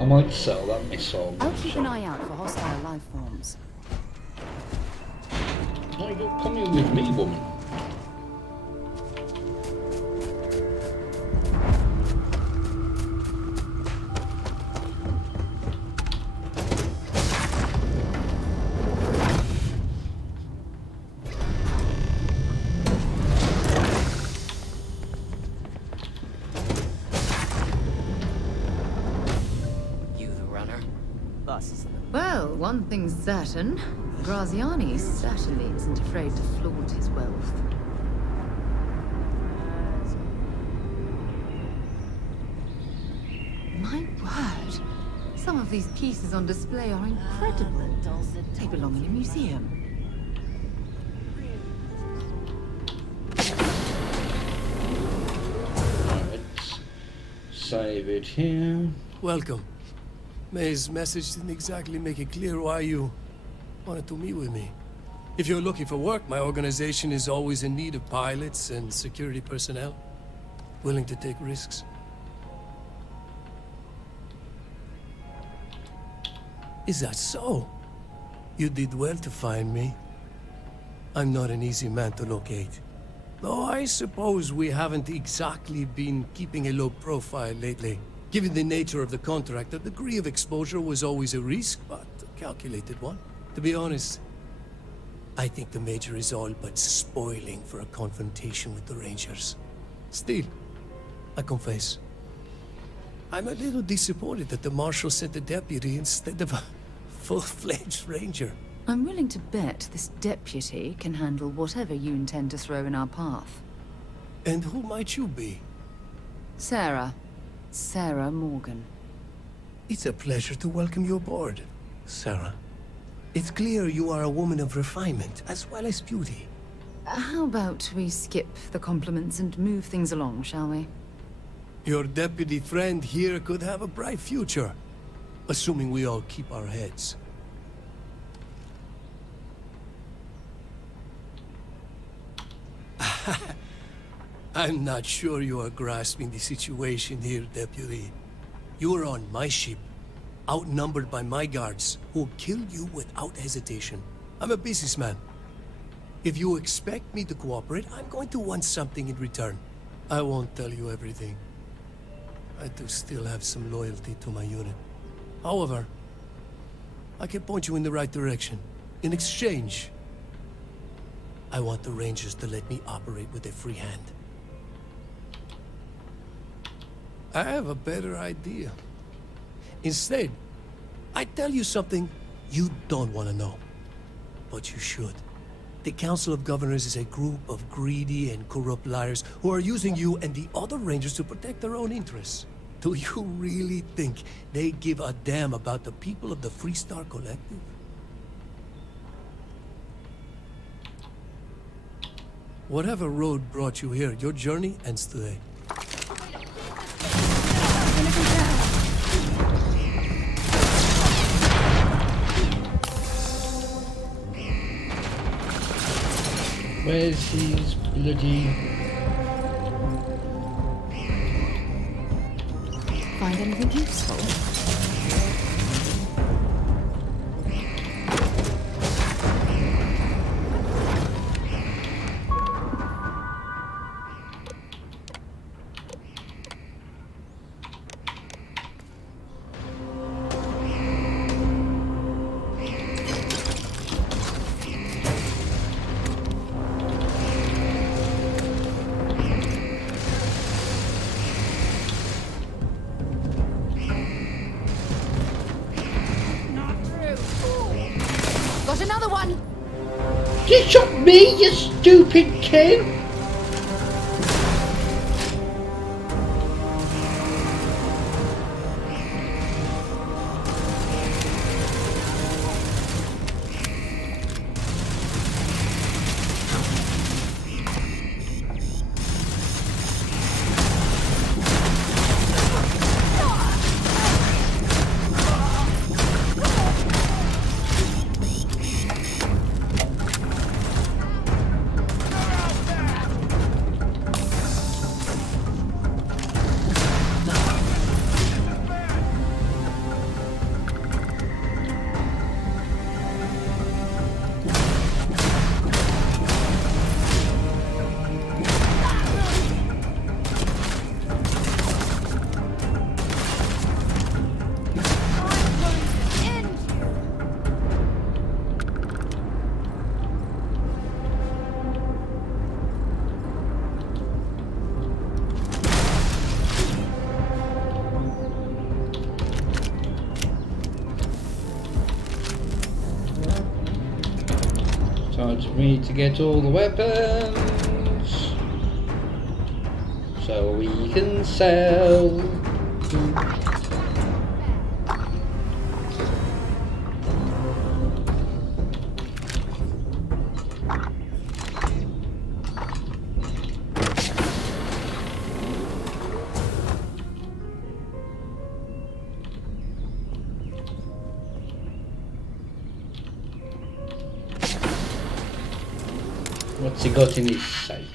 I might sell that missile. I'll keep an eye out for hostile life forms. No, you're coming with me, woman. Well, one thing's certain. Graziani certainly isn't afraid to flaunt his wealth. My word! Some of these pieces on display are incredible. They belong in a museum. Let's save it here. Welcome. May's message didn't exactly make it clear why you wanted to meet with me. If you're looking for work, my organization is always in need of pilots and security personnel, willing to take risks. Is that so? You did well to find me. I'm not an easy man to locate. Though I suppose we haven't exactly been keeping a low profile lately. Given the nature of the contract, a degree of exposure was always a risk, but a calculated one. To be honest, I think the Major is all but spoiling for a confrontation with the Rangers. Still, I confess, I'm a little disappointed that the Marshal sent a deputy instead of a full-fledged Ranger. I'm willing to bet this deputy can handle whatever you intend to throw in our path. And who might you be? Sarah. Sarah Morgan. It's a pleasure to welcome you aboard, Sarah. It's clear you are a woman of refinement, as well as beauty. How about we skip the compliments and move things along, shall we? Your deputy friend here could have a bright future, assuming we all keep our heads. I'm not sure you are grasping the situation here, Deputy. You are on my ship, outnumbered by my guards, who will kill you without hesitation. I'm a businessman. If you expect me to cooperate, I'm going to want something in return. I won't tell you everything. I do still have some loyalty to my unit. However, I can point you in the right direction. In exchange, I want the Rangers to let me operate with a free hand. I have a better idea. Instead, I tell you something you don't want to know. But you should. The Council of Governors is a group of greedy and corrupt liars who are using you and the other Rangers to protect their own interests. Do you really think they give a damn about the people of the Freestar Collective? Whatever road brought you here, your journey ends today. Where's his bloody... Find anything useful? Got another one! You shot me, you stupid kid! wants me to get all the weapons so we can sell. What's he got in his safe?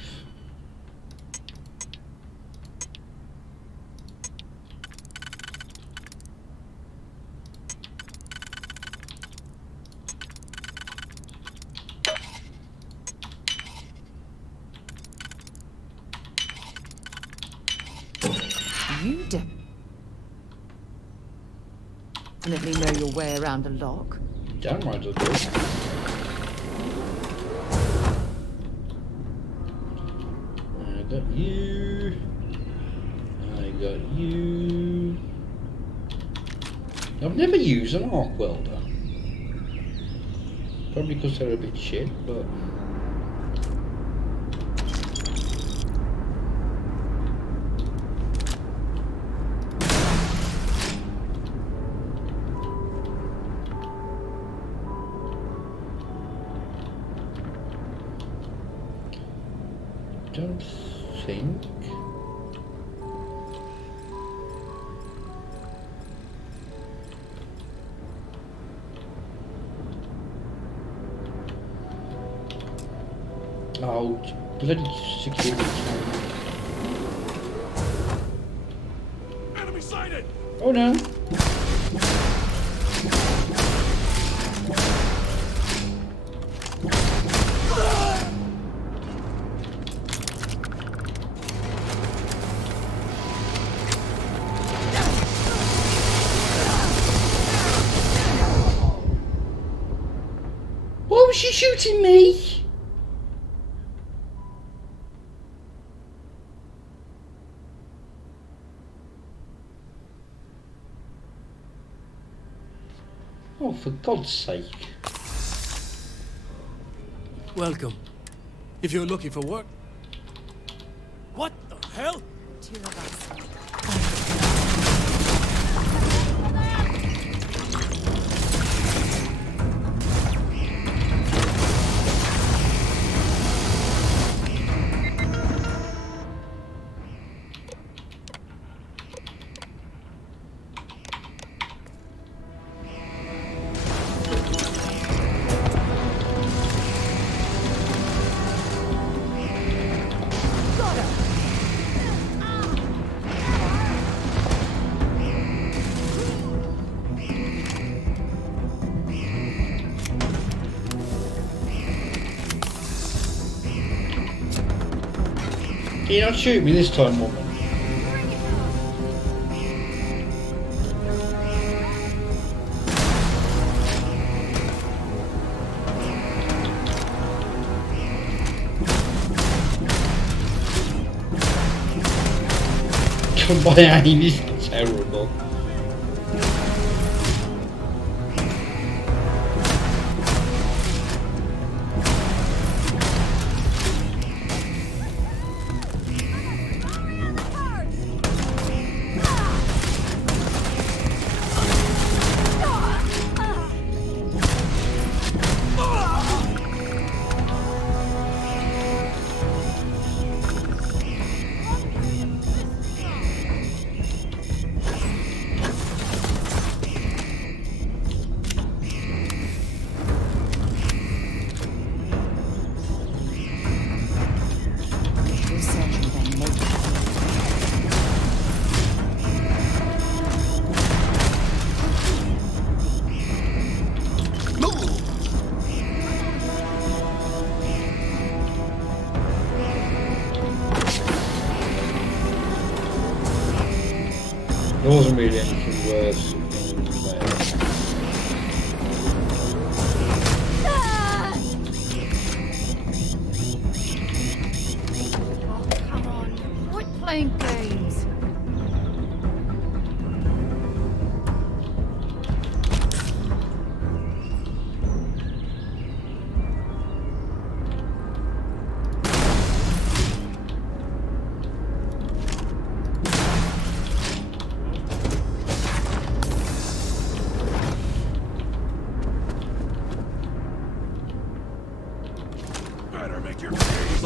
You definitely know your way around a lock. Damn right I do. I got you. I got you. I've never used an arc welder. Probably because they're a bit shit, but... don't think. Oh, bloody security camera. Enemy sighted! Oh no. Why was she shooting me? Oh, for God's sake. Welcome. If you're looking for work... What the hell? Two of us. Can you not shoot me this time, woman? My aim is terrible. There wasn't really anything worse than that. Oh, come on. Quit playing games. better make your peace.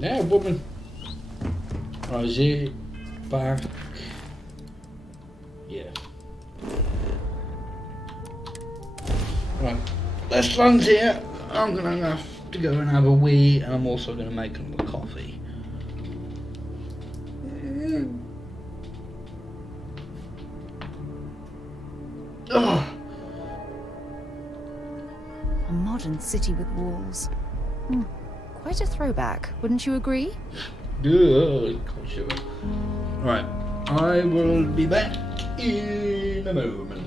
Yeah, woman. Right, is it back? Yeah. Right, let's land here. I'm gonna have to go and have a wee, and I'm also gonna make another coffee. Oh. A modern city with walls. Quite a throwback, wouldn't you agree? Good. Right, I will be back in a moment.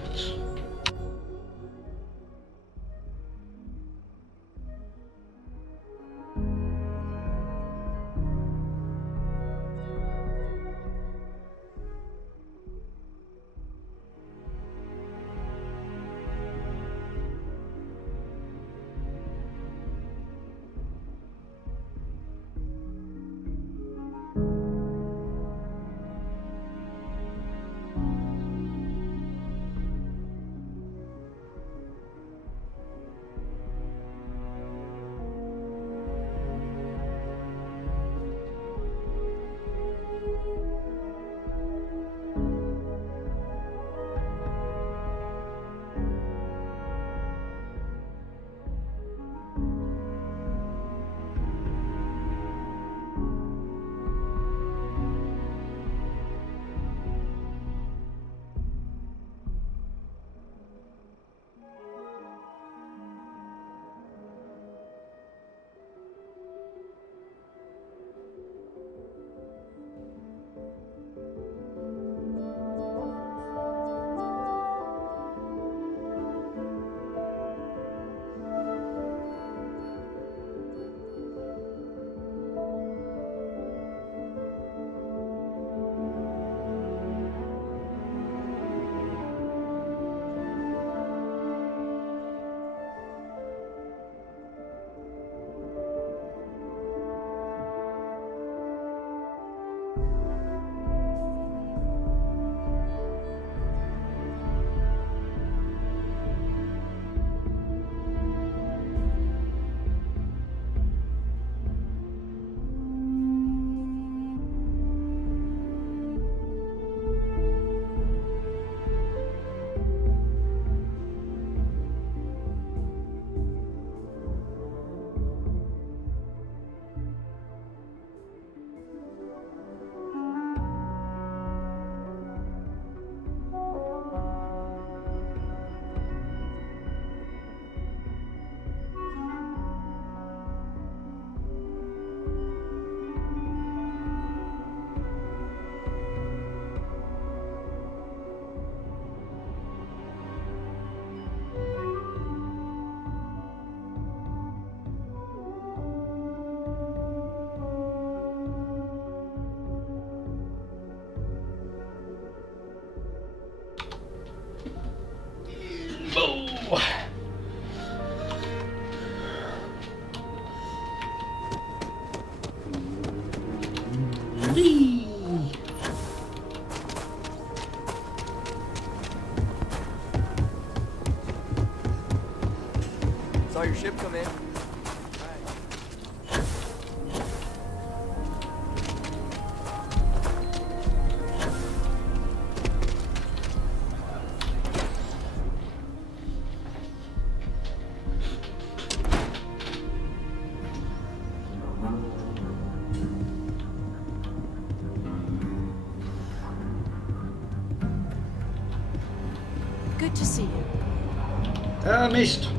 Saw your ship come in. Good to see you. Missed.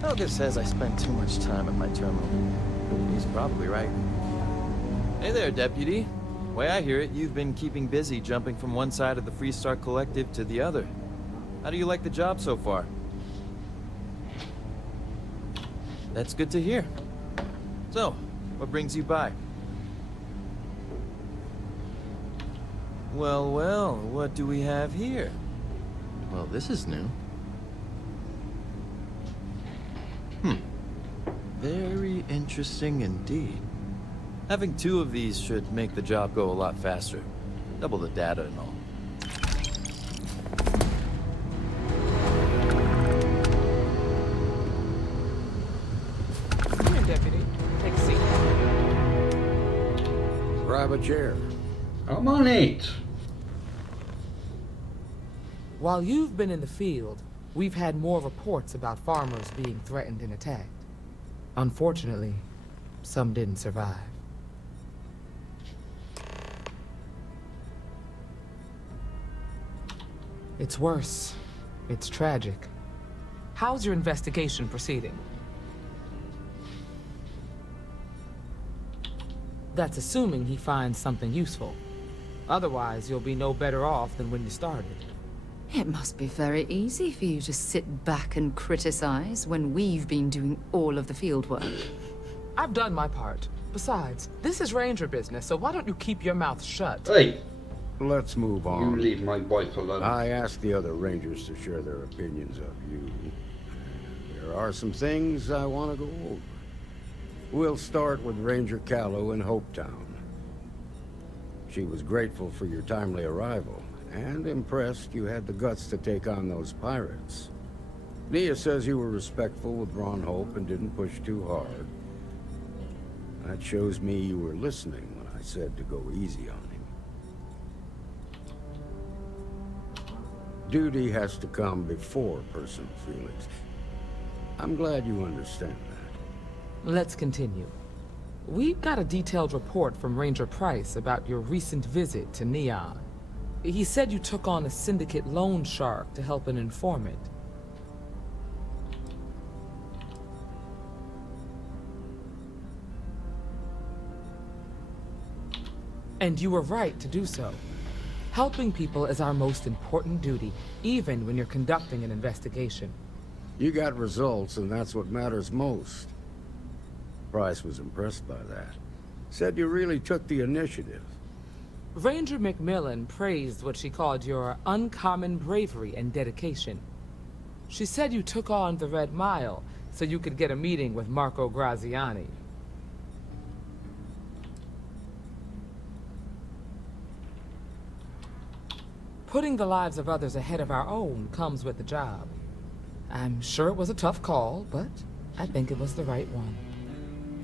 Helga says I spend too much time at my terminal. He's probably right. Hey there, Deputy. Way I hear it, you've been keeping busy jumping from one side of the Freestar Collective to the other. How do you like the job so far? That's good to hear. So, what brings you by? Well, well, what do we have here? Well, this is new. Very interesting indeed. Having two of these should make the job go a lot faster. Double the data and all. Come here, Deputy. Take a seat. Grab a chair. I'm on it. While you've been in the field, we've had more reports about farmers being threatened and attacked. Unfortunately, some didn't survive. It's worse. It's tragic. How's your investigation proceeding? That's assuming he finds something useful. Otherwise, you'll be no better off than when you started. It must be very easy for you to sit back and criticize when we've been doing all of the field work. I've done my part. Besides, this is Ranger business, so why don't you keep your mouth shut? Hey! Let's move on. You leave my wife alone. I asked the other Rangers to share their opinions of you. There are some things I want to go over. We'll start with Ranger Callow in Hopetown. She was grateful for your timely arrival, and impressed you had the guts to take on those pirates. Nia says you were respectful with Ron Hope and didn't push too hard. That shows me you were listening when I said to go easy on him. Duty has to come before personal feelings. I'm glad you understand that. Let's continue. We've got a detailed report from Ranger Price about your recent visit to Neon. He said you took on a syndicate loan shark to help an informant. And you were right to do so. Helping people is our most important duty, even when you're conducting an investigation. You got results, and that's what matters most. Price was impressed by that. Said you really took the initiative. Ranger McMillan praised what she called your uncommon bravery and dedication. She said you took on the Red Mile so you could get a meeting with Marco Graziani. Putting the lives of others ahead of our own comes with the job. I'm sure it was a tough call, but I think it was the right one.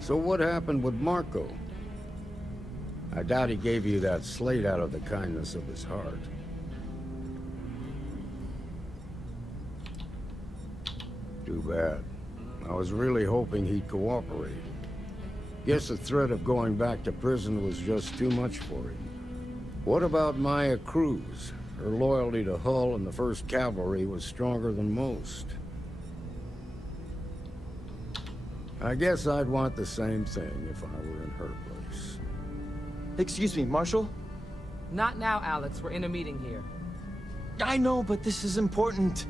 So what happened with Marco? I doubt he gave you that slate out of the kindness of his heart. Too bad. I was really hoping he'd cooperate. Guess the threat of going back to prison was just too much for him. What about Maya Cruz? Her loyalty to Hull and the 1st Cavalry was stronger than most. I guess I'd want the same thing if I were in her place. Excuse me, Marshal? Not now, Alex. We're in a meeting here. I know, but this is important.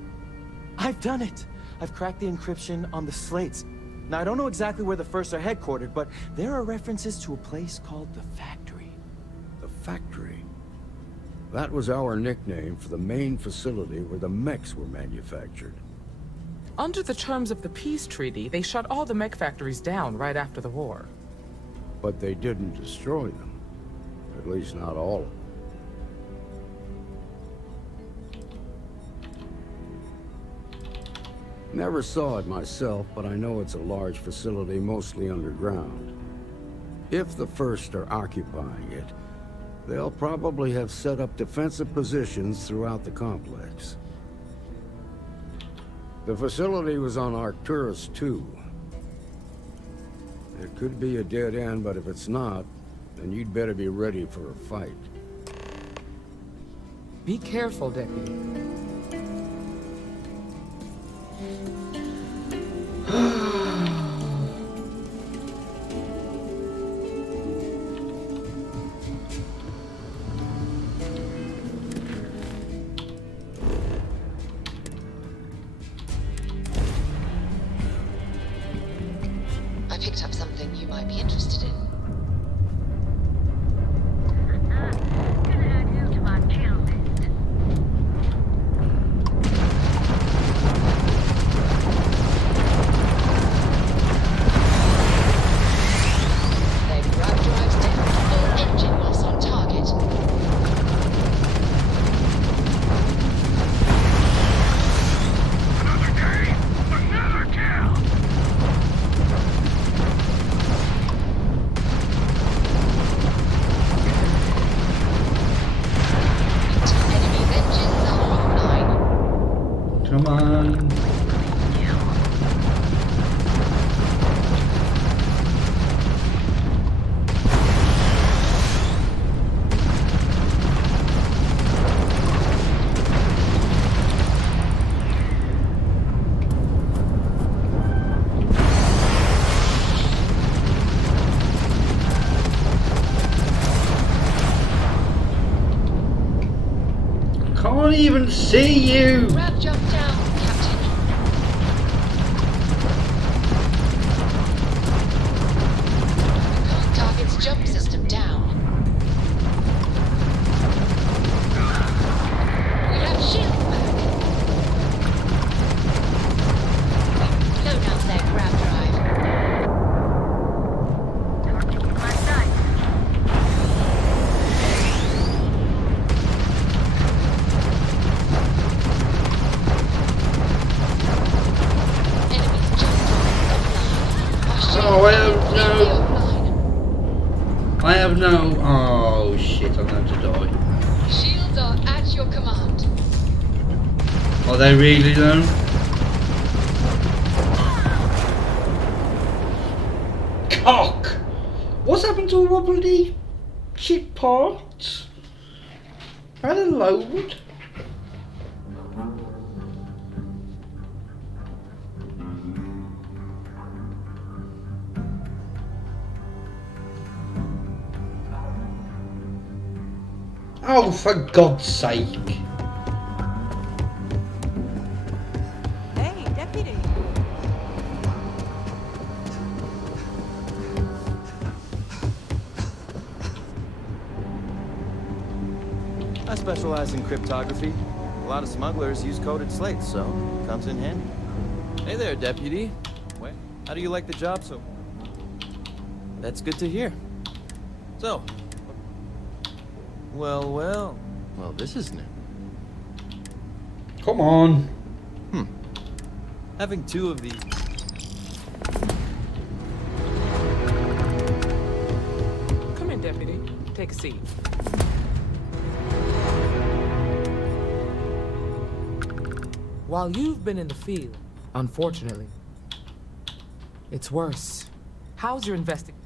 I've done it. I've cracked the encryption on the slates. Now, I don't know exactly where the First are headquartered, but there are references to a place called the Factory. The Factory? That was our nickname for the main facility where the mechs were manufactured. Under the terms of the peace treaty, they shut all the mech factories down right after the war. But they didn't destroy them. At least not all of them. Never saw it myself, but I know it's a large facility mostly underground. If the First are occupying it, they'll probably have set up defensive positions throughout the complex. The facility was on Arcturus 2. It could be a dead end, but if it's not, then you'd better be ready for a fight. Be careful, Deputy. I picked up something you might be interested in. Come on. Can't even see you. Grab jump down, Captain. Recon target's jump system down. We have shields back. Low down there, grab drive. My sight. Oh, I have no. Oh shit! I'm going to die. Shields are at your command. Are they really though? Cock! What's happened to all my bloody shit parts? Had a load. Oh, for God's sake. Hey, Deputy. I specialize in cryptography. A lot of smugglers use coded slates, so it comes in handy. Hey there, Deputy. Wait, how do you like the job so? That's good to hear. So, well, this is new. Come on. Having two of these. Come in, Deputy. Take a seat. While you've been in the field, unfortunately, it's worse. How's your investigation?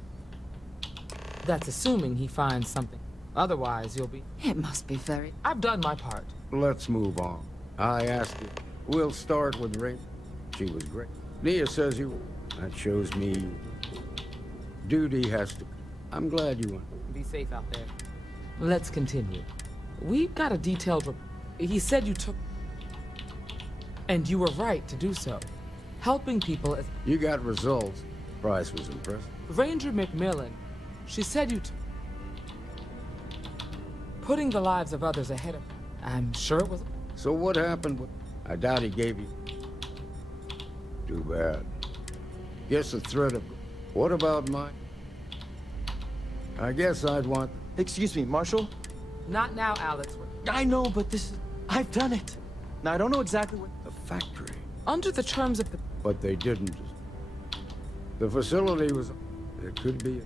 That's assuming he finds something. Otherwise, you'll be... It must be very... I've done my part. Let's move on. I asked you. We'll start with Ray. She was great. Nia says you... That shows me... Duty has to... I'm glad you went. Be safe out there. Let's continue. We've got a detailed... He said you took... And you were right to do so. Helping people is... You got results. Price was impressive. Ranger McMillan, she said you took... Putting the lives of others ahead of... I'm sure it was... So what happened with... I doubt he gave you... Too bad. Guess the threat of... What about mine? I guess I'd want... Excuse me, Marshal? Not now, Alex. I know, but this... I've done it. Now, I don't know exactly what... The factory. Under the terms of the... But they didn't. The facility was... It could be...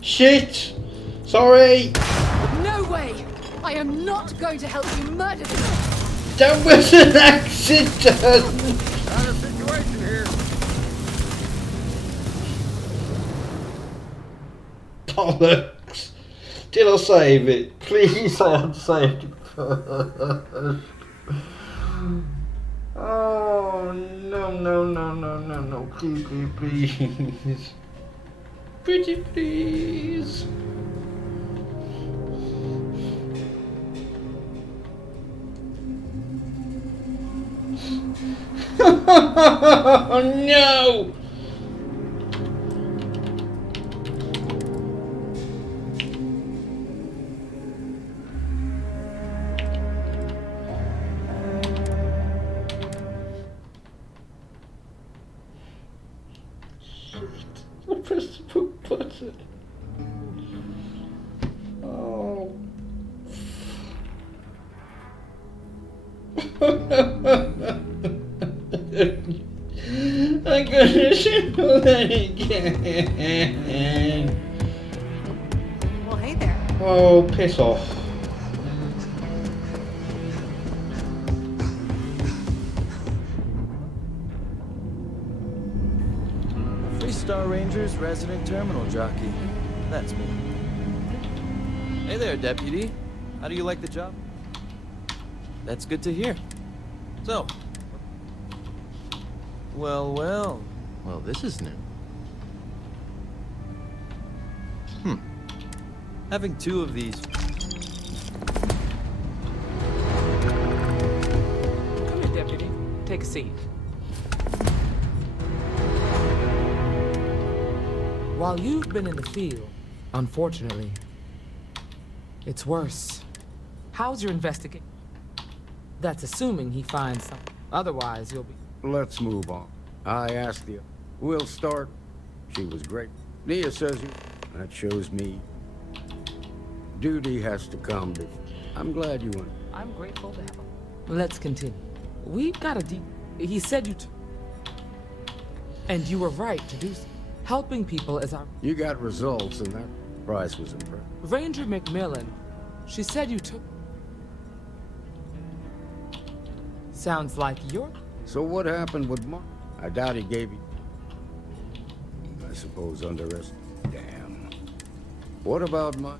Shit! Sorry! No way! I am not going to help you murder this. That was an accident! Not a situation here. Bollocks! Did I save it? Please say I'd saved it first. Oh, no. Please. Pretty please. Oh no! I pressed the wrong button. Oh. I'm gonna shoot that again. Well, hey there. Oh, piss off. Star Ranger's resident terminal jockey. That's me. Hey there, Deputy. How do you like the job? That's good to hear. So... Well, this is new. Having two of these... Come here, Deputy. Take a seat. While you've been in the field, unfortunately, it's worse. How's your investigation? That's assuming he finds something. Otherwise, you'll be... Let's move on. I asked you. We'll start. She was great. Nia says you... That shows me. Duty has to come. I'm glad you went. I'm grateful to have him. Let's continue. We've got a deep... He said you... And you were right to do so. Helping people is our... You got results, and that price was impressive. Ranger McMillan, she said you took... Sounds like you're... So what happened with Mark? I doubt he gave you... I suppose underestimate. Damn. What about Mike?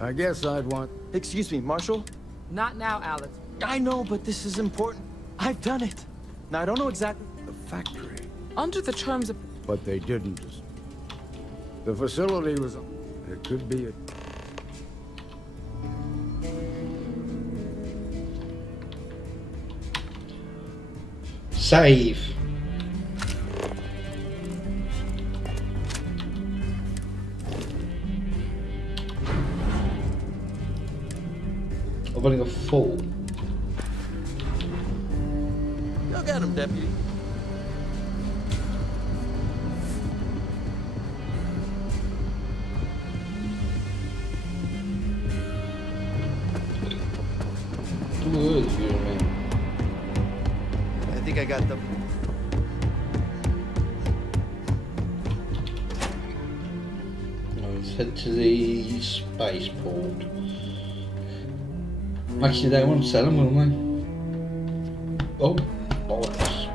I guess I'd want... Excuse me, Marshal? Not now, Alex. I know, but this is important. I've done it. Now, I don't know exactly... The factory. Under the terms of... But they didn't. The facility was... It could be a... Save. I've only got 4. Go get him, Deputy. I think I got them. Let's head to the spaceport. Actually, they won't sell them, will they? Oh, bollocks.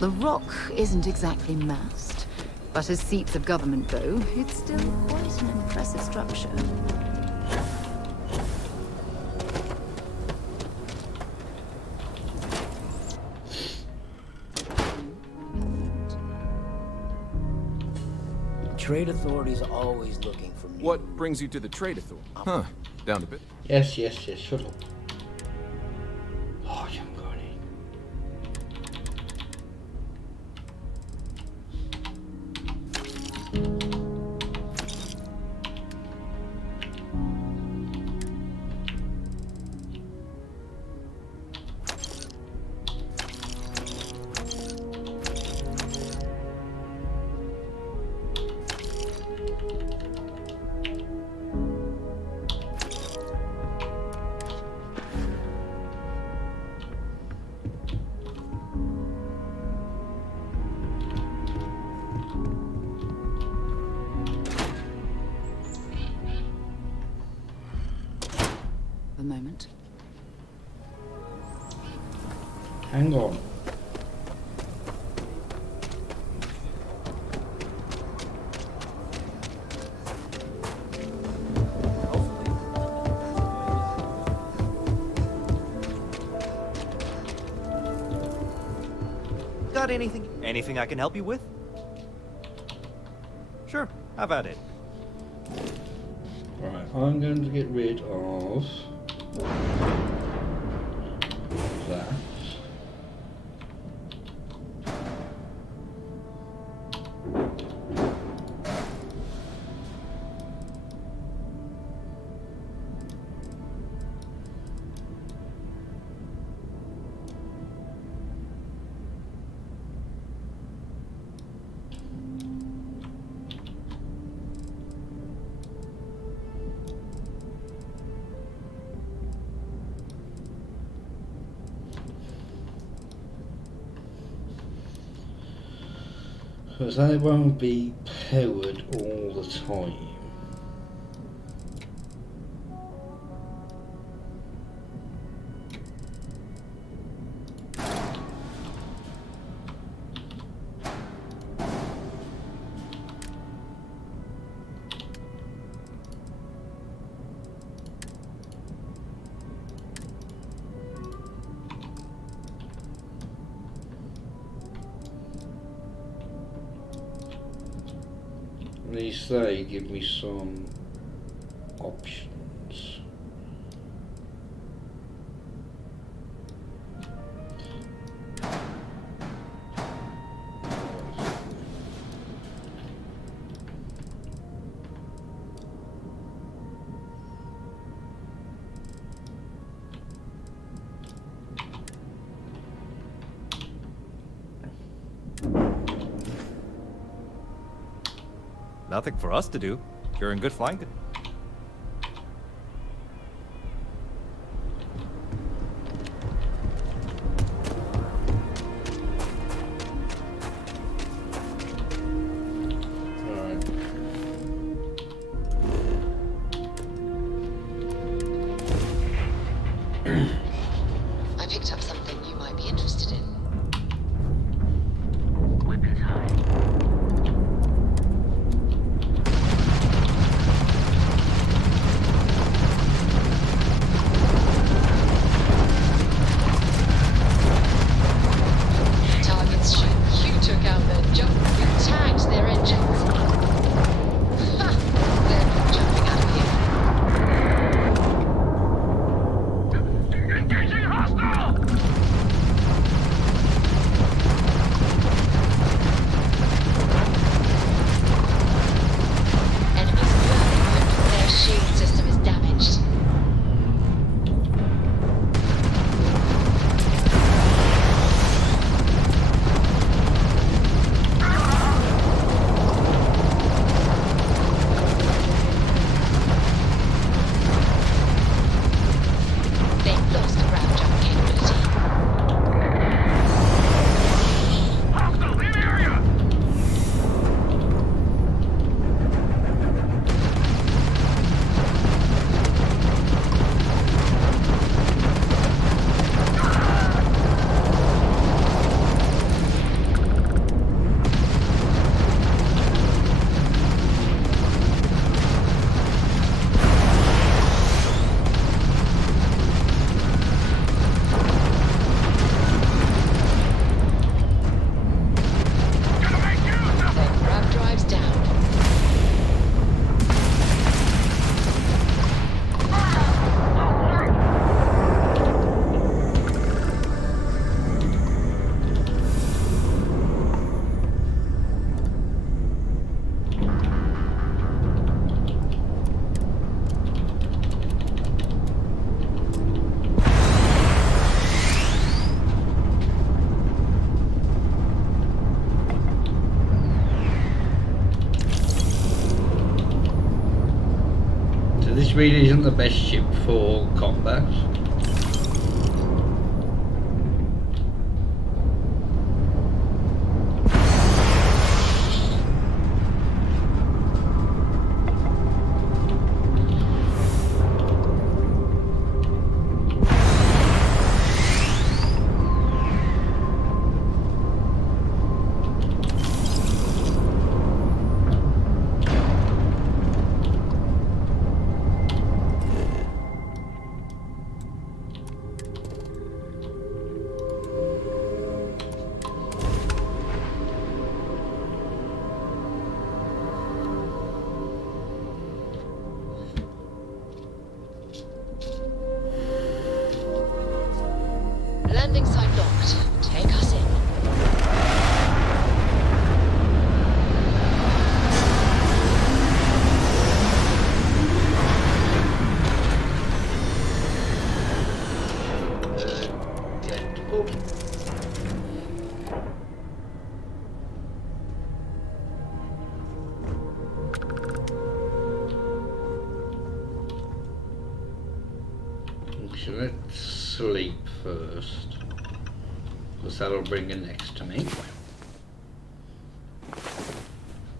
The rock isn't exactly massed, but as seats of government go, it's still quite an impressive structure. Trade authorities are always looking for me. What brings you to the trade authority? Huh, down a bit. Yes, shut up. Oh, young Gordon. moment. Hang on. Got anything I can help you with? Sure, have at it. Right, I'm going to get rid of that. Because they won't be powered all the time. At least they give me some options. Nothing for us to do. You're in good flank. I picked up something you might be interested in. Targets you took out their jump. You tagged their engines. Ha! They're not jumping out of here. Engaging hostile! Enemies burning. Their shield system is damaged. They've lost ground jump capability. Hostile in area! Their grab drives down. So this really isn't the best ship for combat. Landing site locked. Take us in. So let's sleep first, because that'll bring her next to me.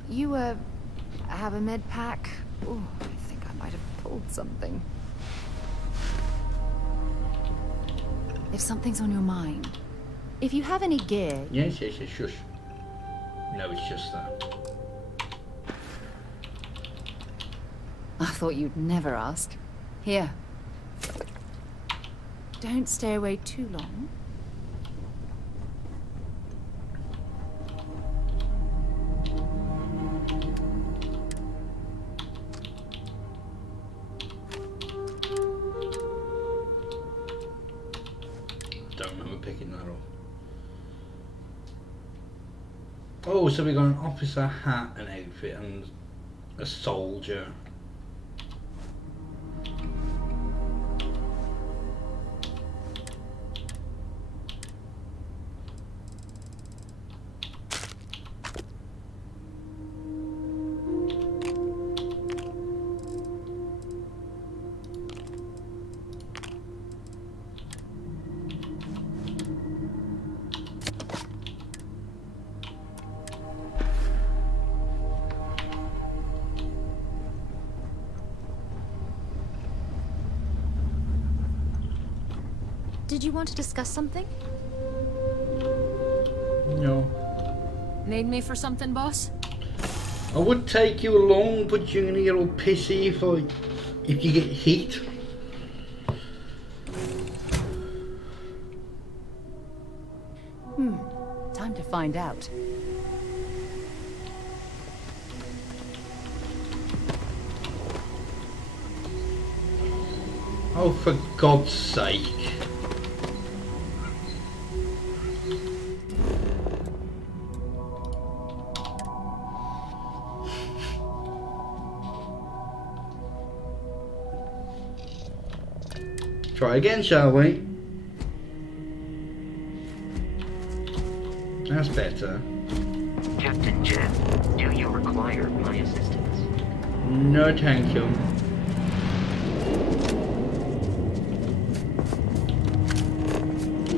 You, have a med pack? Oh, I think I might have pulled something. If something's on your mind, if you have any gear... Yes, shush. No, it's just that. I thought you'd never ask. Here. Don't stay away too long. Don't remember picking that up. Oh, so we got an officer hat and outfit and a soldier. Did you want to discuss something? No. Need me for something, boss? I would take you along, but you're gonna get all pissy if you get hit. Time to find out. Oh, for God's sake. Try again, shall we? That's better. Captain Jen, do you require my assistance? No, thank you.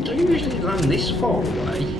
Don't you usually land this far away?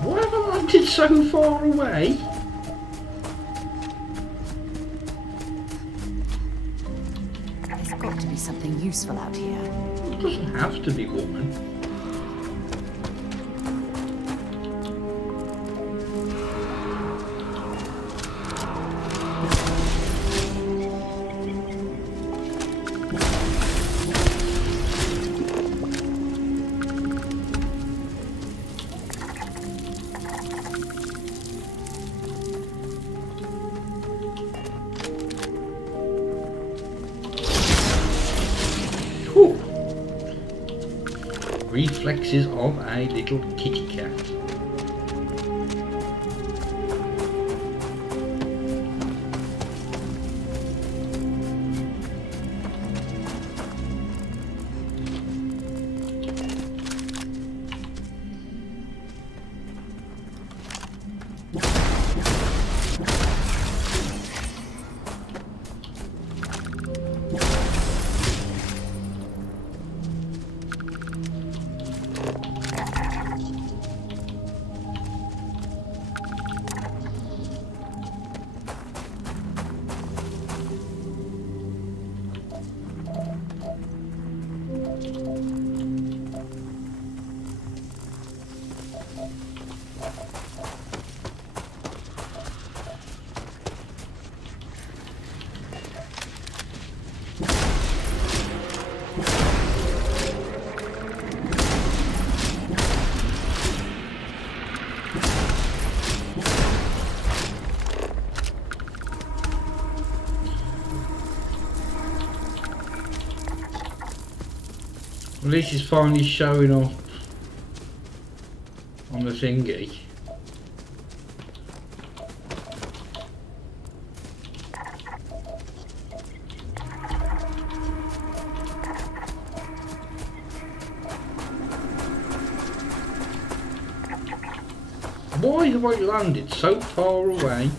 Why have I landed so far away? There's got to be something useful out here. It doesn't have to be, woman. Reflexes of a little kitty cat. At least he's finally showing up on the thingy. Why have I landed so far away?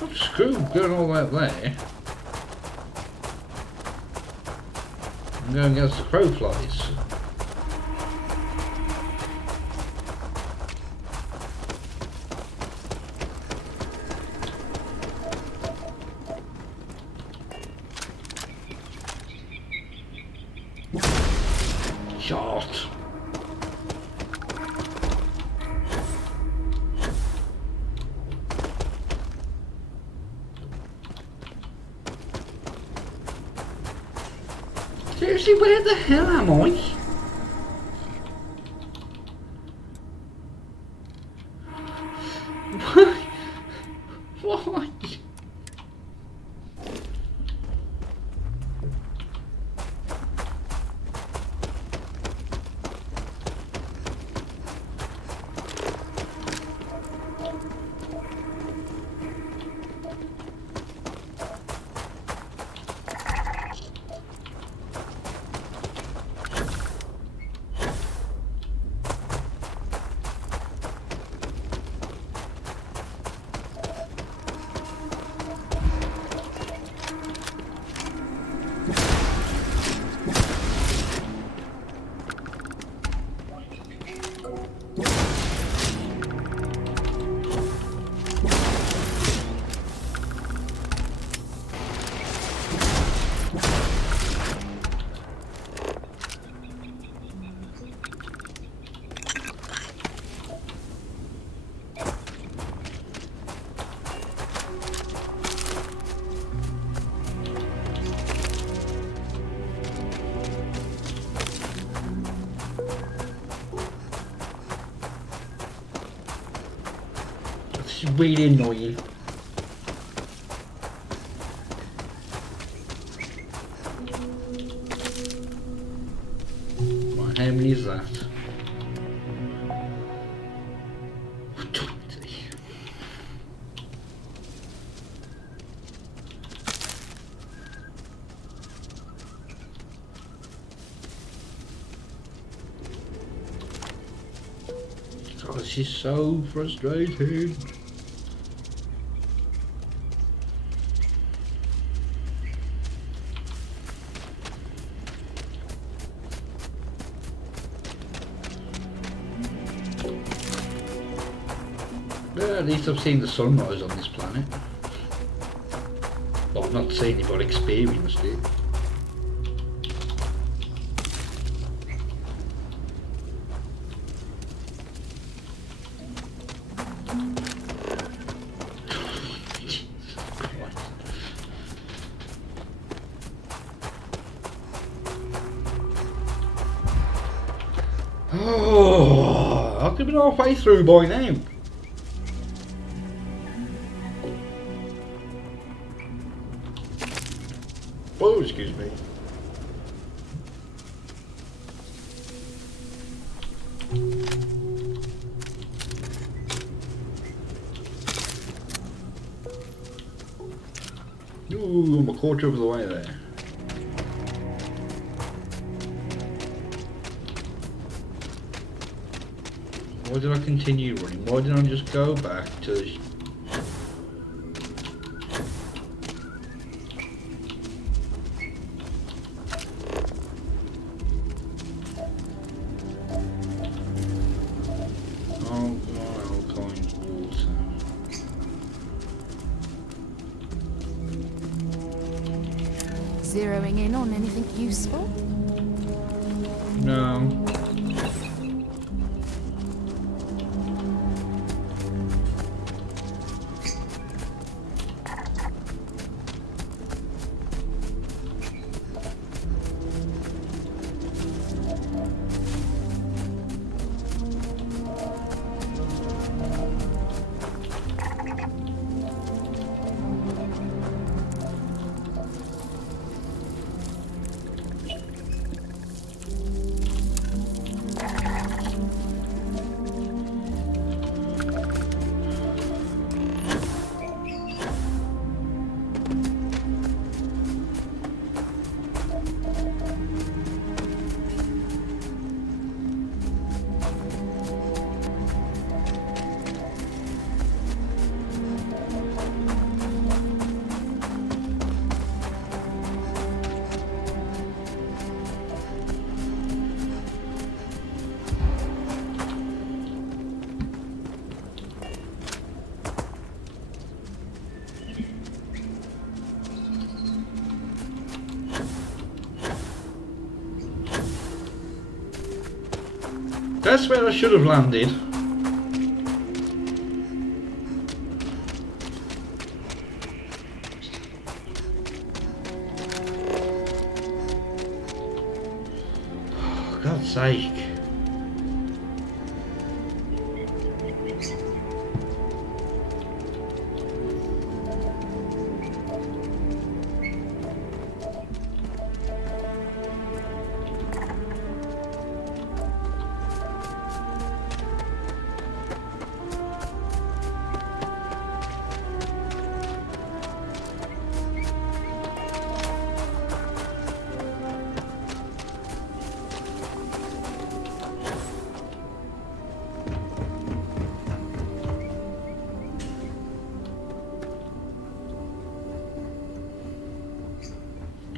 I'm screwed going all the way up there. I'm going against the crow flies. Shot. Seriously, where the hell am I? Why? It's really annoying. Right, how many is that? 20. God, this is so frustrating. At least I've seen the sunrise on this planet. Well, I've not seen it, but experienced it. Oh, I could have been halfway through by now. Oh, excuse me. Ooh, I'm a quarter of the way there. Why did I continue running? Why didn't I just go back to the... Zeroing in on anything useful? No. That's where I should have landed. For God's sake.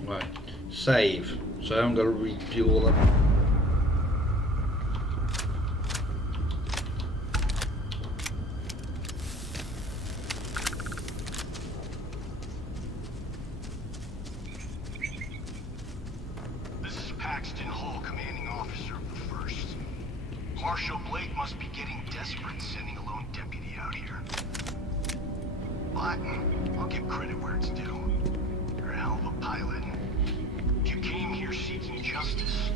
Right, save. So I'm going to redo all that. This is Paxton Hall, commanding officer of the 1st. Marshal Blake must be getting desperate sending a lone deputy out here. But I'll give credit where it's due. You're a hell of a pilot. If you came here seeking justice,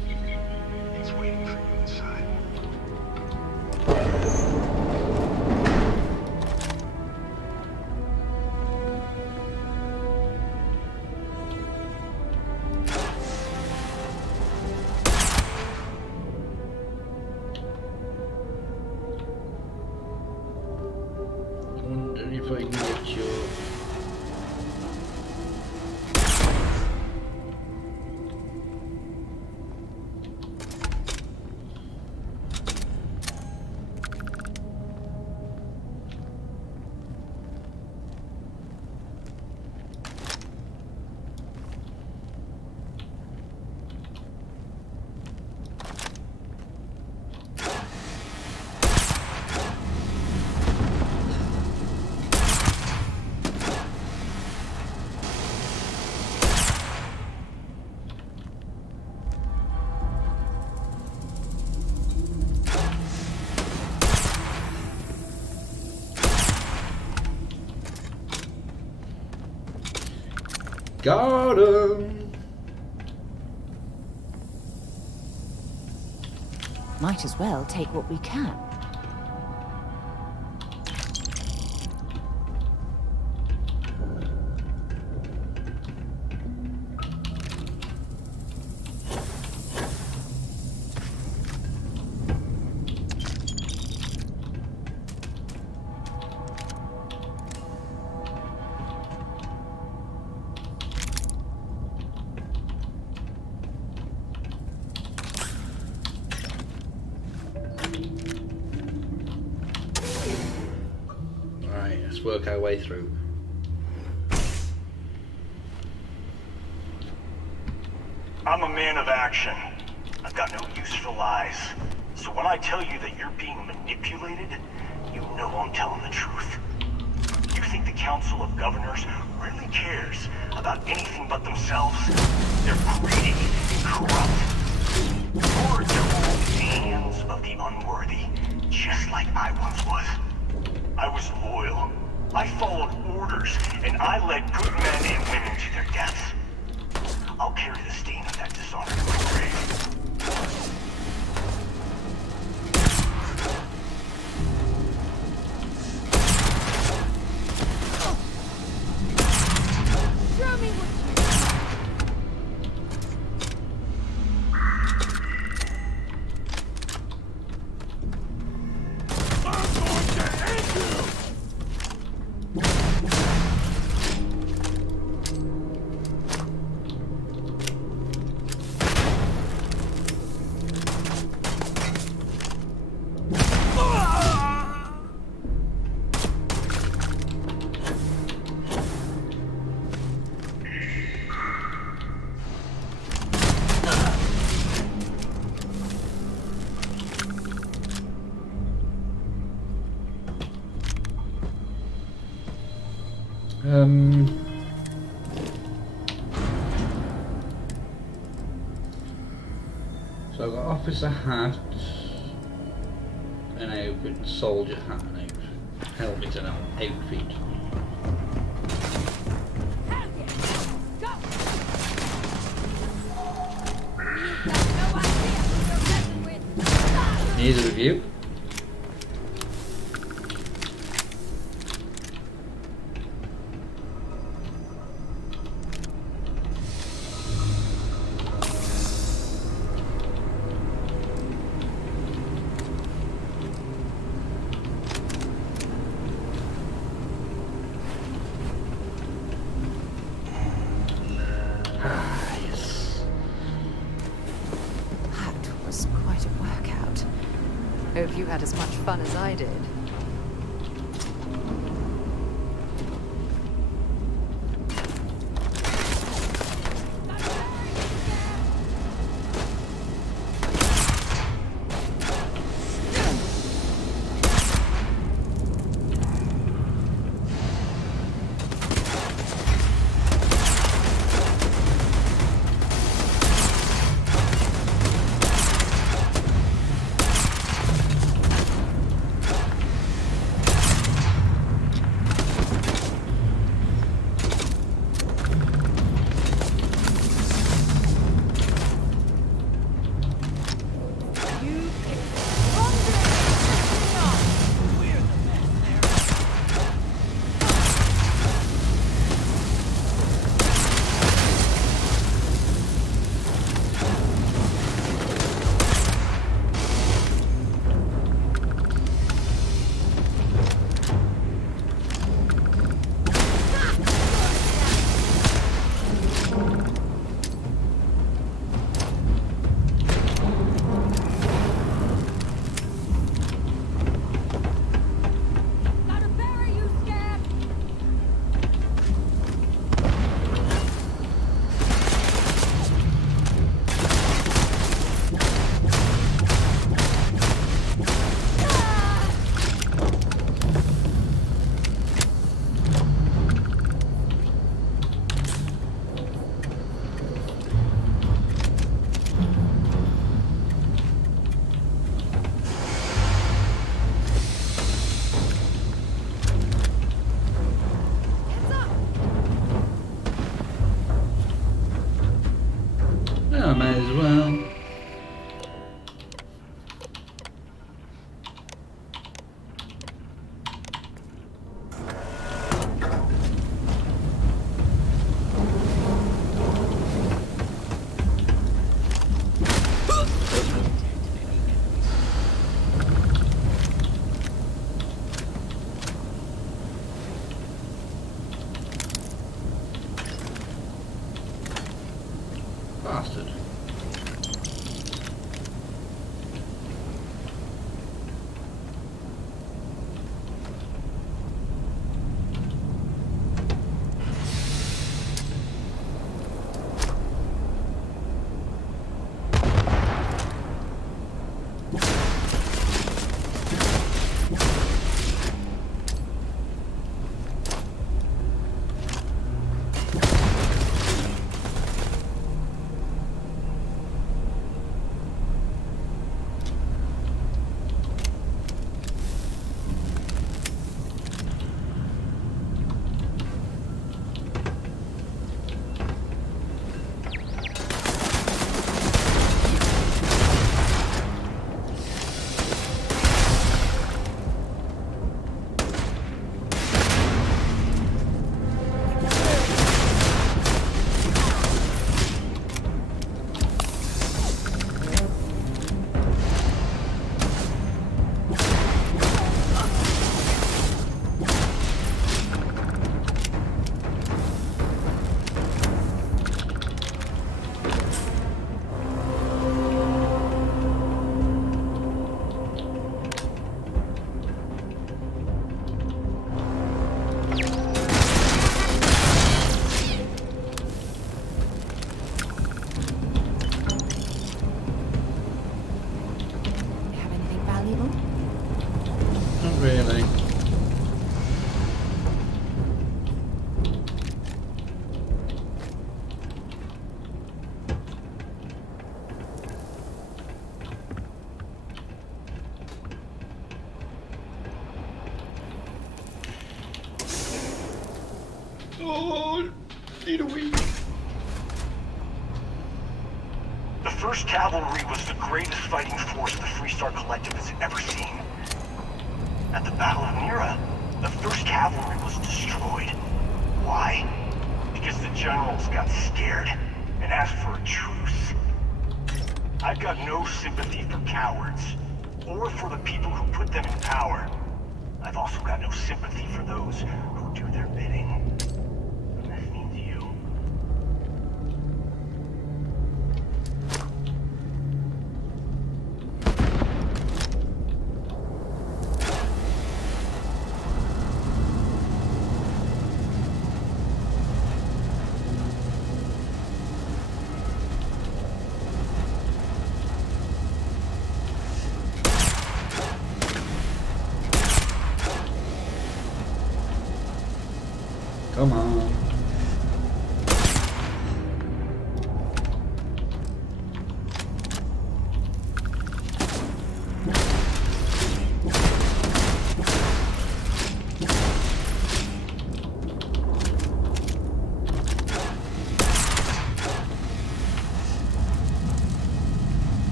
it's waiting for you inside. I wonder if I can get your... Got him! Might as well take what we can. Work our way through. I'm a man of action. I've got no use for lies. So when I tell you that you're being manipulated, you know I'm telling the truth. You think the Council of Governors really cares about anything but themselves? They're greedy and corrupt. You're total hands of the unworthy, just like I once was. I was loyal. I followed orders, and I led good men and women to their deaths. I'll carry the stain of that dishonor to my grave. Show me what So I've got officer hat, an outfit, soldier hat, and helmet and outfit. Neither of you. Hope you had as much fun as I did. I might as well. Need a wee. The 1st Cavalry was the greatest fighting force the Freestar Collective has ever seen. At the Battle of Nira, the 1st Cavalry was destroyed. Why? Because the generals got scared and asked for a truce. I've got no sympathy for cowards, or for the people who put them in power. I've also got no sympathy for those who do their bidding. And that means you. Come on.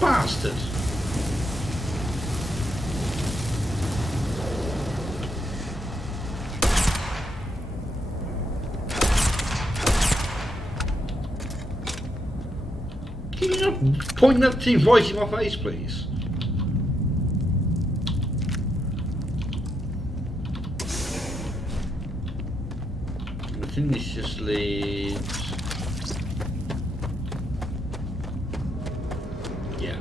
Bastard. Can you not point that thing right in my face, please? I think this just leads... Yeah.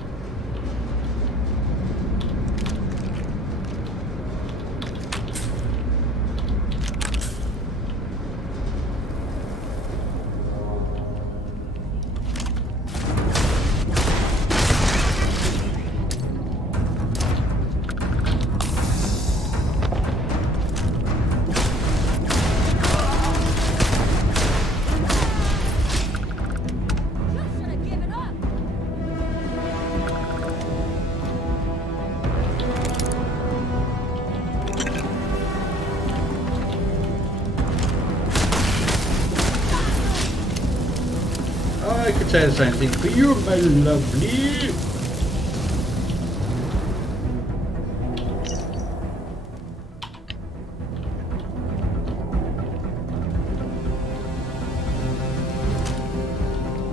I could say the same thing for you, my lovely.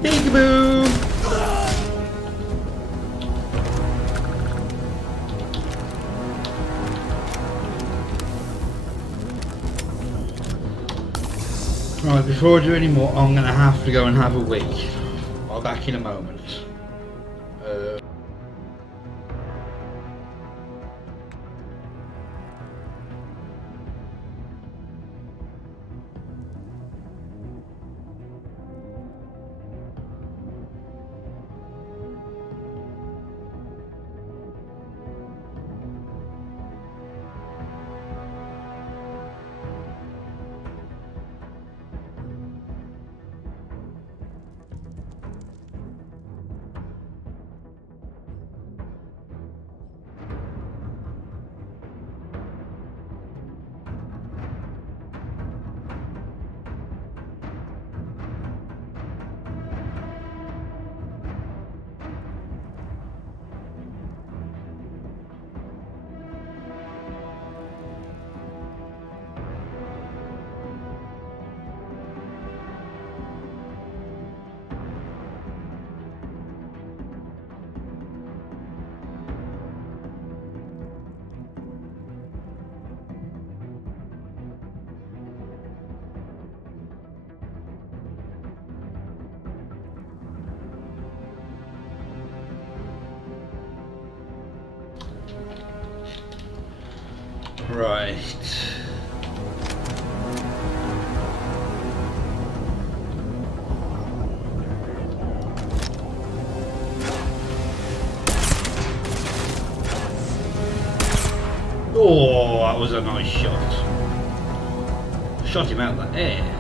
Peekaboo! Right, before I do any more, I'm going to have to go and have a wee. I'll be back in a moment. Right. Oh, that was a nice shot. Shot him out of the air.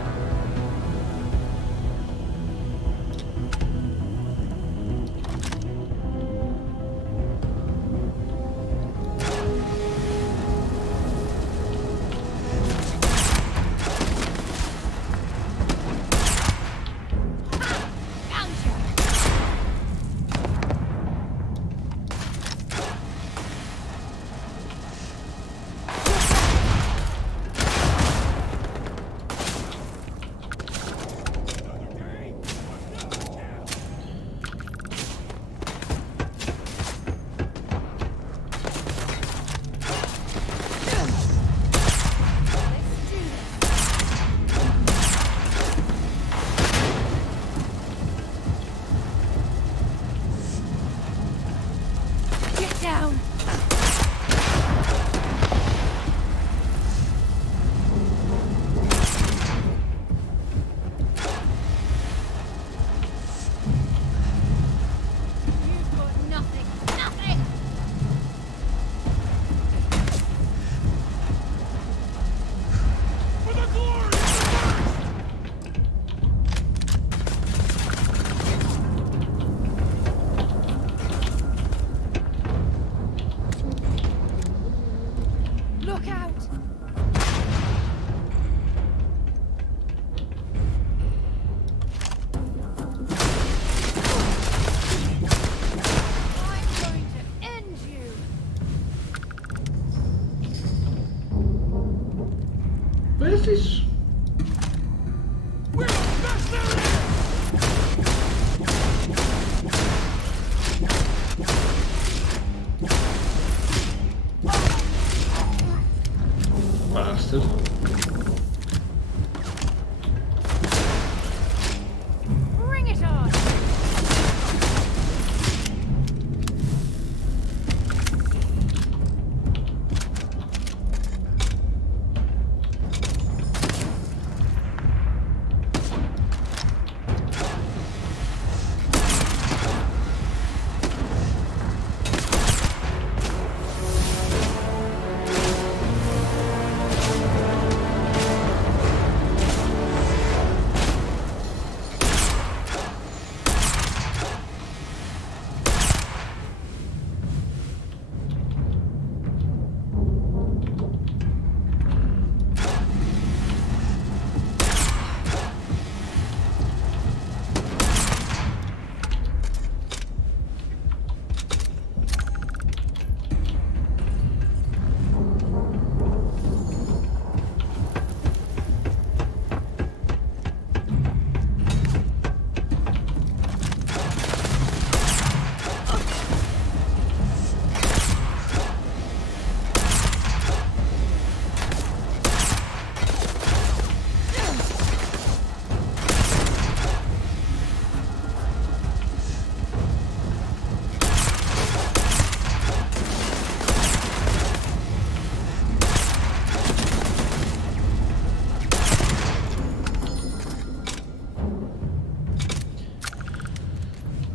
Get down! You've got nothing! Nothing! For the glory! Look out! I'm going to end you! Where's this? We're the best there is! Bastard. Bring it on!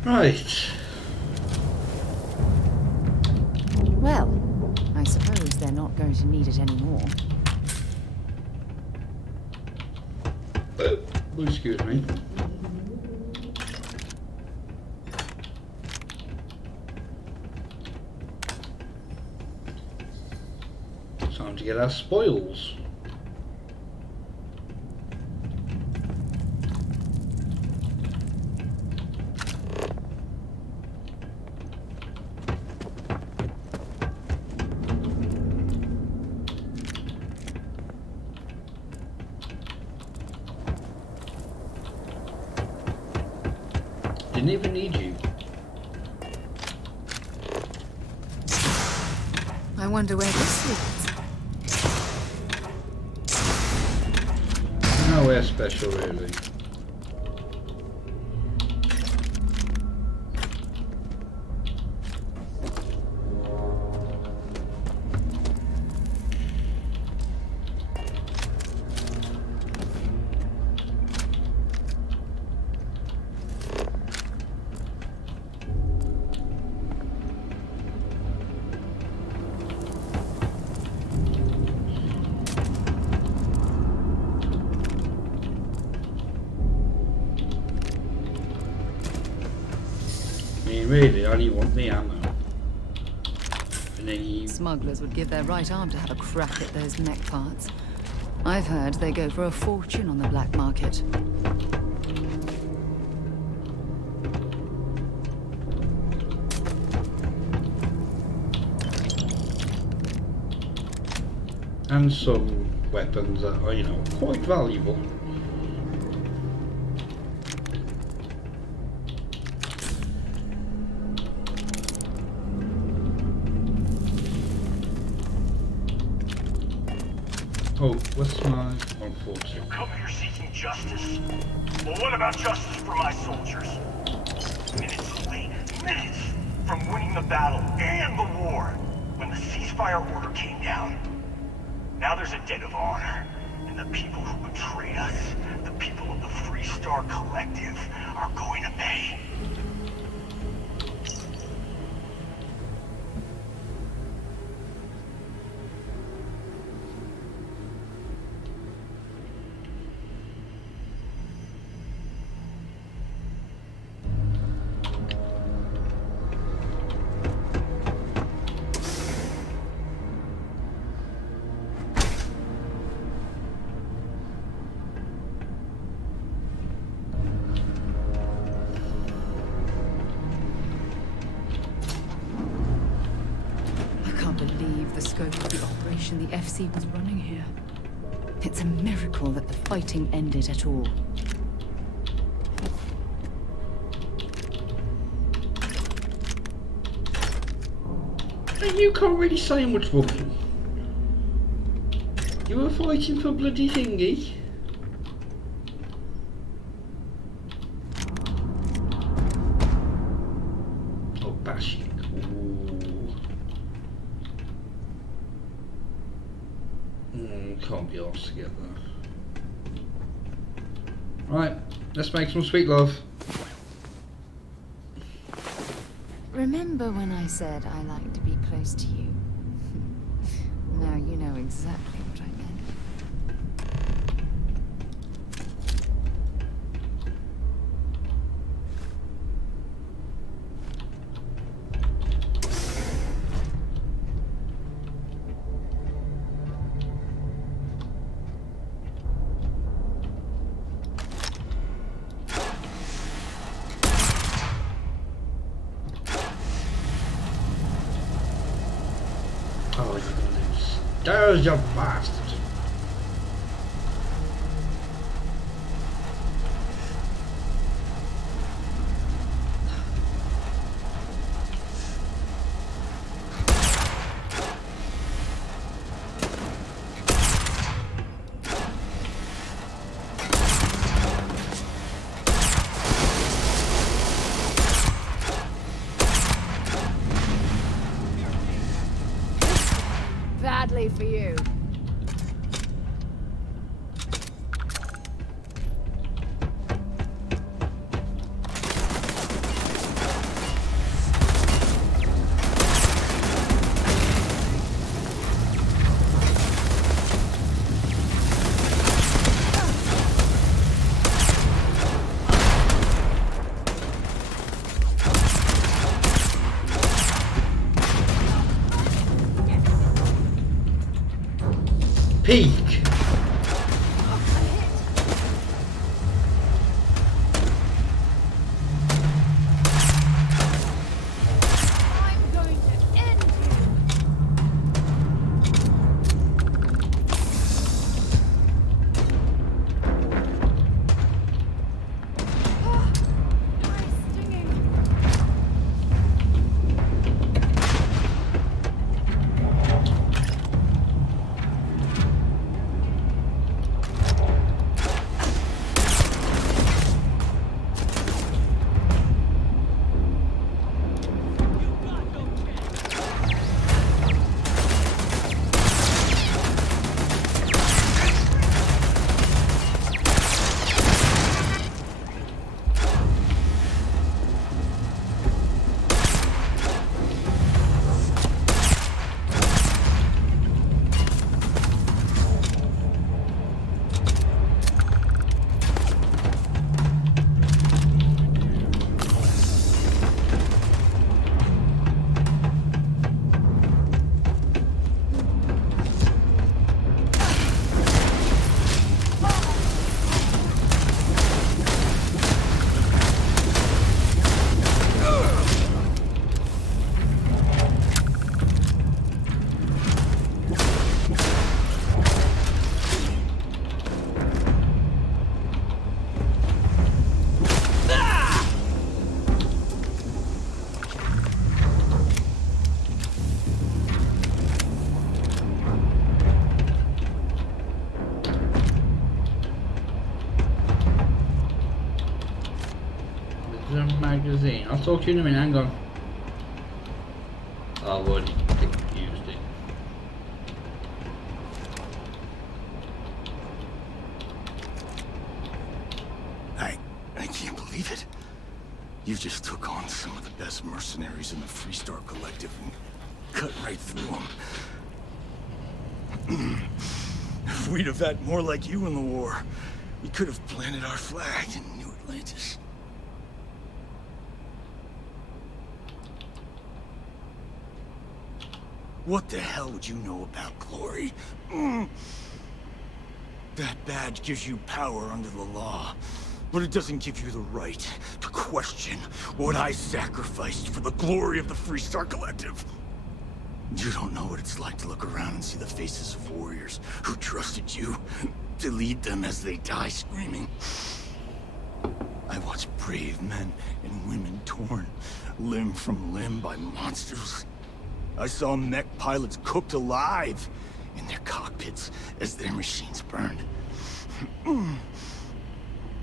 Right. Well, I suppose they're not going to need it anymore. Excuse me. Time to get our spoils. Didn't even need you. I wonder where this leads. Nowhere special, really. Really, I only want the ammo. And then you... Smugglers would give their right arm to have a crack at those mech parts. I've heard they go for a fortune on the black market. And some weapons that are, you know, quite valuable. Oh, what's my 140? You come here seeking justice? Well, what about justice for my soldiers? Minutes away. Minutes! from winning the battle and the war when the ceasefire order came down. Now there's a debt of honor, and the people who betrayed us, the people of the Free Star Collective, are going to pay. The scope of the operation the FC was running here. It's a miracle that the fighting ended at all. You can't really say much wrong. You were fighting for bloody thingy. Oh, bashing. Can't be arsed together. Right, let's make some sweet love. Remember when I said I like to be close to you? Now you know exactly what I meant. Oh, you stairs, you bastard! Badly for you. Peak! Magazine. I'll talk to you in a minute, hang on. I've already used it. I can't believe it. You just took on some of the best mercenaries in the Freestar Collective and cut right through them. If we'd have had more like you in the war, we could have planted our flag in New Atlantis. What the hell would you know about glory? That badge gives you power under the law, but it doesn't give you the right to question what I sacrificed for the glory of the Freestar Collective. You don't know what it's like to look around and see the faces of warriors who trusted you to lead them as they die screaming. I watched brave men and women torn limb from limb by monsters. I saw mech pilots cooked alive in their cockpits as their machines burned.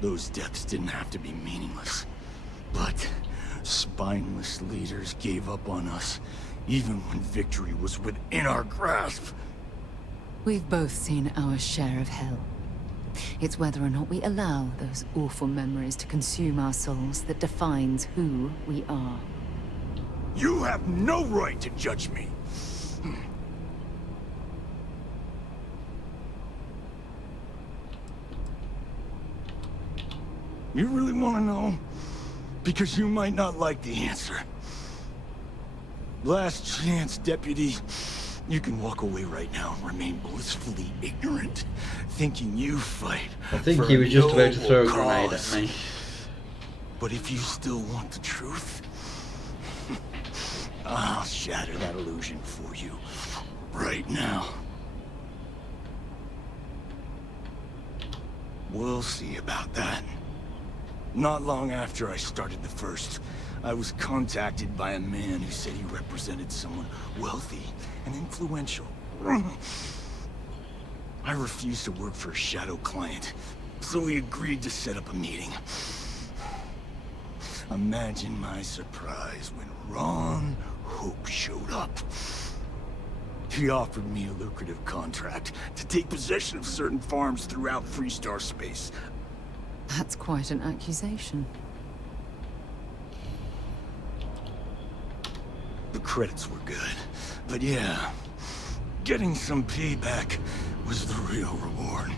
Those deaths didn't have to be meaningless, but spineless leaders gave up on us, even when victory was within our grasp. We've both seen our share of hell. It's whether or not we allow those awful memories to consume our souls that defines who we are. You have no right to judge me. You really want to know? Because you might not like the answer. Last chance, Deputy. You can walk away right now and remain blissfully ignorant, thinking you fight. I think for he was just a about to throw a noble grenade cause. at me. But if you still want the truth, I'll shatter that illusion for you right now. We'll see about that. Not long after I started the First, I was contacted by a man who said he represented someone wealthy and influential. I refused to work for a shadow client, so he agreed to set up a meeting. Imagine my surprise when Ron Hope showed up. He offered me a lucrative contract to take possession of certain farms throughout Freestar space. That's quite an accusation. The credits were good, but yeah, getting some payback was the real reward.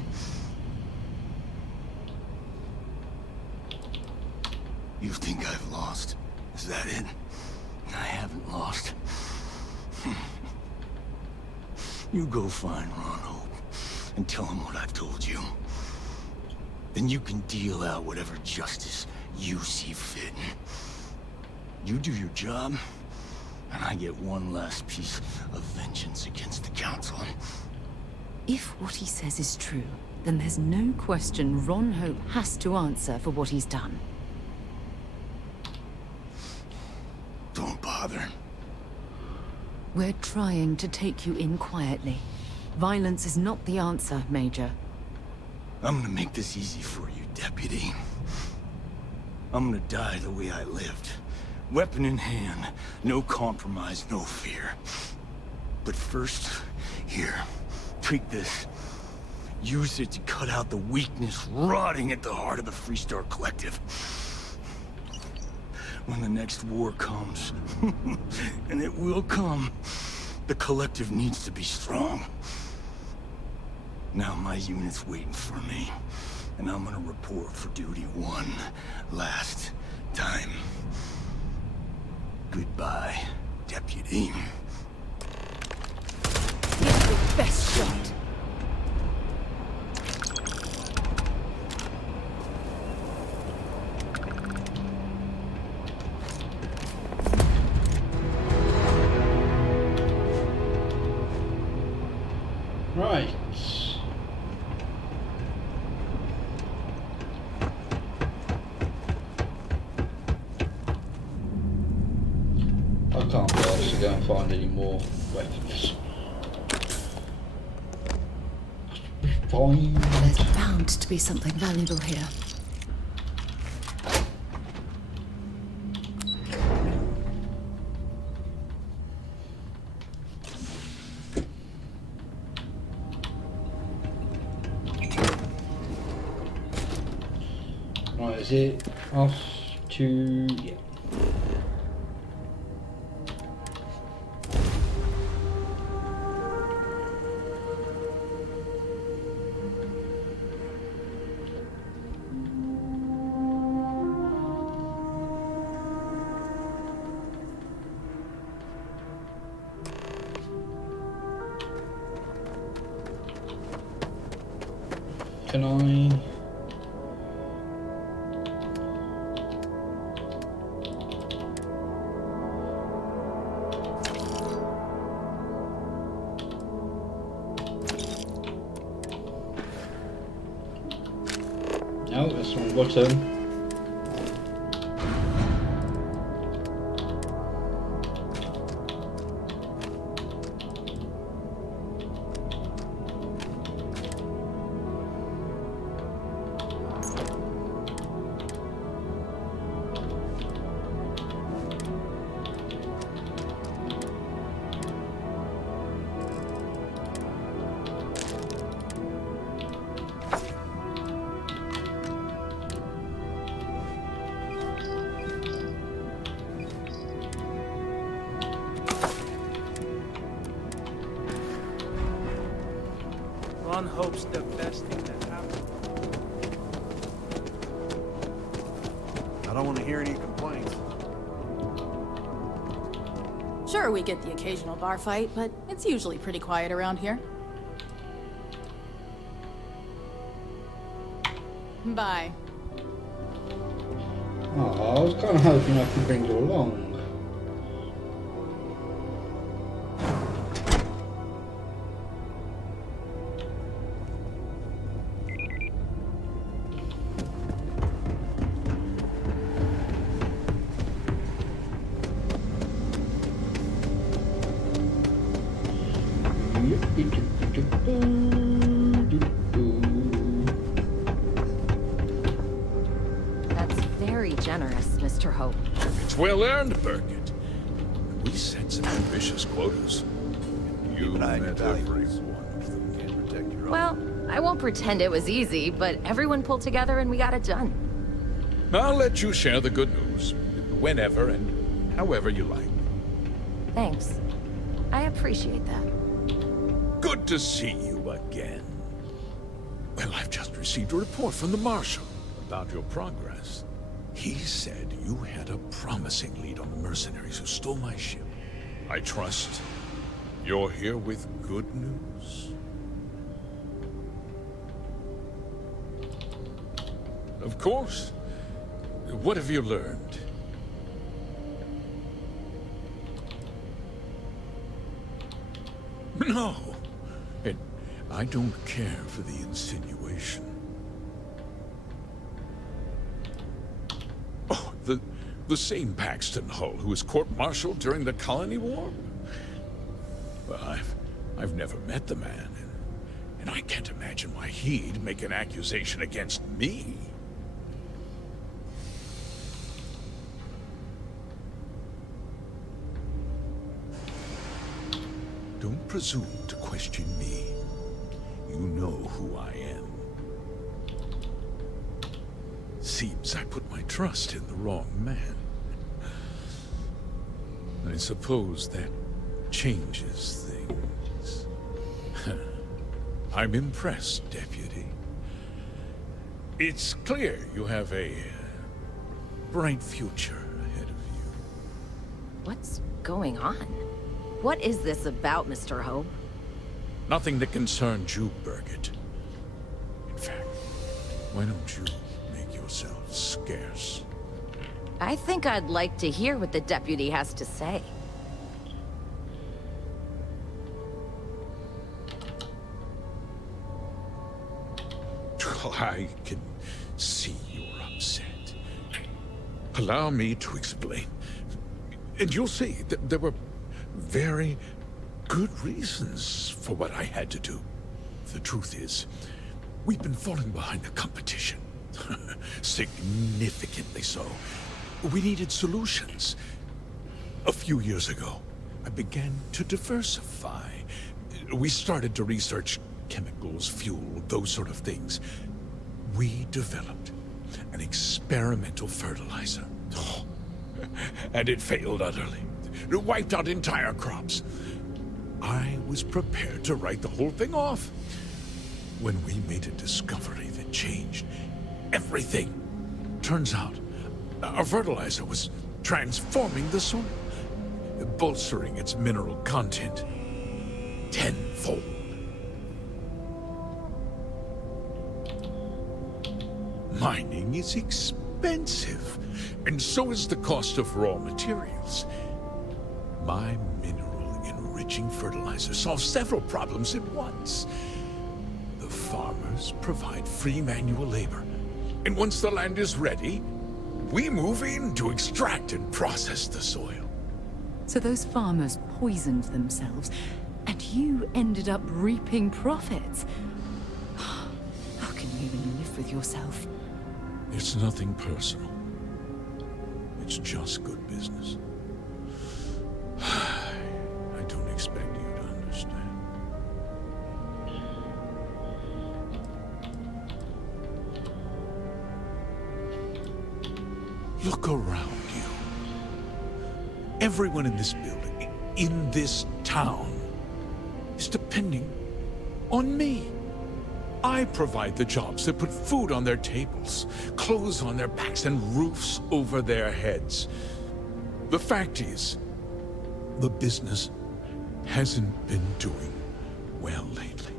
You think I've lost? Is that it? I haven't lost. You go find Ron Hope and tell him what I've told you. Then you can deal out whatever justice you see fit. You do your job, and I get one last piece of vengeance against the Council. If what he says is true, then there's no question Ron Hope has to answer for what he's done. Don't bother. We're trying to take you in quietly. Violence is not the answer, Major. I'm gonna make this easy for you, Deputy. I'm gonna die the way I lived. Weapon in hand, no compromise, no fear. But first, here, take this. Use it to cut out the weakness rotting at the heart of the Freestar Collective. When the next war comes, and it will come, the Collective needs to be strong. Now my unit's waiting for me, and I'm gonna report for duty one last time. Goodbye, Deputy. Give your best shot. Right. I can't be asked to go and find any more weapons. Fine. There's bound to be something valuable here. is it off to... yeah. Can I... No, that's the wrong button. One hopes the best thing that happens. I don't want to hear any complaints. Sure, we get the occasional bar fight, but it's usually pretty quiet around here. Bye. Oh, I was kind of hoping I could bring you along. That's very generous, Mr. Hope. It's well earned, Birgit. We set some ambitious quotas. You met everyone. Can't protect your own. Well, I won't pretend it was easy, but everyone pulled together and we got it done. I'll let you share the good news, whenever and however you like. Thanks. I appreciate that. Good to see you again. Well, I've just received a report from the Marshal about your progress. He said you had a promising lead on the mercenaries who stole my ship. I trust you're here with good news. Of course. What have you learned? No. And I don't care for the insinuation. Oh, the same Paxton Hull who was court-martialed during the Colony War? Well, I've never met the man, and I can't imagine why he'd make an accusation against me. Don't presume to question me. You know who I am. Seems I put my trust in the wrong man. I suppose that changes things. I'm impressed, Deputy. It's clear you have a bright future ahead of you. What's going on? What is this about, Mr. Hope? Nothing that concerns you, Birgit. In fact, why don't you make yourself scarce? I think I'd like to hear what the deputy has to say. I can see you're upset. Allow me to explain. And you'll see that there were very good reasons for what I had to do. The truth is, we've been falling behind the competition. Significantly so. We needed solutions. A few years ago, I began to diversify. We started to research chemicals, fuel, those sort of things. We developed an experimental fertilizer. And it failed utterly. It wiped out entire crops. I was prepared to write the whole thing off when we made a discovery that changed everything. Turns out, our fertilizer was transforming the soil, bolstering its mineral content tenfold. Mining is expensive, and so is the cost of raw materials. My mineral-enriching fertilizer solves several problems at once. The farmers provide free manual labor, and once the land is ready, we move in to extract and process the soil. So those farmers poisoned themselves, and you ended up reaping profits. How can you even live with yourself? It's nothing personal. It's just good business. I don't expect you to understand. Look around you. Everyone in this building, in this town, is depending on me. I provide the jobs that put food on their tables, clothes on their backs, and roofs over their heads. The fact is, the business hasn't been doing well lately.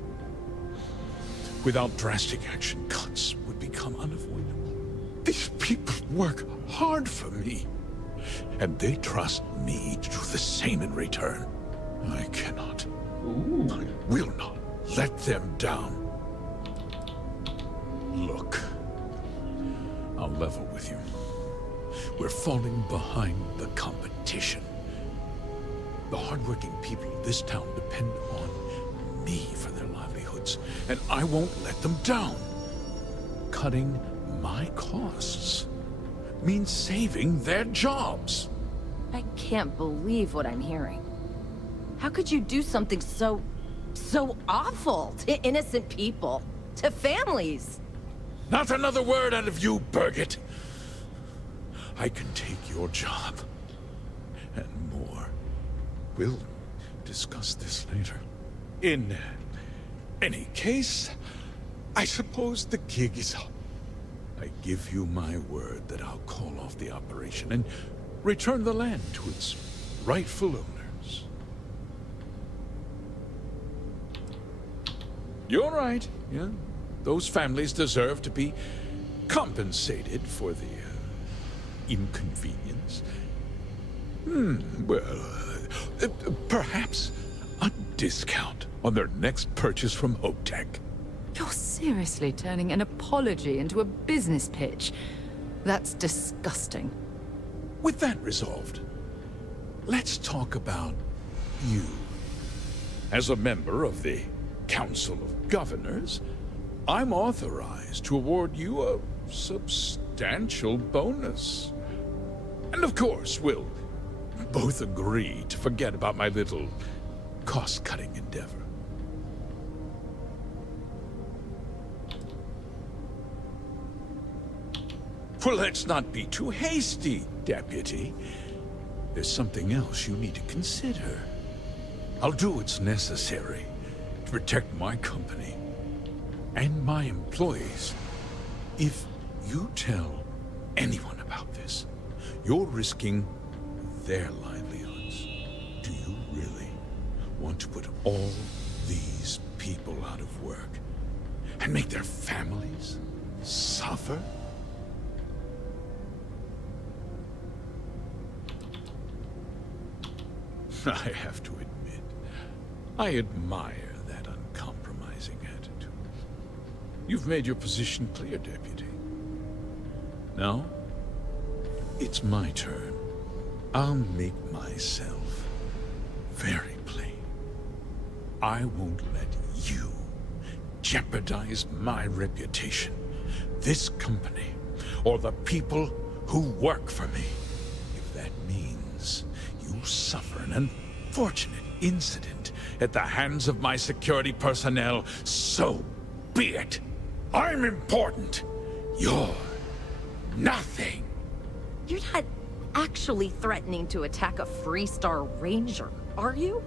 Without drastic action, cuts would become unavoidable. These people work hard for me, and they trust me to do the same in return. I cannot, I will not let them down. Look, I'll level with you. We're falling behind the competition. The hardworking people of this town depend on me for their livelihoods, and I won't let them down. Cutting my costs means saving their jobs. I can't believe what I'm hearing. How could you do something so awful to innocent people, to families? Not another word out of you, Birgit. I can take your job, and more. We'll discuss this later. In any case, I suppose the gig is up. I give you my word that I'll call off the operation and return the land to its rightful owners. You're right, yeah. Those families deserve to be compensated for the inconvenience. Well, perhaps a discount on their next purchase from Hoptech. You're seriously turning an apology into a business pitch. That's disgusting. With that resolved, let's talk about you. As a member of the Council of Governors, I'm authorized to award you a substantial bonus. And of course, we'll both agree to forget about my little cost-cutting endeavor. Well, let's not be too hasty, Deputy. There's something else you need to consider. I'll do what's necessary to protect my company and my employees. If you tell anyone about this, you're risking their livelihoods. Do you really want to put all these people out of work and make their families suffer? I have to admit, I admire that uncompromising attitude. You've made your position clear, Deputy. Now, it's my turn. I'll make myself very plain. I won't let you jeopardize my reputation, this company, or the people who work for me. If that means you suffer an unfortunate incident at the hands of my security personnel, so be it. I'm important. You're nothing. You're not actually threatening to attack a Freestar Ranger, are you?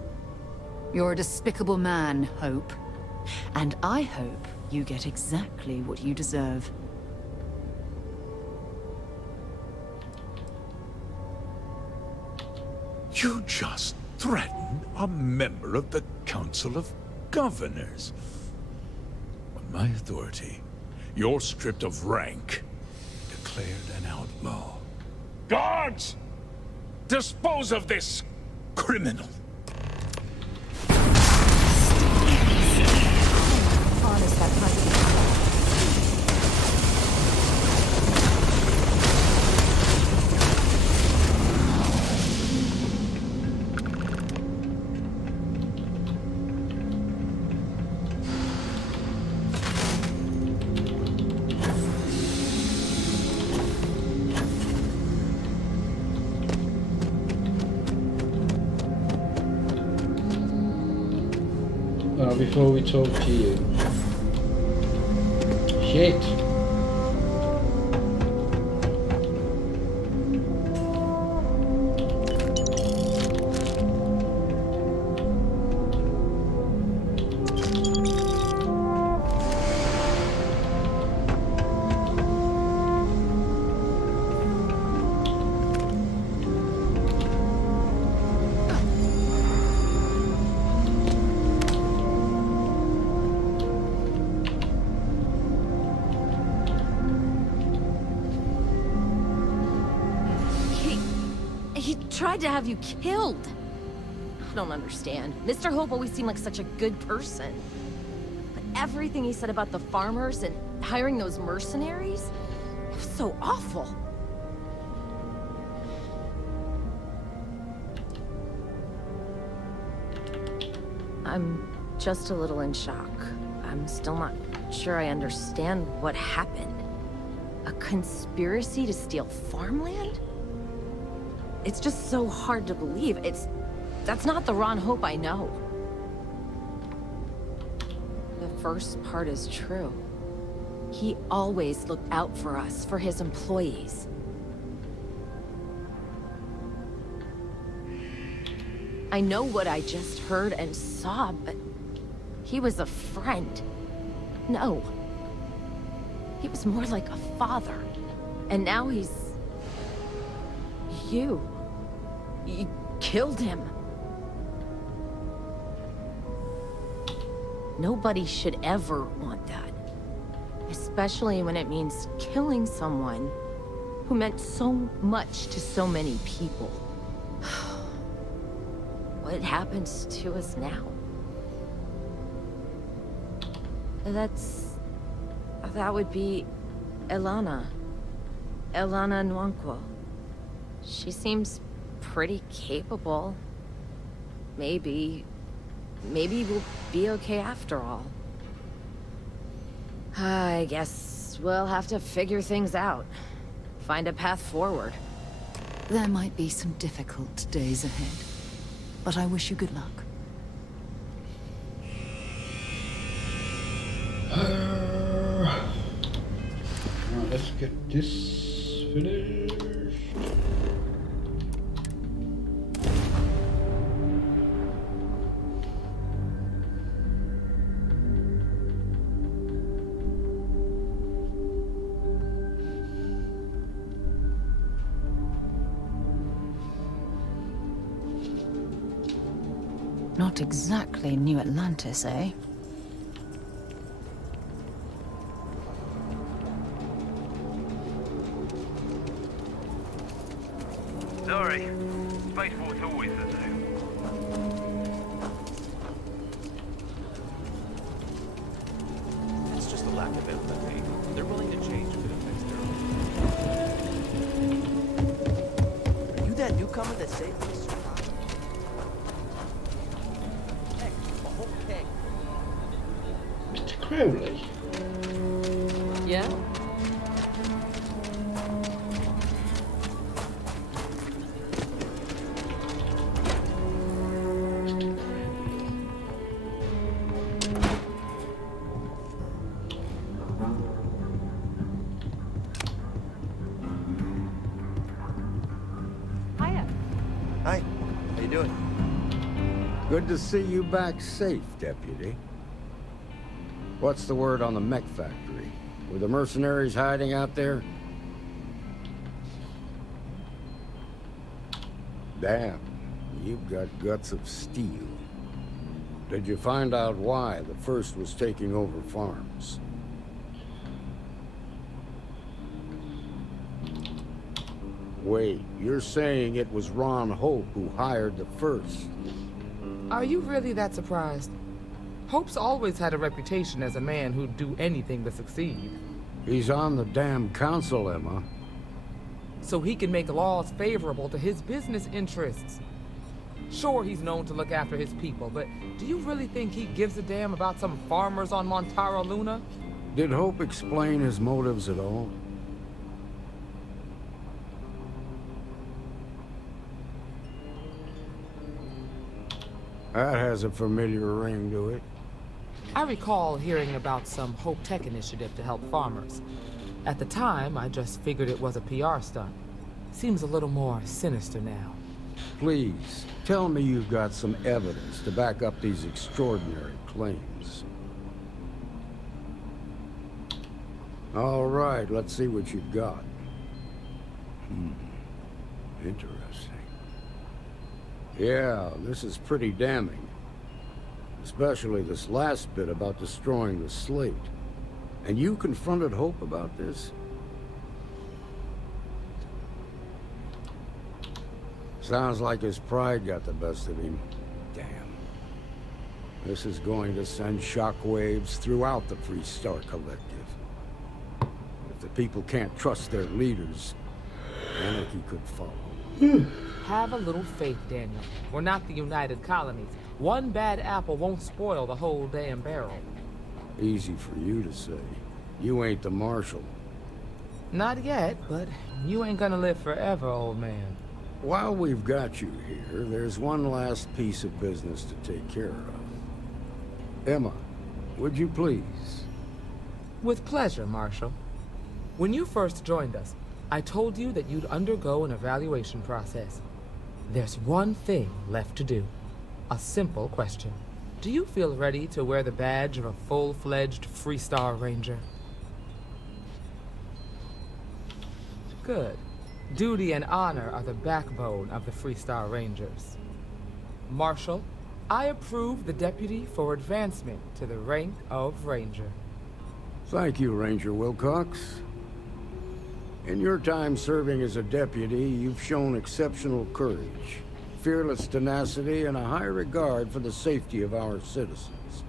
You're a despicable man, Hope. And I hope you get exactly what you deserve. You just threatened a member of the Council of Governors. On my authority, you're stripped of rank, declared an outlaw. Guards! Dispose of this criminal! Honest, that kind of... Before we talk to you. Shit. Tried to have you killed. I don't understand. Mr. Hope always seemed like such a good person. But everything he said about the farmers and hiring those mercenaries, it was so awful. I'm just a little in shock. I'm still not sure I understand what happened. A conspiracy to steal farmland? It's just so hard to believe. That's not the Ron Hope I know. The first part is true. He always looked out for us, for his employees. I know what I just heard and saw, but he was a friend. No. He was more like a father. And now he's... You killed him. Nobody should ever want that. Especially when it means killing someone who meant so much to so many people. What happens to us now? That would be Elana. Elana Nwankwo. She seems pretty capable. Maybe we'll be okay after all. I guess we'll have to figure things out. Find a path forward. There might be some difficult days ahead, but I wish you good luck. Right, let's get this finished. Not exactly New Atlantis, eh? Sorry, spaceport's always the same. It's just a lack of empathy. They're willing to change if it affects their own. Are you that newcomer that saved me? Mr. Crowley? Yeah? Good to see you back safe, Deputy. What's the word on the mech factory? Were the mercenaries hiding out there? Damn, you've got guts of steel. Did you find out why the First was taking over farms? Wait, you're saying it was Ron Hope who hired the First? Are you really that surprised? Hope's always had a reputation as a man who'd do anything to succeed. He's on the damn council, Emma. So he can make laws favorable to his business interests. Sure, he's known to look after his people, but do you really think he gives a damn about some farmers on Montara Luna? Did Hope explain his motives at all? That has a familiar ring to it. I recall hearing about some Hope Tech initiative to help farmers. At the time, I just figured it was a PR stunt. Seems a little more sinister now. Please, tell me you've got some evidence to back up these extraordinary claims. All right, let's see what you've got. Interesting. Yeah, this is pretty damning. Especially this last bit about destroying the slate. And you confronted Hope about this? Sounds like his pride got the best of him. Damn. This is going to send shockwaves throughout the Freestar Collective. If the people can't trust their leaders, anarchy could follow. Have a little faith, Daniel. We're not the United Colonies. One bad apple won't spoil the whole damn barrel. Easy for you to say. You ain't the marshal. Not yet, but you ain't gonna live forever, old man. While we've got you here, there's one last piece of business to take care of. Emma, would you please? With pleasure, Marshal. When you first joined us, I told you that you'd undergo an evaluation process. There's one thing left to do. A simple question. Do you feel ready to wear the badge of a full-fledged Freestar Ranger? Good. Duty and honor are the backbone of the Freestar Rangers. Marshal, I approve the deputy for advancement to the rank of Ranger. Thank you, Ranger Wilcox. In your time serving as a deputy, you've shown exceptional courage, fearless tenacity, and a high regard for the safety of our citizens.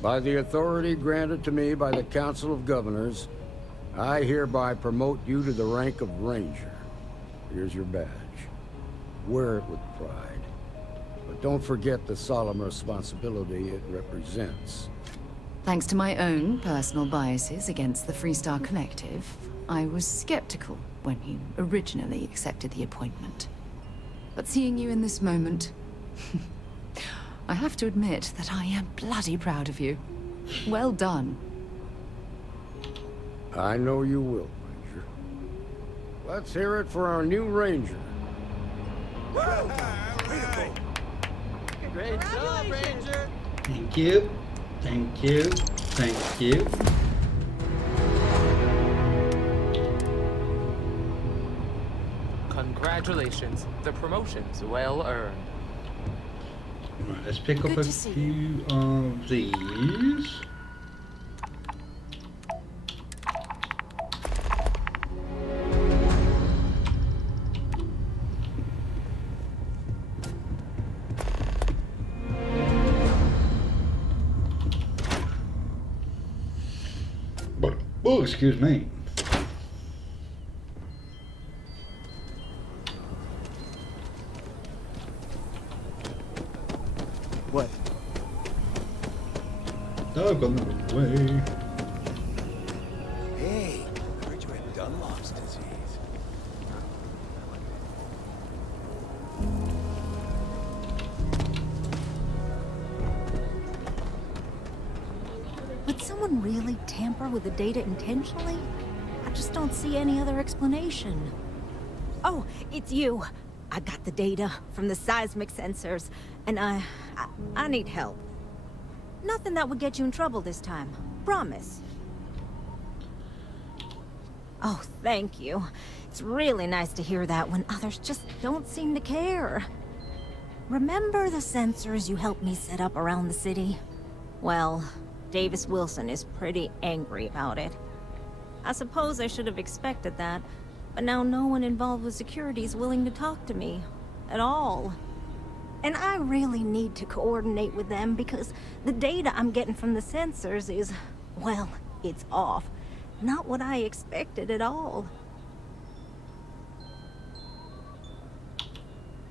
By the authority granted to me by the Council of Governors, I hereby promote you to the rank of Ranger. Here's your badge. Wear it with pride. But don't forget the solemn responsibility it represents. Thanks to my own personal biases against the Freestar Collective, I was skeptical when you originally accepted the appointment. But seeing you in this moment, I have to admit that I am bloody proud of you. Well done. I know you will, Ranger. Let's hear it for our new Ranger. Great job, Ranger! Thank you. Thank you. Thank you. Congratulations. The promotion's well earned. Right, let's pick up a few of these. Oh, excuse me. What? Oh, I've gone the wrong way. Hey, I heard you had Dunlop's disease. Would someone really tamper with the data intentionally? I just don't see any other explanation. Oh, it's you. I got the data from the seismic sensors, and I need help. Nothing that would get you in trouble this time. Promise. Oh, thank you. It's really nice to hear that when others just don't seem to care. Remember the sensors you helped me set up around the city? Well, Davis Wilson is pretty angry about it. I suppose I should have expected that, but now no one involved with security is willing to talk to me. At all. And I really need to coordinate with them because the data I'm getting from the sensors is, well, it's off. Not what I expected at all.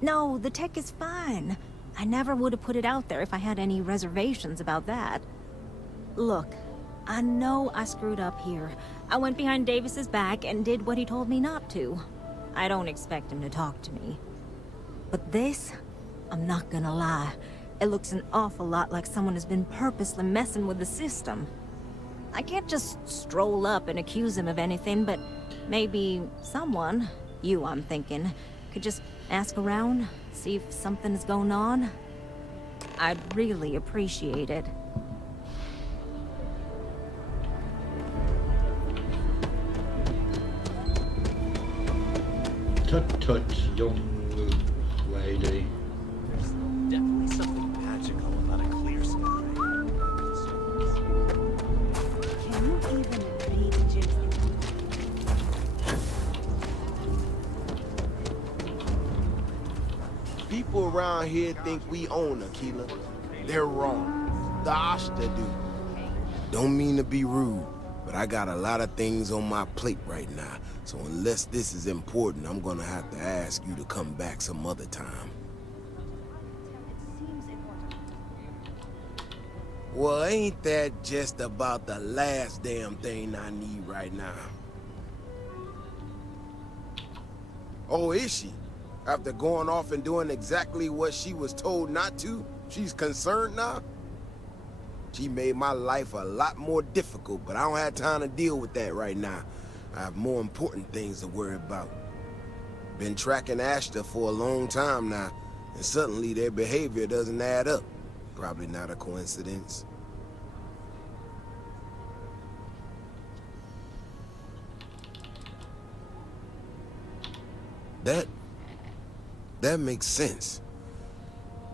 No, the tech is fine. I never would have put it out there if I had any reservations about that. Look, I know I screwed up here. I went behind Davis's back and did what he told me not to. I don't expect him to talk to me. But this, I'm not gonna lie, it looks an awful lot like someone has been purposely messing with the system. I can't just stroll up and accuse him of anything, but maybe someone, you I'm thinking, could just ask around, see if something is going on. I'd really appreciate it. Tut tut, young lady. There's definitely something magical about a clear sky. Can you even read Jimmy? People around here think we own Aquila. They're wrong. The Ashta do. Don't mean to be rude, but I got a lot of things on my plate right now. So unless this is important, I'm gonna have to ask you to come back some other time. Well, ain't that just about the last damn thing I need right now? Oh, is she? After going off and doing exactly what she was told not to, she's concerned now? She made my life a lot more difficult, but I don't have time to deal with that right now. I have more important things to worry about. Been tracking Ashta for a long time now, and suddenly their behavior doesn't add up. Probably not a coincidence. That makes sense.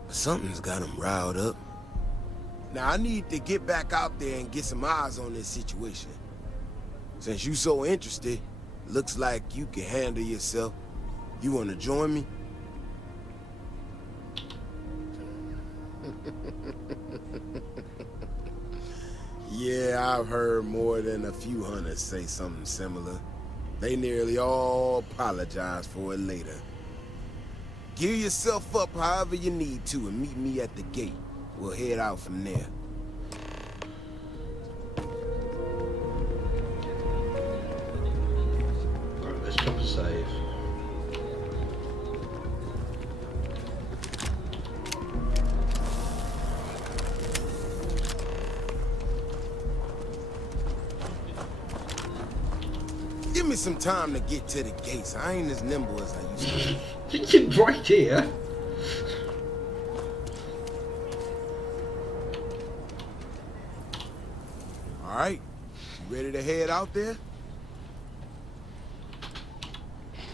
Something's got them riled up. Now I need to get back out there and get some eyes on this situation. Since you so interested, looks like you can handle yourself. You want to join me? Yeah, I've heard more than a few hunters say something similar. They nearly all apologize for it later. Gear yourself up however you need to and meet me at the gate. We'll head out from there. Alright, let's drop a save. Give me some time to get to the gates. I ain't as nimble as I used to be. It's right here. All right, you ready to head out there?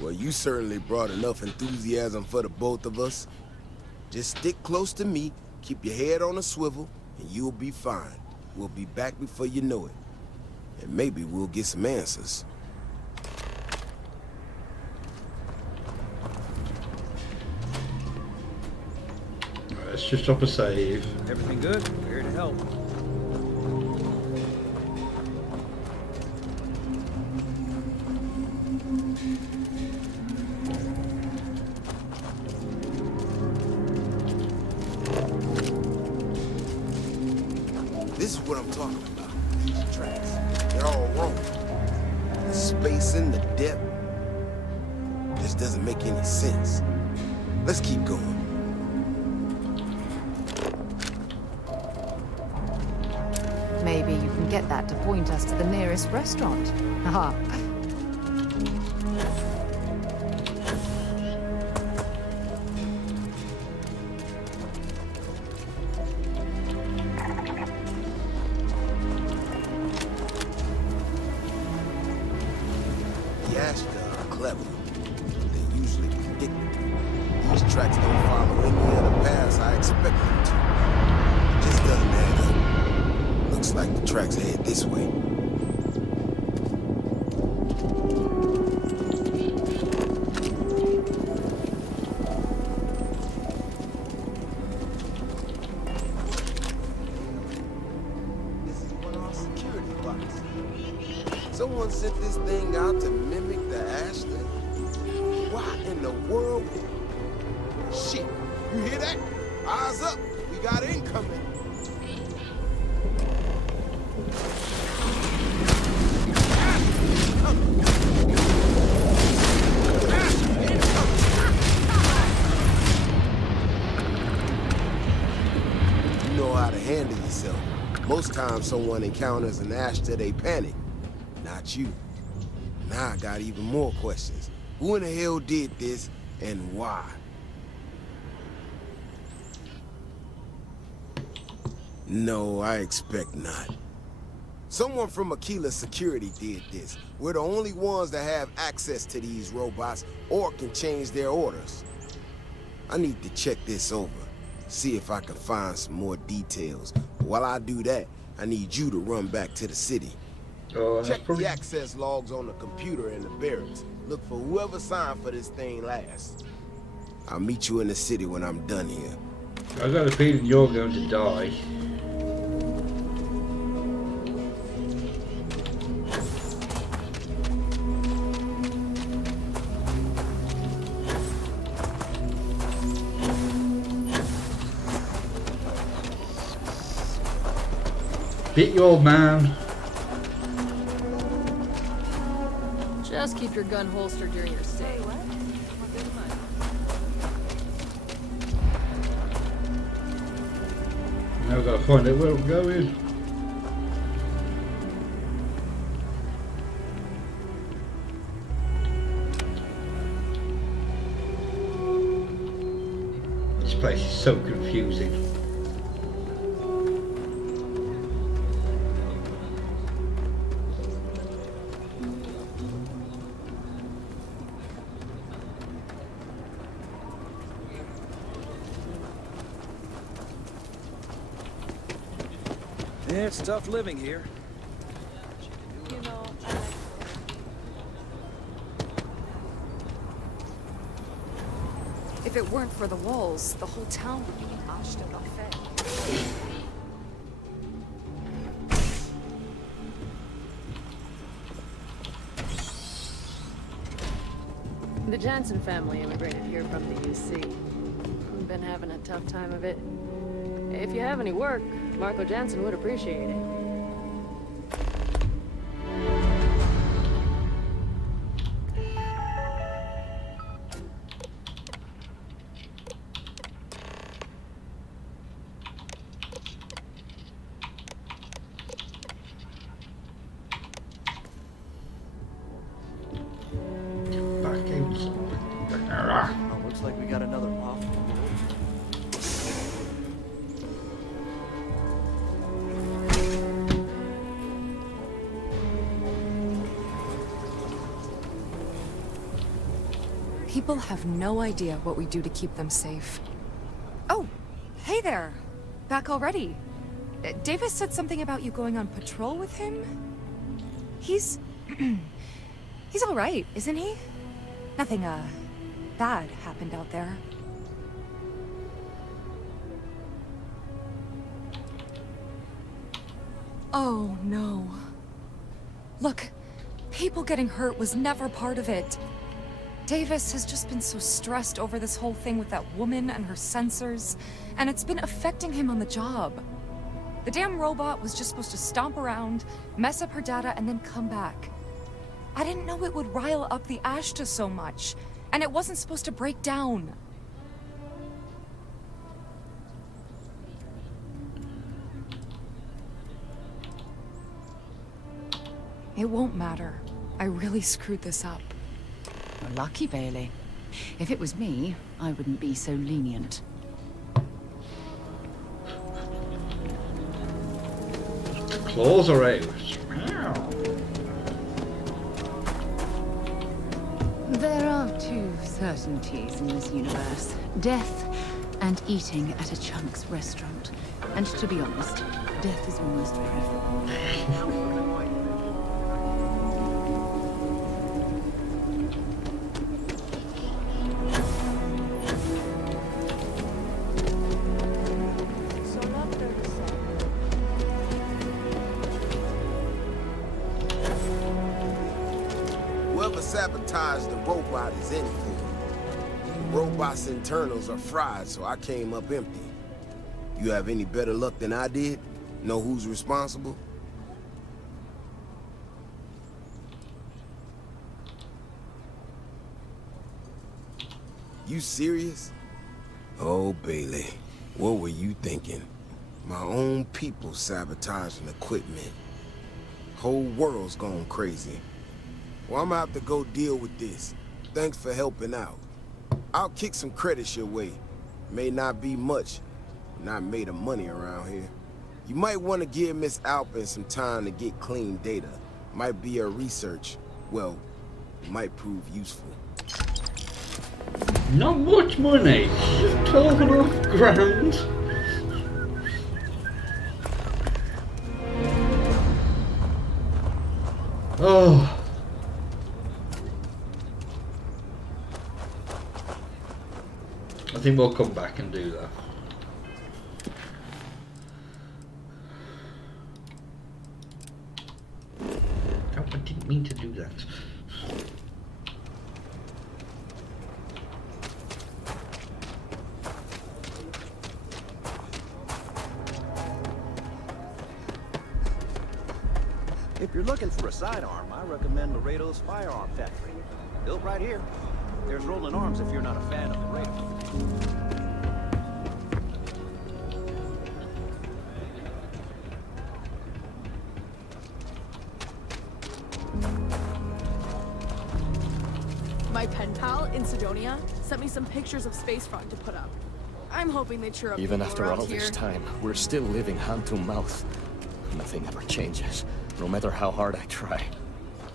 Well, you certainly brought enough enthusiasm for the both of us. Just stick close to me, keep your head on a swivel, and you'll be fine. We'll be back before you know it. And maybe we'll get some answers. Let's just drop a save. Everything good? We're here to help. This is what I'm talking about. These tracks, they're all wrong. The spacing, the depth, just doesn't make any sense. Let's keep going. Maybe you can get that to point us to the nearest restaurant. Haha. tracks head this way. This is one of our security boxes. Someone sent this thing out to mimic the Ashton? Why in the world? Shit, you hear that? Eyes up, we got incoming. You know how to handle yourself. Most times someone encounters an Ashton, they panic. Not you. Now I got even more questions. Who in the hell did this, and why? No, I expect not. Someone from Aquila Security did this. We're the only ones that have access to these robots or can change their orders. I need to check this over, see if I can find some more details. While I do that, I need you to run back to the city. Check the access logs on the computer in the barracks. Look for whoever signed for this thing last. I'll meet you in the city when I'm done here. I got a feeling you're going to die. Bit you, old man. Just keep your gun holstered during your stay. Now I've got to find out where we're going. This place is so confusing. Yeah, it's tough living here. You know, If it weren't for the walls, the whole town would be an arche de parfait. the Jansen family immigrated here from the UC. We've been having a tough time of it. If you have any work, Marco Jansen would appreciate it. Oh, looks like we got another off. People have no idea what we do to keep them safe. Oh, hey there. Back already. Davis said something about you going on patrol with him? He's... he's all right, isn't he? Nothing, bad happened out there. Oh, no. Look, people getting hurt was never part of it. Davis has just been so stressed over this whole thing with that woman and her sensors, and it's been affecting him on the job. The damn robot was just supposed to stomp around, mess up her data, and then come back. I didn't know it would rile up the Ashta so much, and it wasn't supposed to break down. It won't matter. I really screwed this up. You're lucky, Bailey. If it was me, I wouldn't be so lenient. The claws are out. There are two certainties in this universe. Death and eating at a Chunk's restaurant. And to be honest, death is almost preferable. Whoever sabotaged the robot is in for it. The robot's internals are fried, so I came up empty. You have any better luck than I did? Know who's responsible? You serious? Oh, Bailey, what were you thinking? My own people sabotaging equipment. Whole world's gone crazy. Well, I'm gonna have to go deal with this. Thanks for helping out. I'll kick some credits your way. May not be much, but not made of money around here. You might want to give Miss Alpin some time to get clean data. Might be her research. Well, it might prove useful. Not much money. 12.5 grand. Oh. I think we'll come back and do that. Oh, I didn't mean to do that. If you're looking for a sidearm, I recommend Laredo's Firearm Factory. Built right here. There's rolling arms if you're not a fan of Laredo. My pen pal in Sidonia sent me some pictures of Spacefront to put up. I'm hoping they cheer up Even people after around all here. this time, we're still living hand to mouth. Nothing ever changes, no matter how hard I try.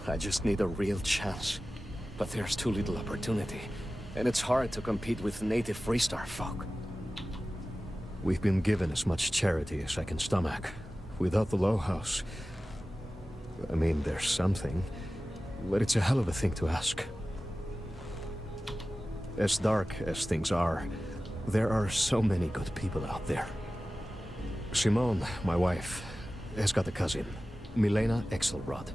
I just need a real chance. But there's too little opportunity, and it's hard to compete with native Freestar folk. We've been given as much charity as I can stomach. Without the Low House, I mean, there's something, but it's a hell of a thing to ask. As dark as things are, there are so many good people out there. Simone, my wife, has got a cousin, Milena Exelrod.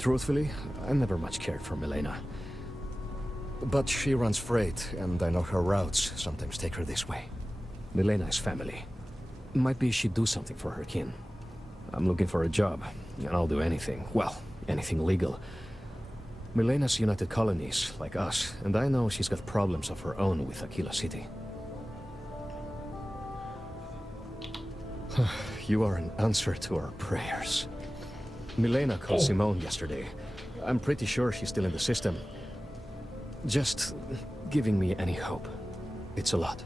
Truthfully, I never much cared for Milena. But she runs freight, and I know her routes sometimes take her this way. Milena is family. Might be she'd do something for her kin. I'm looking for a job, and I'll do anything. Well, anything legal. Milena's United Colonies, like us, and I know she's got problems of her own with Aquila City. You are an answer to our prayers. Milena called Simone yesterday. I'm pretty sure she's still in the system. Just giving me any hope. It's a lot.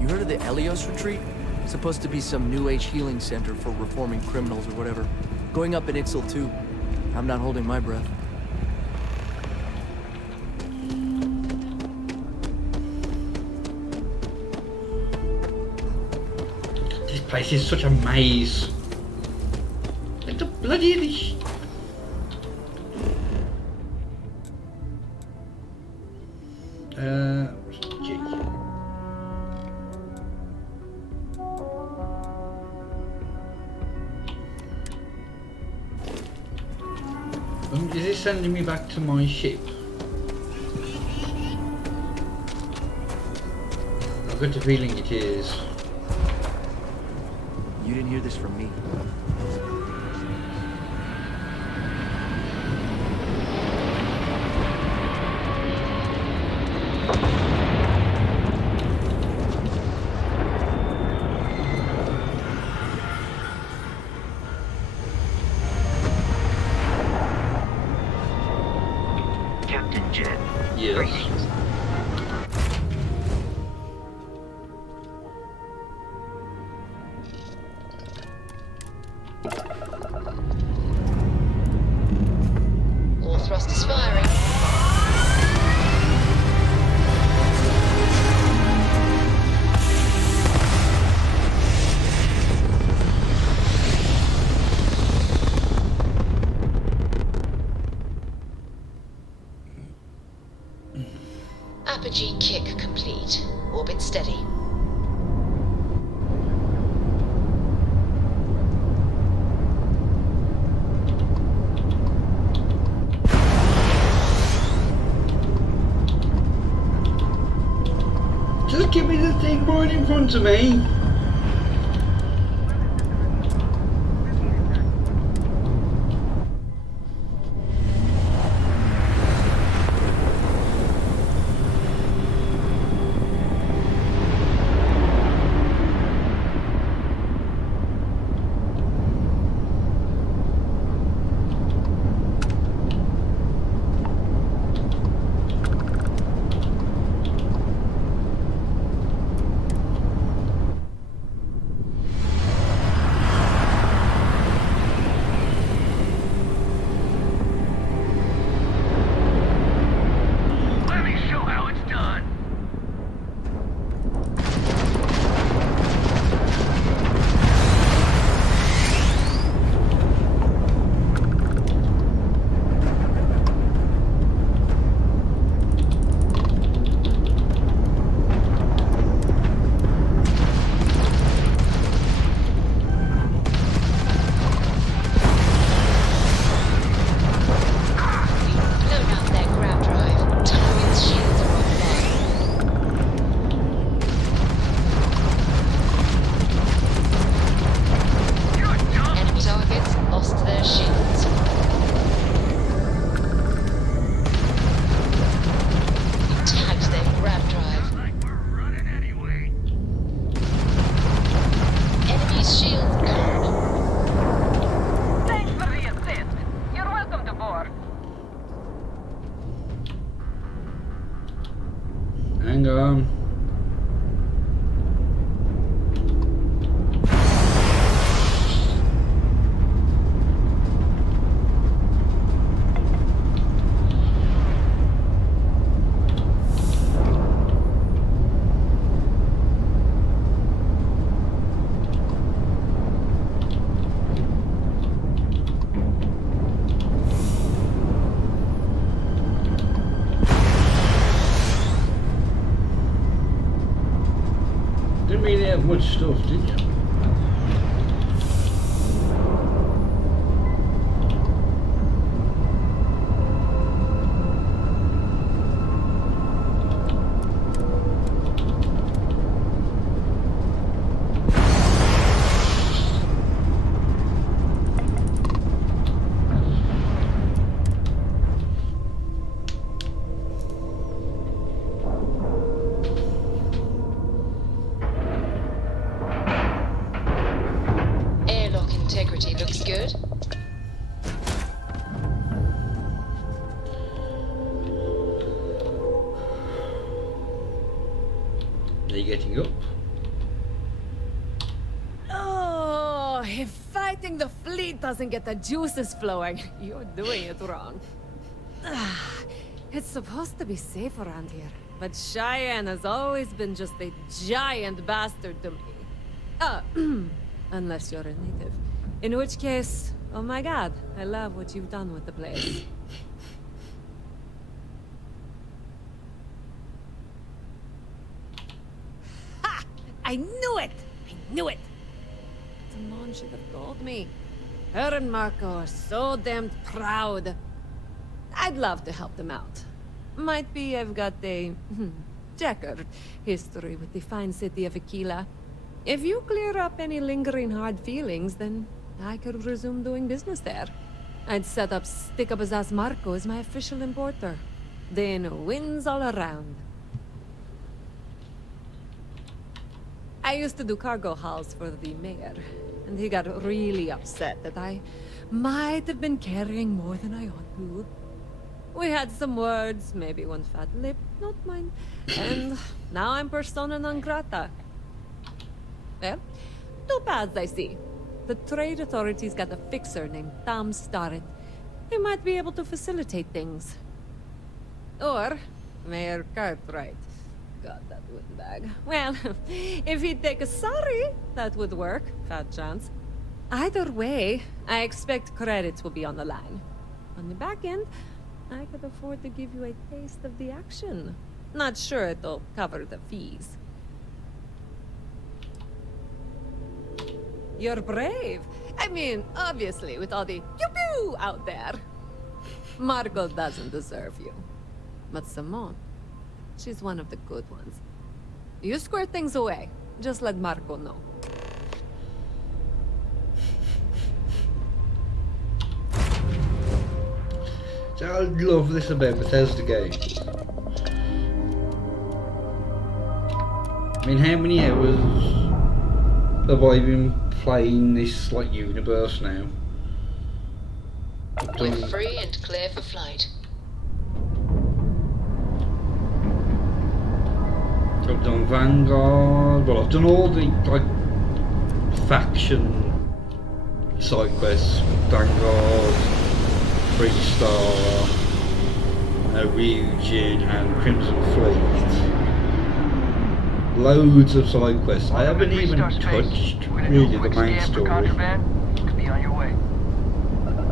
You heard of the Elios Retreat? Supposed to be some new age healing center for reforming criminals or whatever. Going up in Ixal too. I'm not holding my breath. This place is such a maze. Like the bloody... G. Is this sending me back to my ship? I've got a feeling it is. You didn't hear this from me. Captain Jen. Yes. Greetings. All thrusters firing. Apogee kick complete. Orbit steady. Just give me the thing right in front of me. Hang on. Didn't really have much stuff, did you? Integrity looks good. Are you getting up? Oh, if fighting the fleet doesn't get the juices flowing, you're doing it wrong. It's supposed to be safe around here, but Cheyenne has always been just a giant bastard to me. Unless you're a native. In which case, oh my god, I love what you've done with the place. Ha! I knew it! I knew it! Simone should have told me. Her and Marco are so damned proud. I'd love to help them out. Might be I've got a checkered history with the fine city of Aquila. If you clear up any lingering hard feelings, then I could resume doing business there. I'd set up Stick-Up-His-Ass Marco as my official importer. Then wins all around. I used to do cargo hauls for the mayor, and he got really upset that I might have been carrying more than I ought to. We had some words, maybe one fat lip, not mine, and now I'm persona non grata. Well, two paths I see. the trade authorities got a fixer named Tom Starrett. He might be able to facilitate things. Or Mayor Cartwright. God, that windbag. Well, if he'd take a sorry, that would work. Fat chance. Either way, I expect credits will be on the line. On the back end, I could afford to give you a taste of the action. Not sure it'll cover the fees. You're brave. I mean, obviously, with all the pew-pew out there. Margot doesn't deserve you. But Simone, she's one of the good ones. You square things away. Just let Margot know. So I love this about Bethesda games. I mean, how many hours have I been playing this like universe now? We're free and clear for flight. I've done Vanguard, well I've done all the like faction side quests, Vanguard, Freestar, Ryzen and Crimson Fleet. Loads of side quests. I haven't even touched really the main story.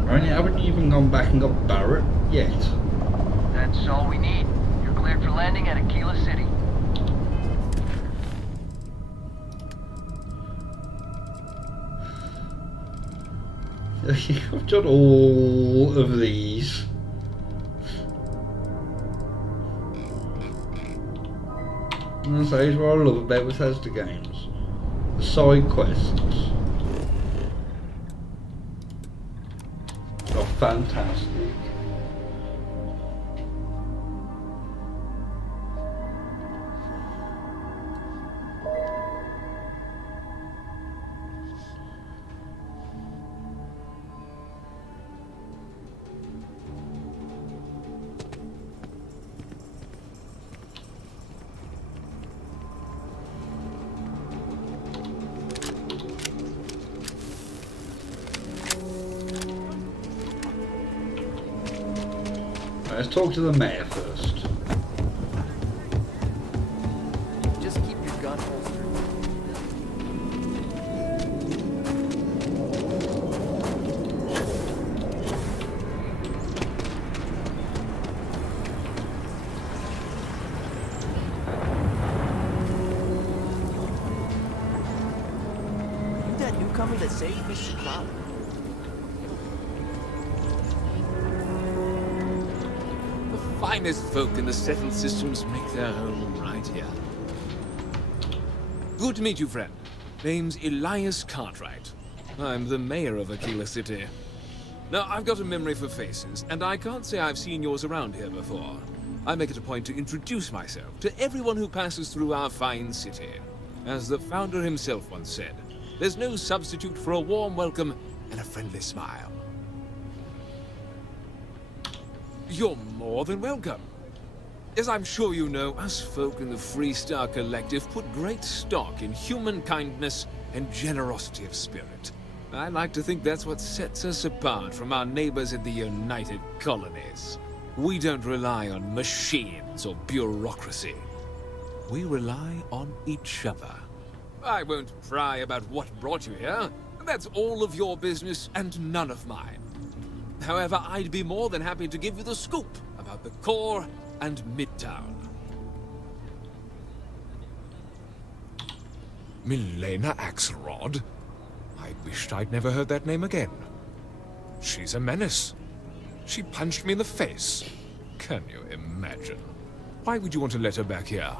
I haven't even gone back and got Barrett yet. That's all we need. You're cleared for landing at Aquila City. I've done all of these. And that's what I love about Bethesda games. The side quests are fantastic. Let's talk to the mayor first. Just keep your gun holstered. You that newcomer that saved Mr. Cloud? Finest folk in the settled systems make their home right here. Good to meet you, friend. Name's Elias Cartwright. I'm the mayor of Aquila City. Now, I've got a memory for faces, and I can't say I've seen yours around here before. I make it a point to introduce myself to everyone who passes through our fine city. As the founder himself once said, there's no substitute for a warm welcome and a friendly smile. You're more than welcome. As I'm sure you know, us folk in the Freestar Collective put great stock in human kindness and generosity of spirit. I like to think that's what sets us apart from our neighbors in the United Colonies. We don't rely on machines or bureaucracy. We rely on each other. I won't pry about what brought you here. That's all of your business and none of mine. However, I'd be more than happy to give you the scoop about the core and Midtown. Milena Axelrod? I wished I'd never heard that name again. She's a menace. She punched me in the face. Can you imagine? Why would you want to let her back here?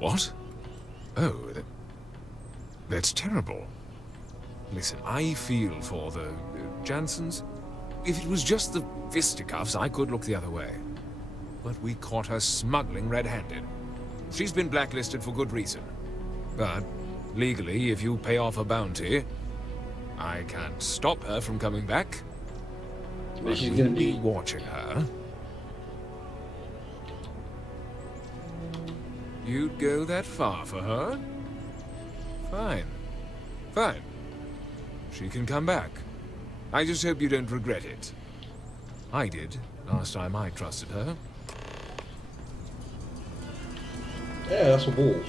What? Oh, that's terrible. Listen, I feel for the Jansons. If it was just the fisticuffs, I could look the other way. But we caught her smuggling red-handed. She's been blacklisted for good reason. But, legally, if you pay off a bounty, I can't stop her from coming back. But she's gonna be watching her. You'd go that far for her? Fine. Fine. She can come back. I just hope you don't regret it. I did, last time I trusted her. Yeah, that's a wolf.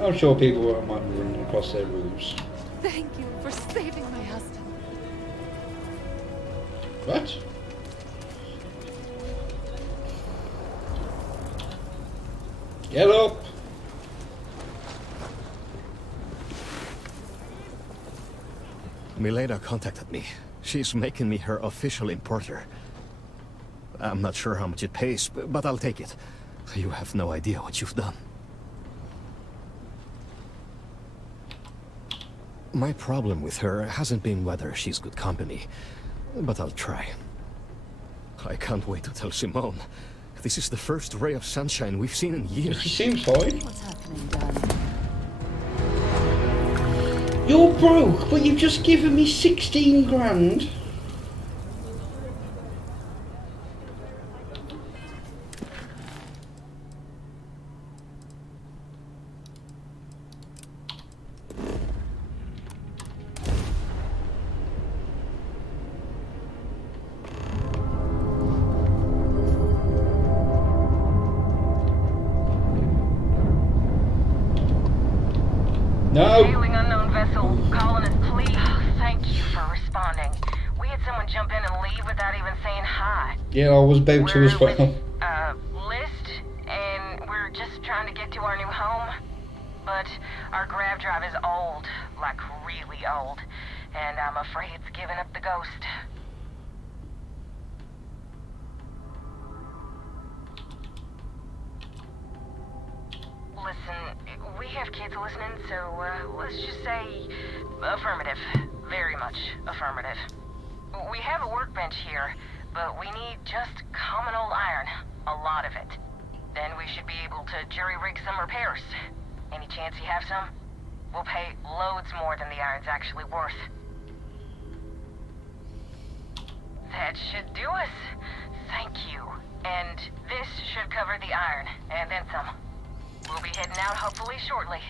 I'm sure people won't mind running across their roofs. Thank you for saving my husband. What? Get up! Milena contacted me. She's making me her official importer. I'm not sure how much it pays, but I'll take it. You have no idea what you've done. My problem with her hasn't been whether she's good company, but I'll try. I can't wait to tell Simone. This is the first ray of sunshine we've seen in years. She seems fine. What's happening, darling? You're broke, but you've just given me 16 grand. No. Hailing unknown vessel, calling us, please. Thank you for responding. We had someone jump in and leave without even saying hi. Yeah, I was about to as well. List, and we're just trying to get to our new home. But our grav drive is old, like really old, and I'm afraid it's giving up the ghost. Listen, we have kids listening, so let's just say affirmative. Very much affirmative. We have a workbench here, but we need just common old iron. A lot of it. Then we should be able to jury-rig some repairs. Any chance you have some? We'll pay loads more than the iron's actually worth. That should do us. Thank you. And this should cover the iron, and then some. We'll be heading out hopefully shortly.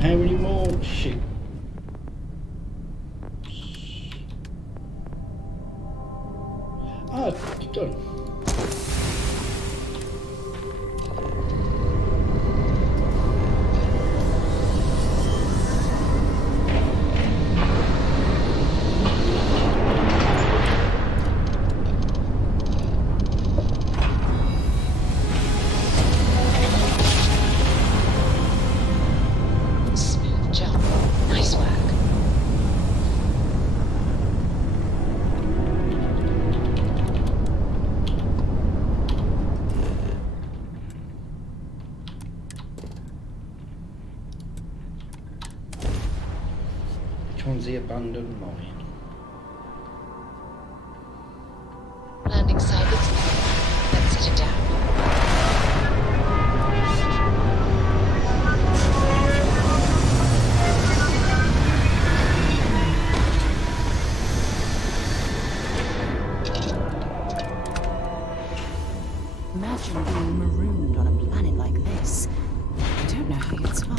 How many more? Shit. Ah, done. Smooth jump. Nice work. the abandoned mine. Landing site looks good. Let's set it down. Imagine being marooned on a planet like this. I don't know how you'd survive.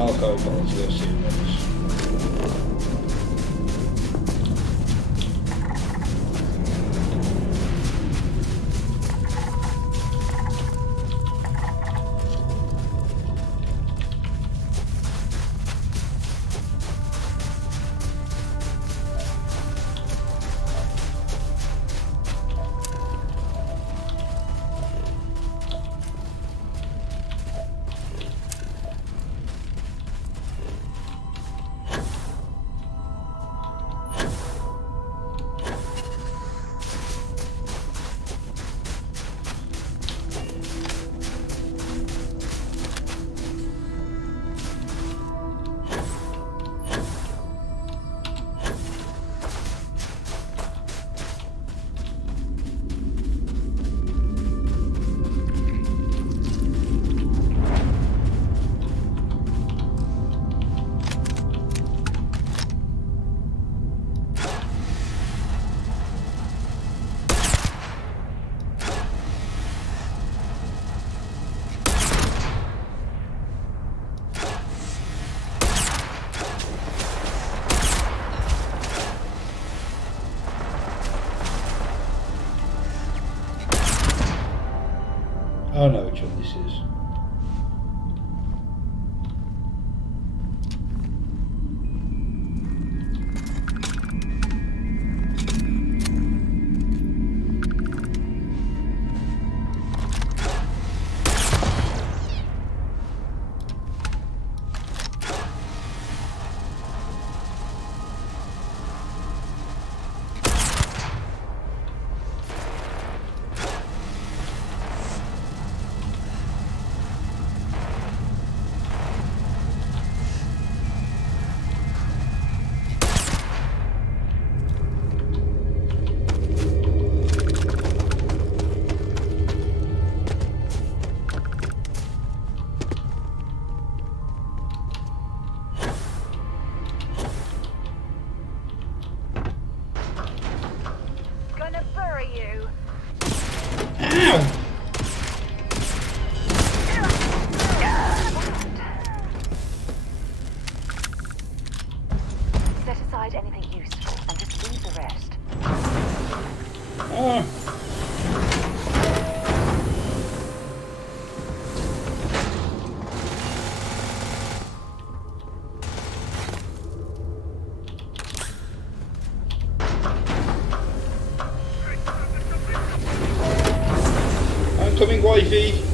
I'll go back to this in minutes. I know which one this is. Set aside anything useful and just leave the rest. I'm coming, wifey.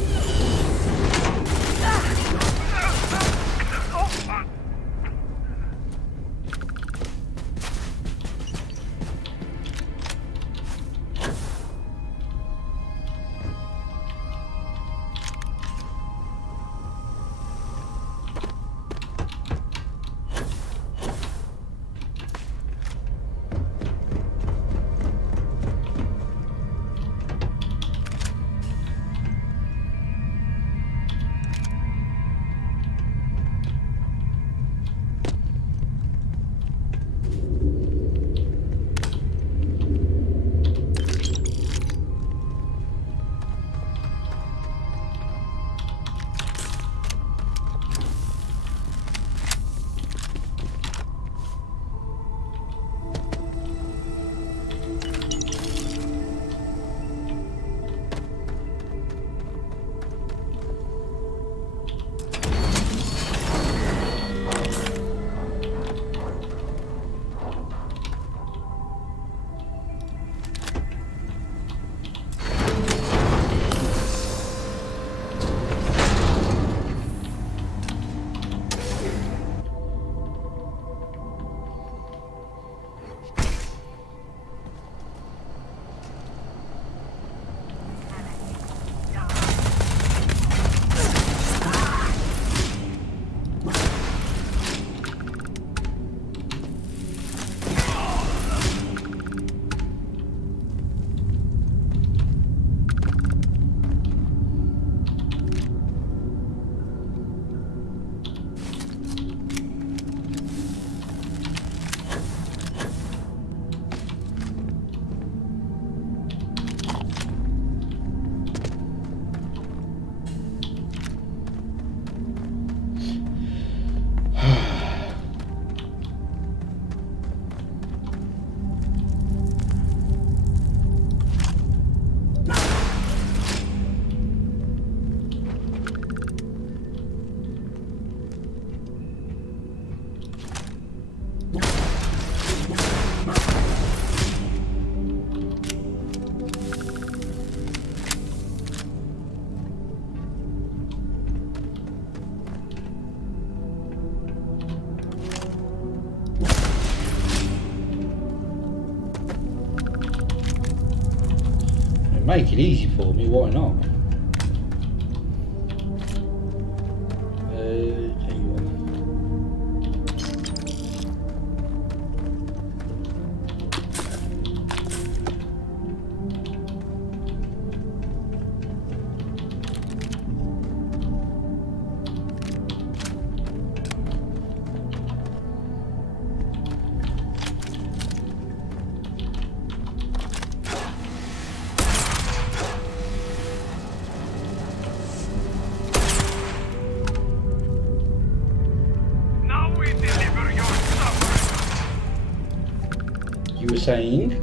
Make it easy for me, why not? Tell you what. You were saying?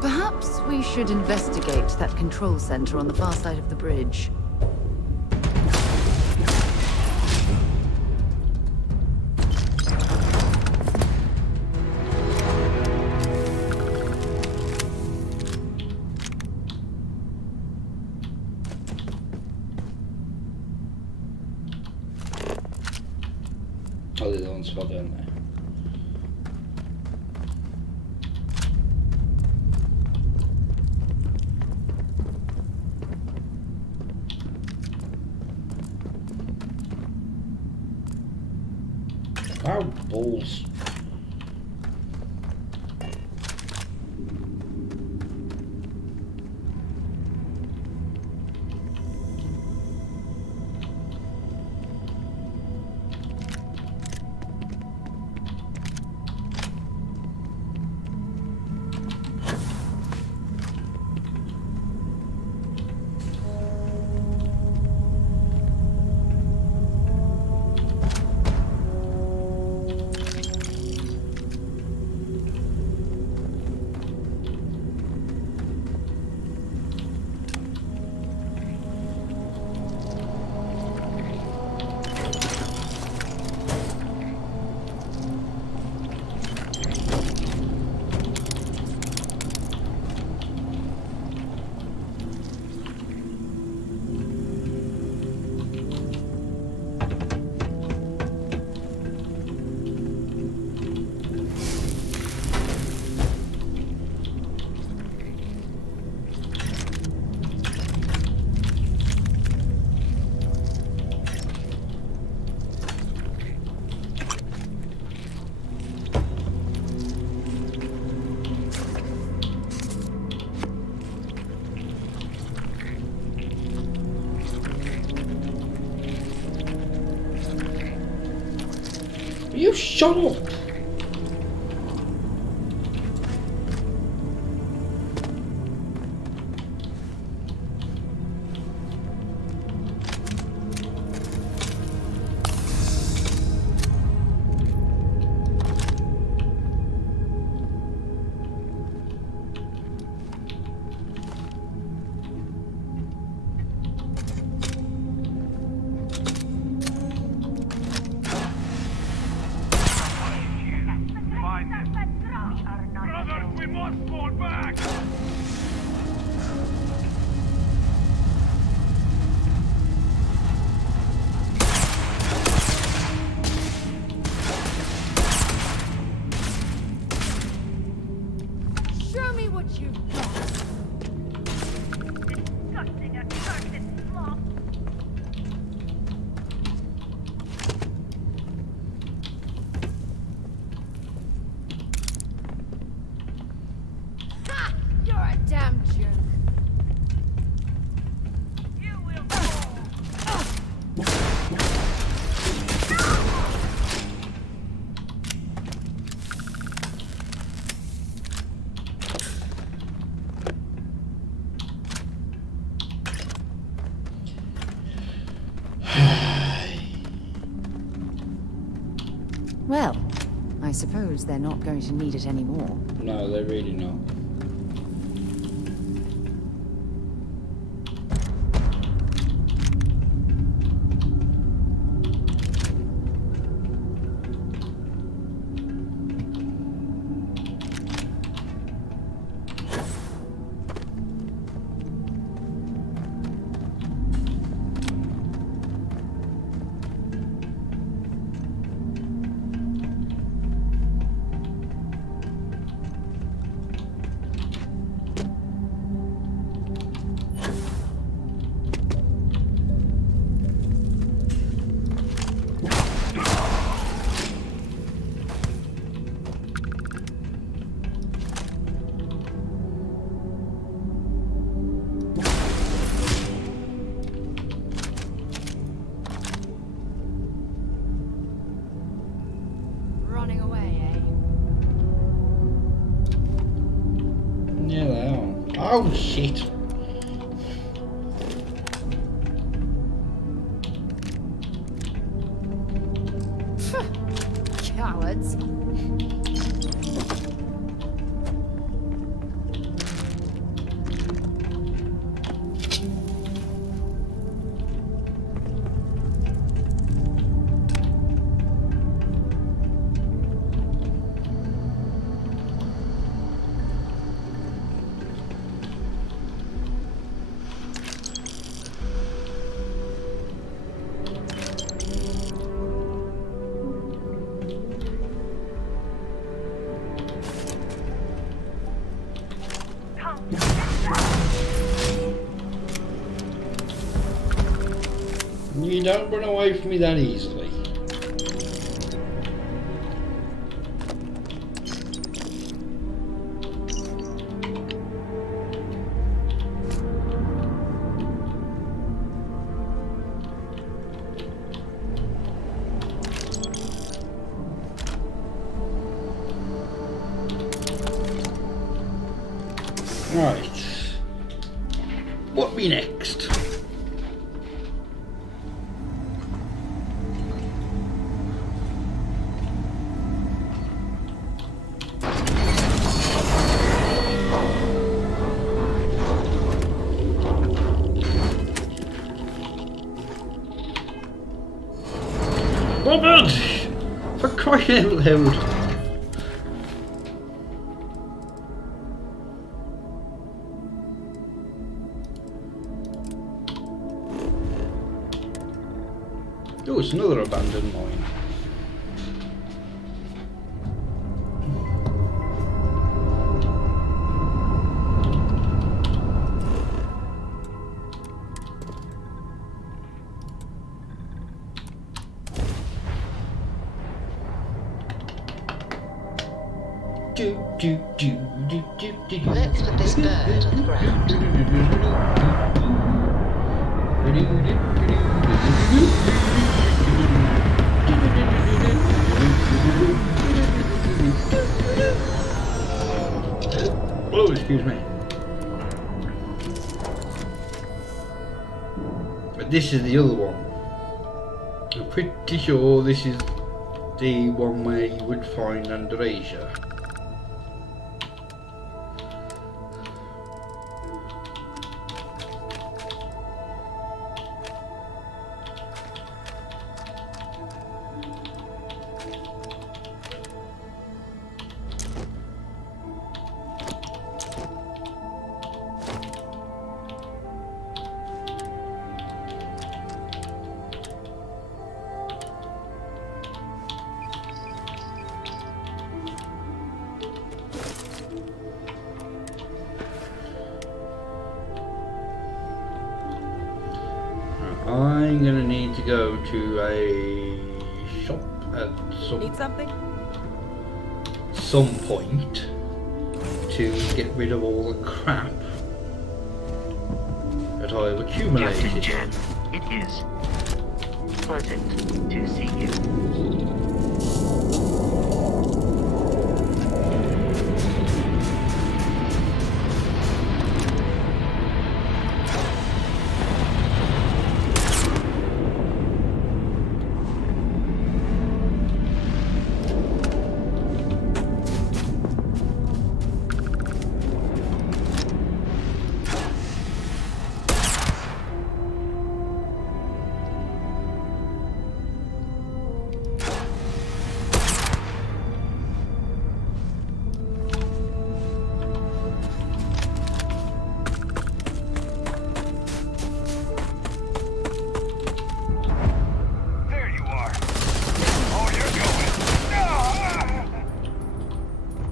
Perhaps we should investigate that control center on the far side of the bridge. Oh, the other one's fell down there. Wow, balls. You shut up! Show me what you've got. Disgusting, accursed sloth. Ha! You're a damn jerk. You will fall. Well, I suppose they're not going to need it anymore. No, they're really not. running away, eh? Yeah, they are. Oh, shit. Cowards. You don't run away from me that easily. Right. What be next? Robert! For crying out loud! Oh, it's another abandoned mine. Let's put this bird on the ground. Oh, excuse me. But this is the other one. I'm pretty sure this is the one where you would find Andresia. I'm gonna need to go to a shop at Need something? some point to get rid of all the crap that I've accumulated. Captain Jen, it is pleasant to see you.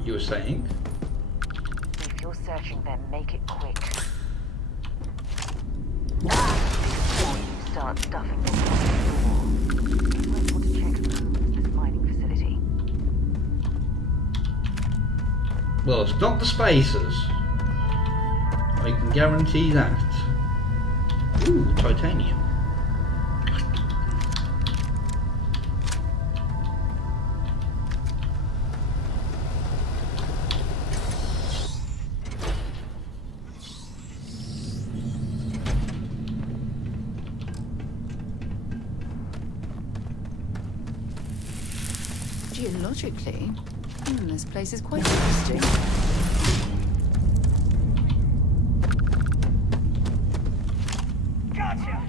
You were saying? If you're searching, then make it quick. Before you start stuffing them on the door. You might want to check this mining facility. Well, it's not the spacers. I can guarantee that. Ooh, titanium. Geologically, this place is quite interesting. Gotcha!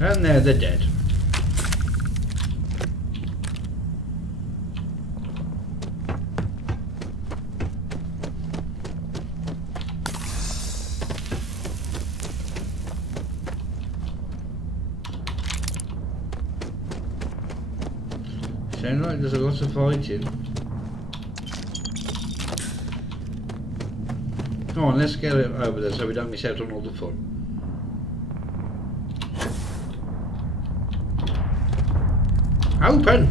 And there, they're dead. Sounds like there's a lot of fighting. Come on, let's get it over there so we don't miss out on all the fun. Open!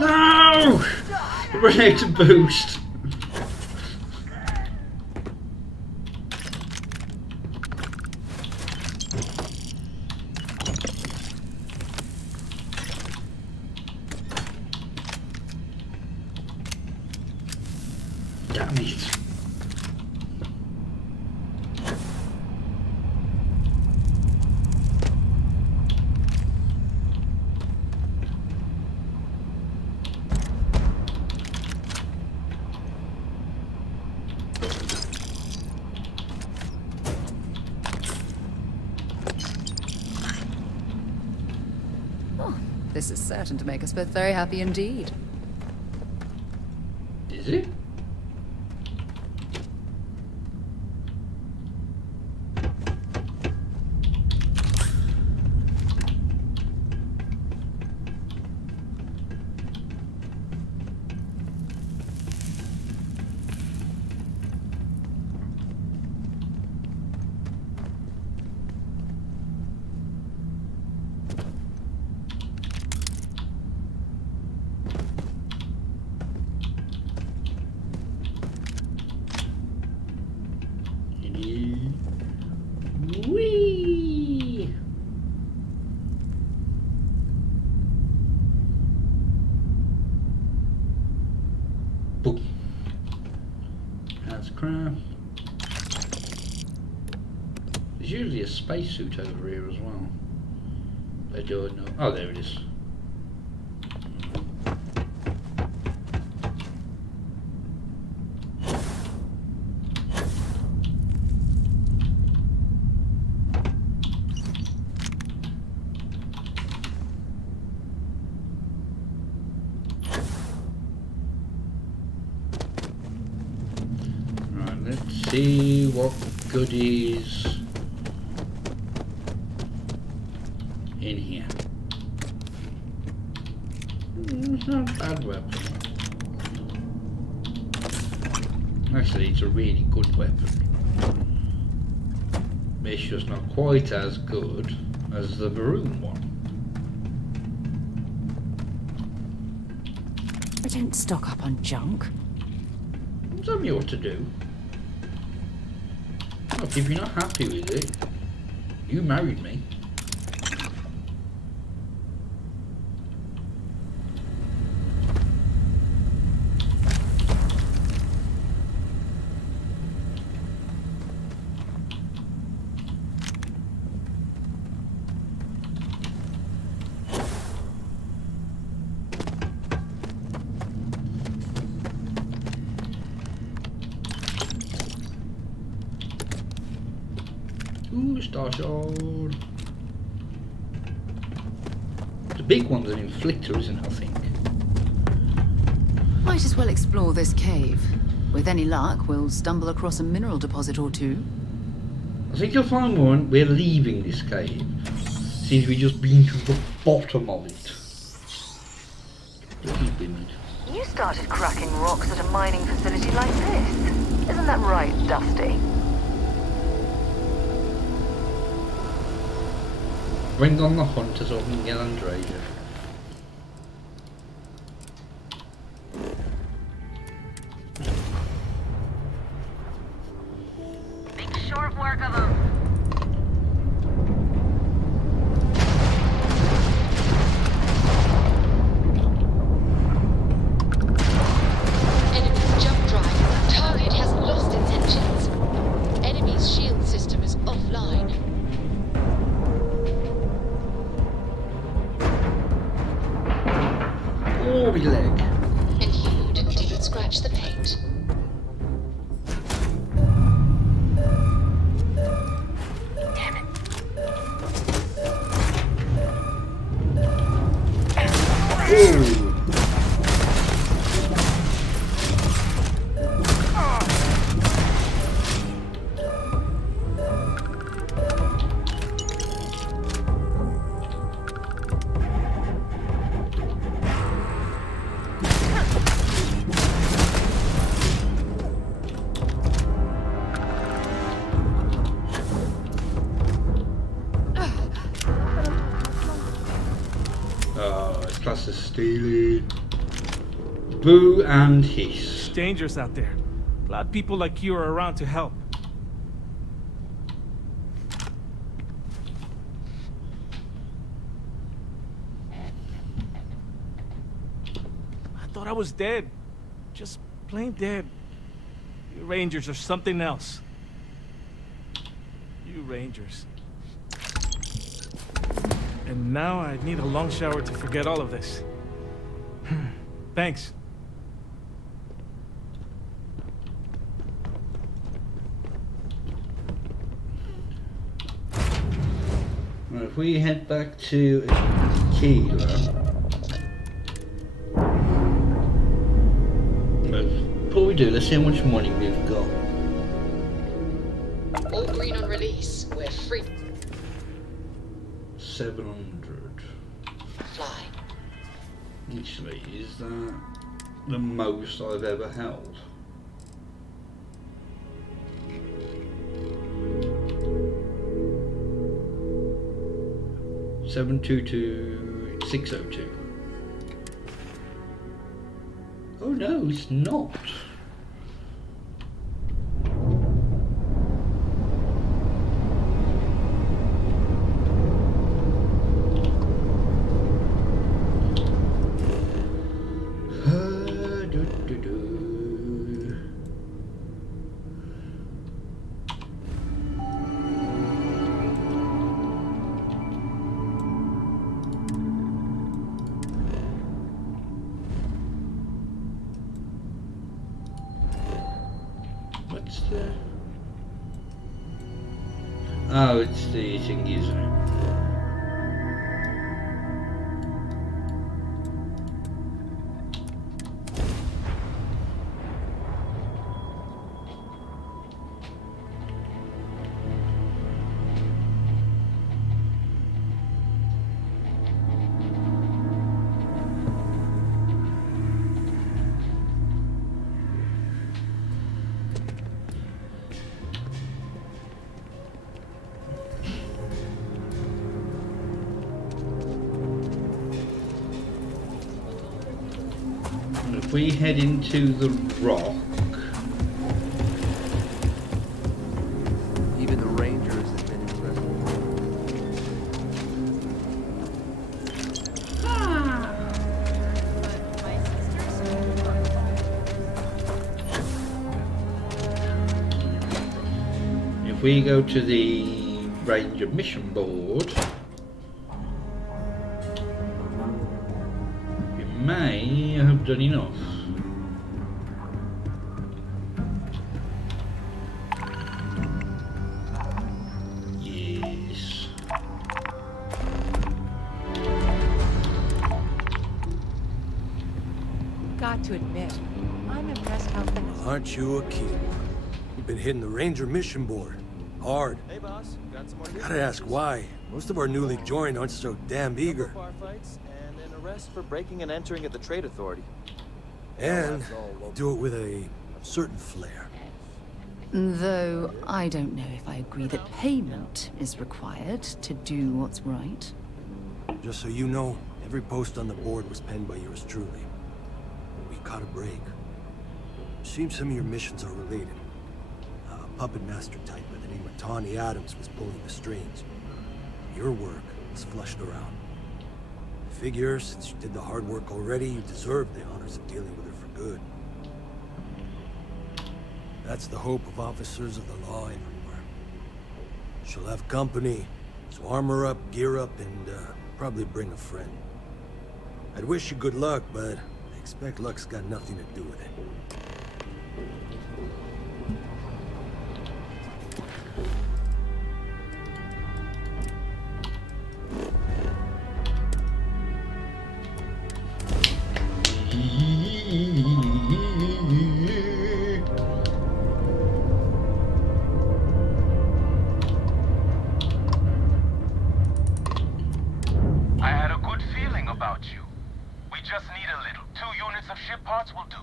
No! Ran out of boost. Damn it. This is certain to make us both very happy indeed. Is it? Whee! Boom. That's crap. There's usually a spacesuit over here as well. I don't know. Oh, there it is. Let's see what goodies in here. It's not a bad weapon. Actually, it's a really good weapon. It's just not quite as good as the maroon one. I don't stock up on junk. Tell me what to do. Look, if you're not happy with it, you married me. Star Shard. The big one's an inflictor, isn't it, I think? Might as well explore this cave. With any luck, we'll stumble across a mineral deposit or two. I think you'll find one. We're leaving this cave. Seems we just been to the bottom of it. You started cracking rocks at a mining facility like this. Isn't that right, Dusty? Bring on the hunters so I can get Andrea. Make short work of them. Enemy's jump drive. Target has lost its engines. Enemy's shield system is offline. Oh, my leg. And you didn't even scratch the paint. Damn it. Ooh. It's class of stealing. Boo and hiss. It's dangerous out there. Glad people like you are around to help. I thought I was dead. Just plain dead. You Rangers are something else. You Rangers. And now I need a long shower to forget all of this. Thanks. Well, if we head back to Keela, before we do, let's see how much money we've got. All green on release. We're free. 700. Fly. Actually, is that the most I've ever held? $722,602. Oh no, it's not. What's the... Oh, it's the thing, isn't it? If we head into the rock, Even the Rangers have been impressed. if we go to the Ranger mission board, we may have done enough. Yeah. got to admit, I'm impressed how fast. Aren't you a keeper? You've been hitting the Ranger mission board. Hard. Hey, boss. Got some more Gotta ask why. Most of our newly joined aren't so damn eager. bar fights and an arrest for breaking and entering at the Trade Authority. And do it with a certain flair. Though I don't know if I agree that payment is required to do what's right. Just so you know, every post on the board was penned by yours truly. We caught a break. Seems some of your missions are related. A puppet master type by the name of Tawny Adams was pulling the strings. Your work was flushed around. I figure, since you did the hard work already, you deserve the honors of dealing with her for good. That's the hope of officers of the law everywhere. She'll have company, so armor up, gear up, and probably bring a friend. I'd wish you good luck, but I expect luck's got nothing to do with it. I had a good feeling about you. We just need a little. 2 units of ship parts will do.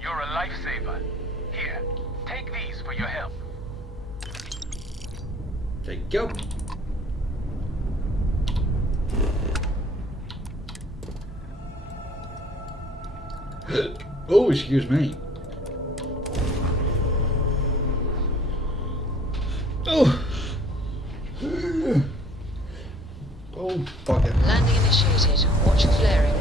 You're a lifesaver. Here, take these for your help. There you go. Oh, excuse me. Oh. Oh, bugger. Landing initiated. Watch your flaring.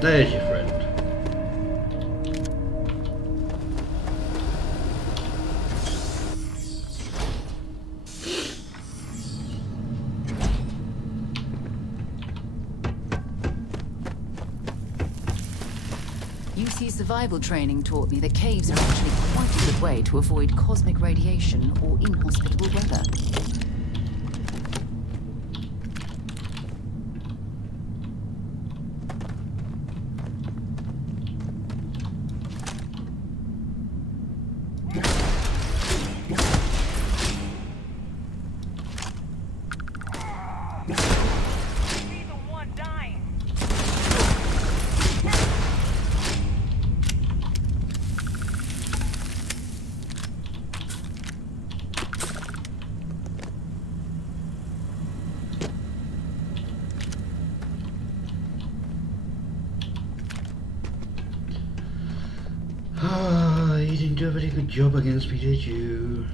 There's your friend. UC survival training taught me that caves are actually quite a good way to avoid cosmic radiation or inhospitable weather. do a very good job against me, did you?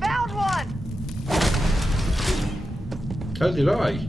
Found one! So did I.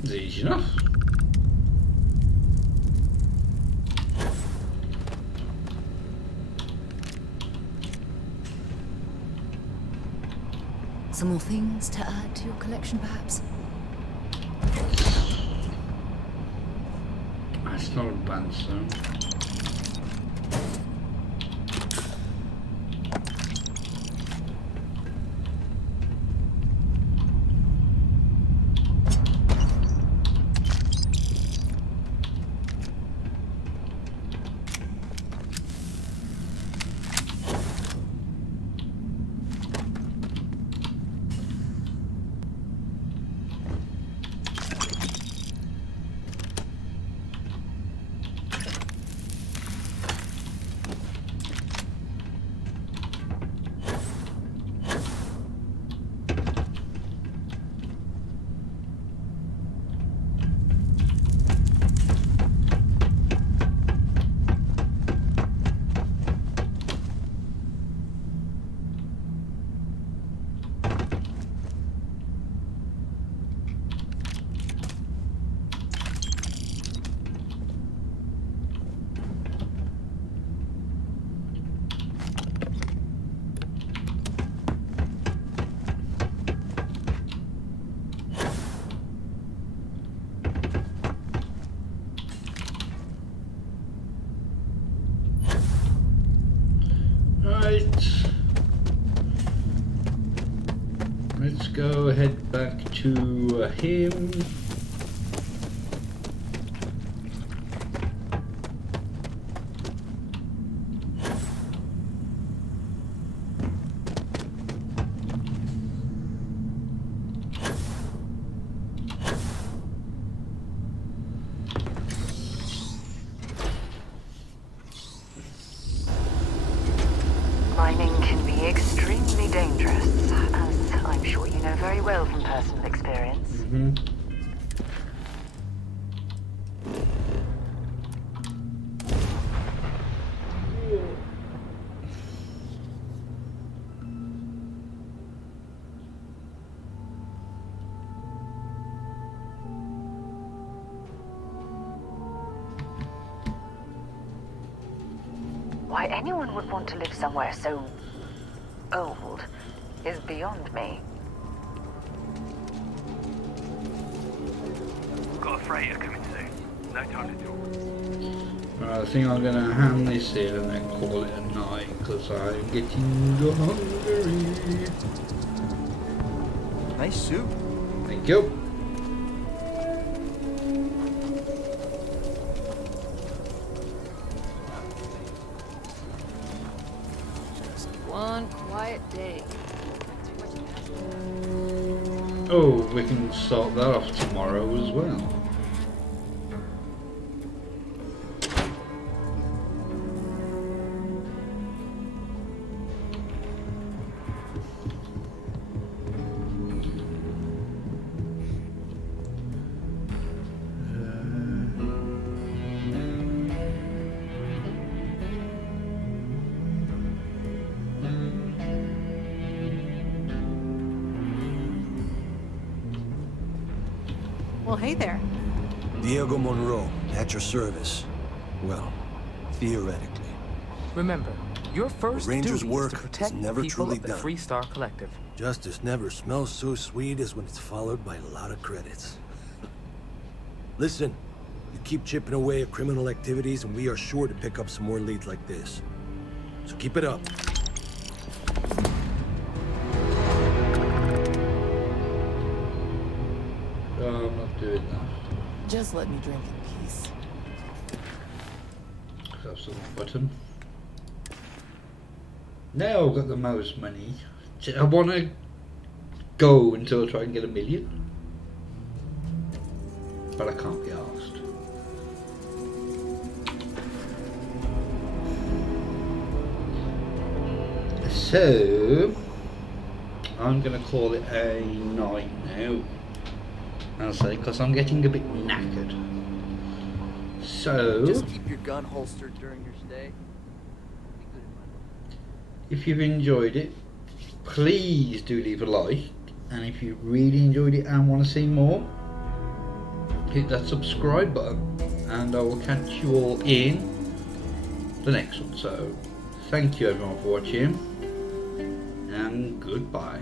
It's easy enough. Some more things to add to your collection, perhaps? That's not a bandstone. Let's go head back to him. Mining can be extremely dangerous, as I'm sure you know very well from personal experience. Why anyone would want to live somewhere so old is beyond me. Got a freighter coming soon. No time to talk. I think I'm gonna hand this in and then call it a night because I'm getting hungry. Nice suit. Thank you. One quiet day. Oh, we can start that off tomorrow as well. Well, hey there. Diego Monroe, at your service. Well, theoretically. Remember, your first The Rangers' duty work is to is protect never the people truly of the done. Free Star Collective. Justice never smells so sweet as when it's followed by a lot of credits. Listen, you keep chipping away at criminal activities and we are sure to pick up some more leads like this. So keep it up. I'm not doing that. Just let me drink in peace. That's the button. Now I've got the most money. I want to go until I try and get 1 million. But I can't be asked. So I'm going to call it a night now. I'll say, because I'm getting a bit knackered. So Just keep your gun holstered during your stay. if you've enjoyed it, please do leave a like, and if you really enjoyed it and want to see more, hit that subscribe button, and I will catch you all in the next one. So thank you everyone for watching, and goodbye.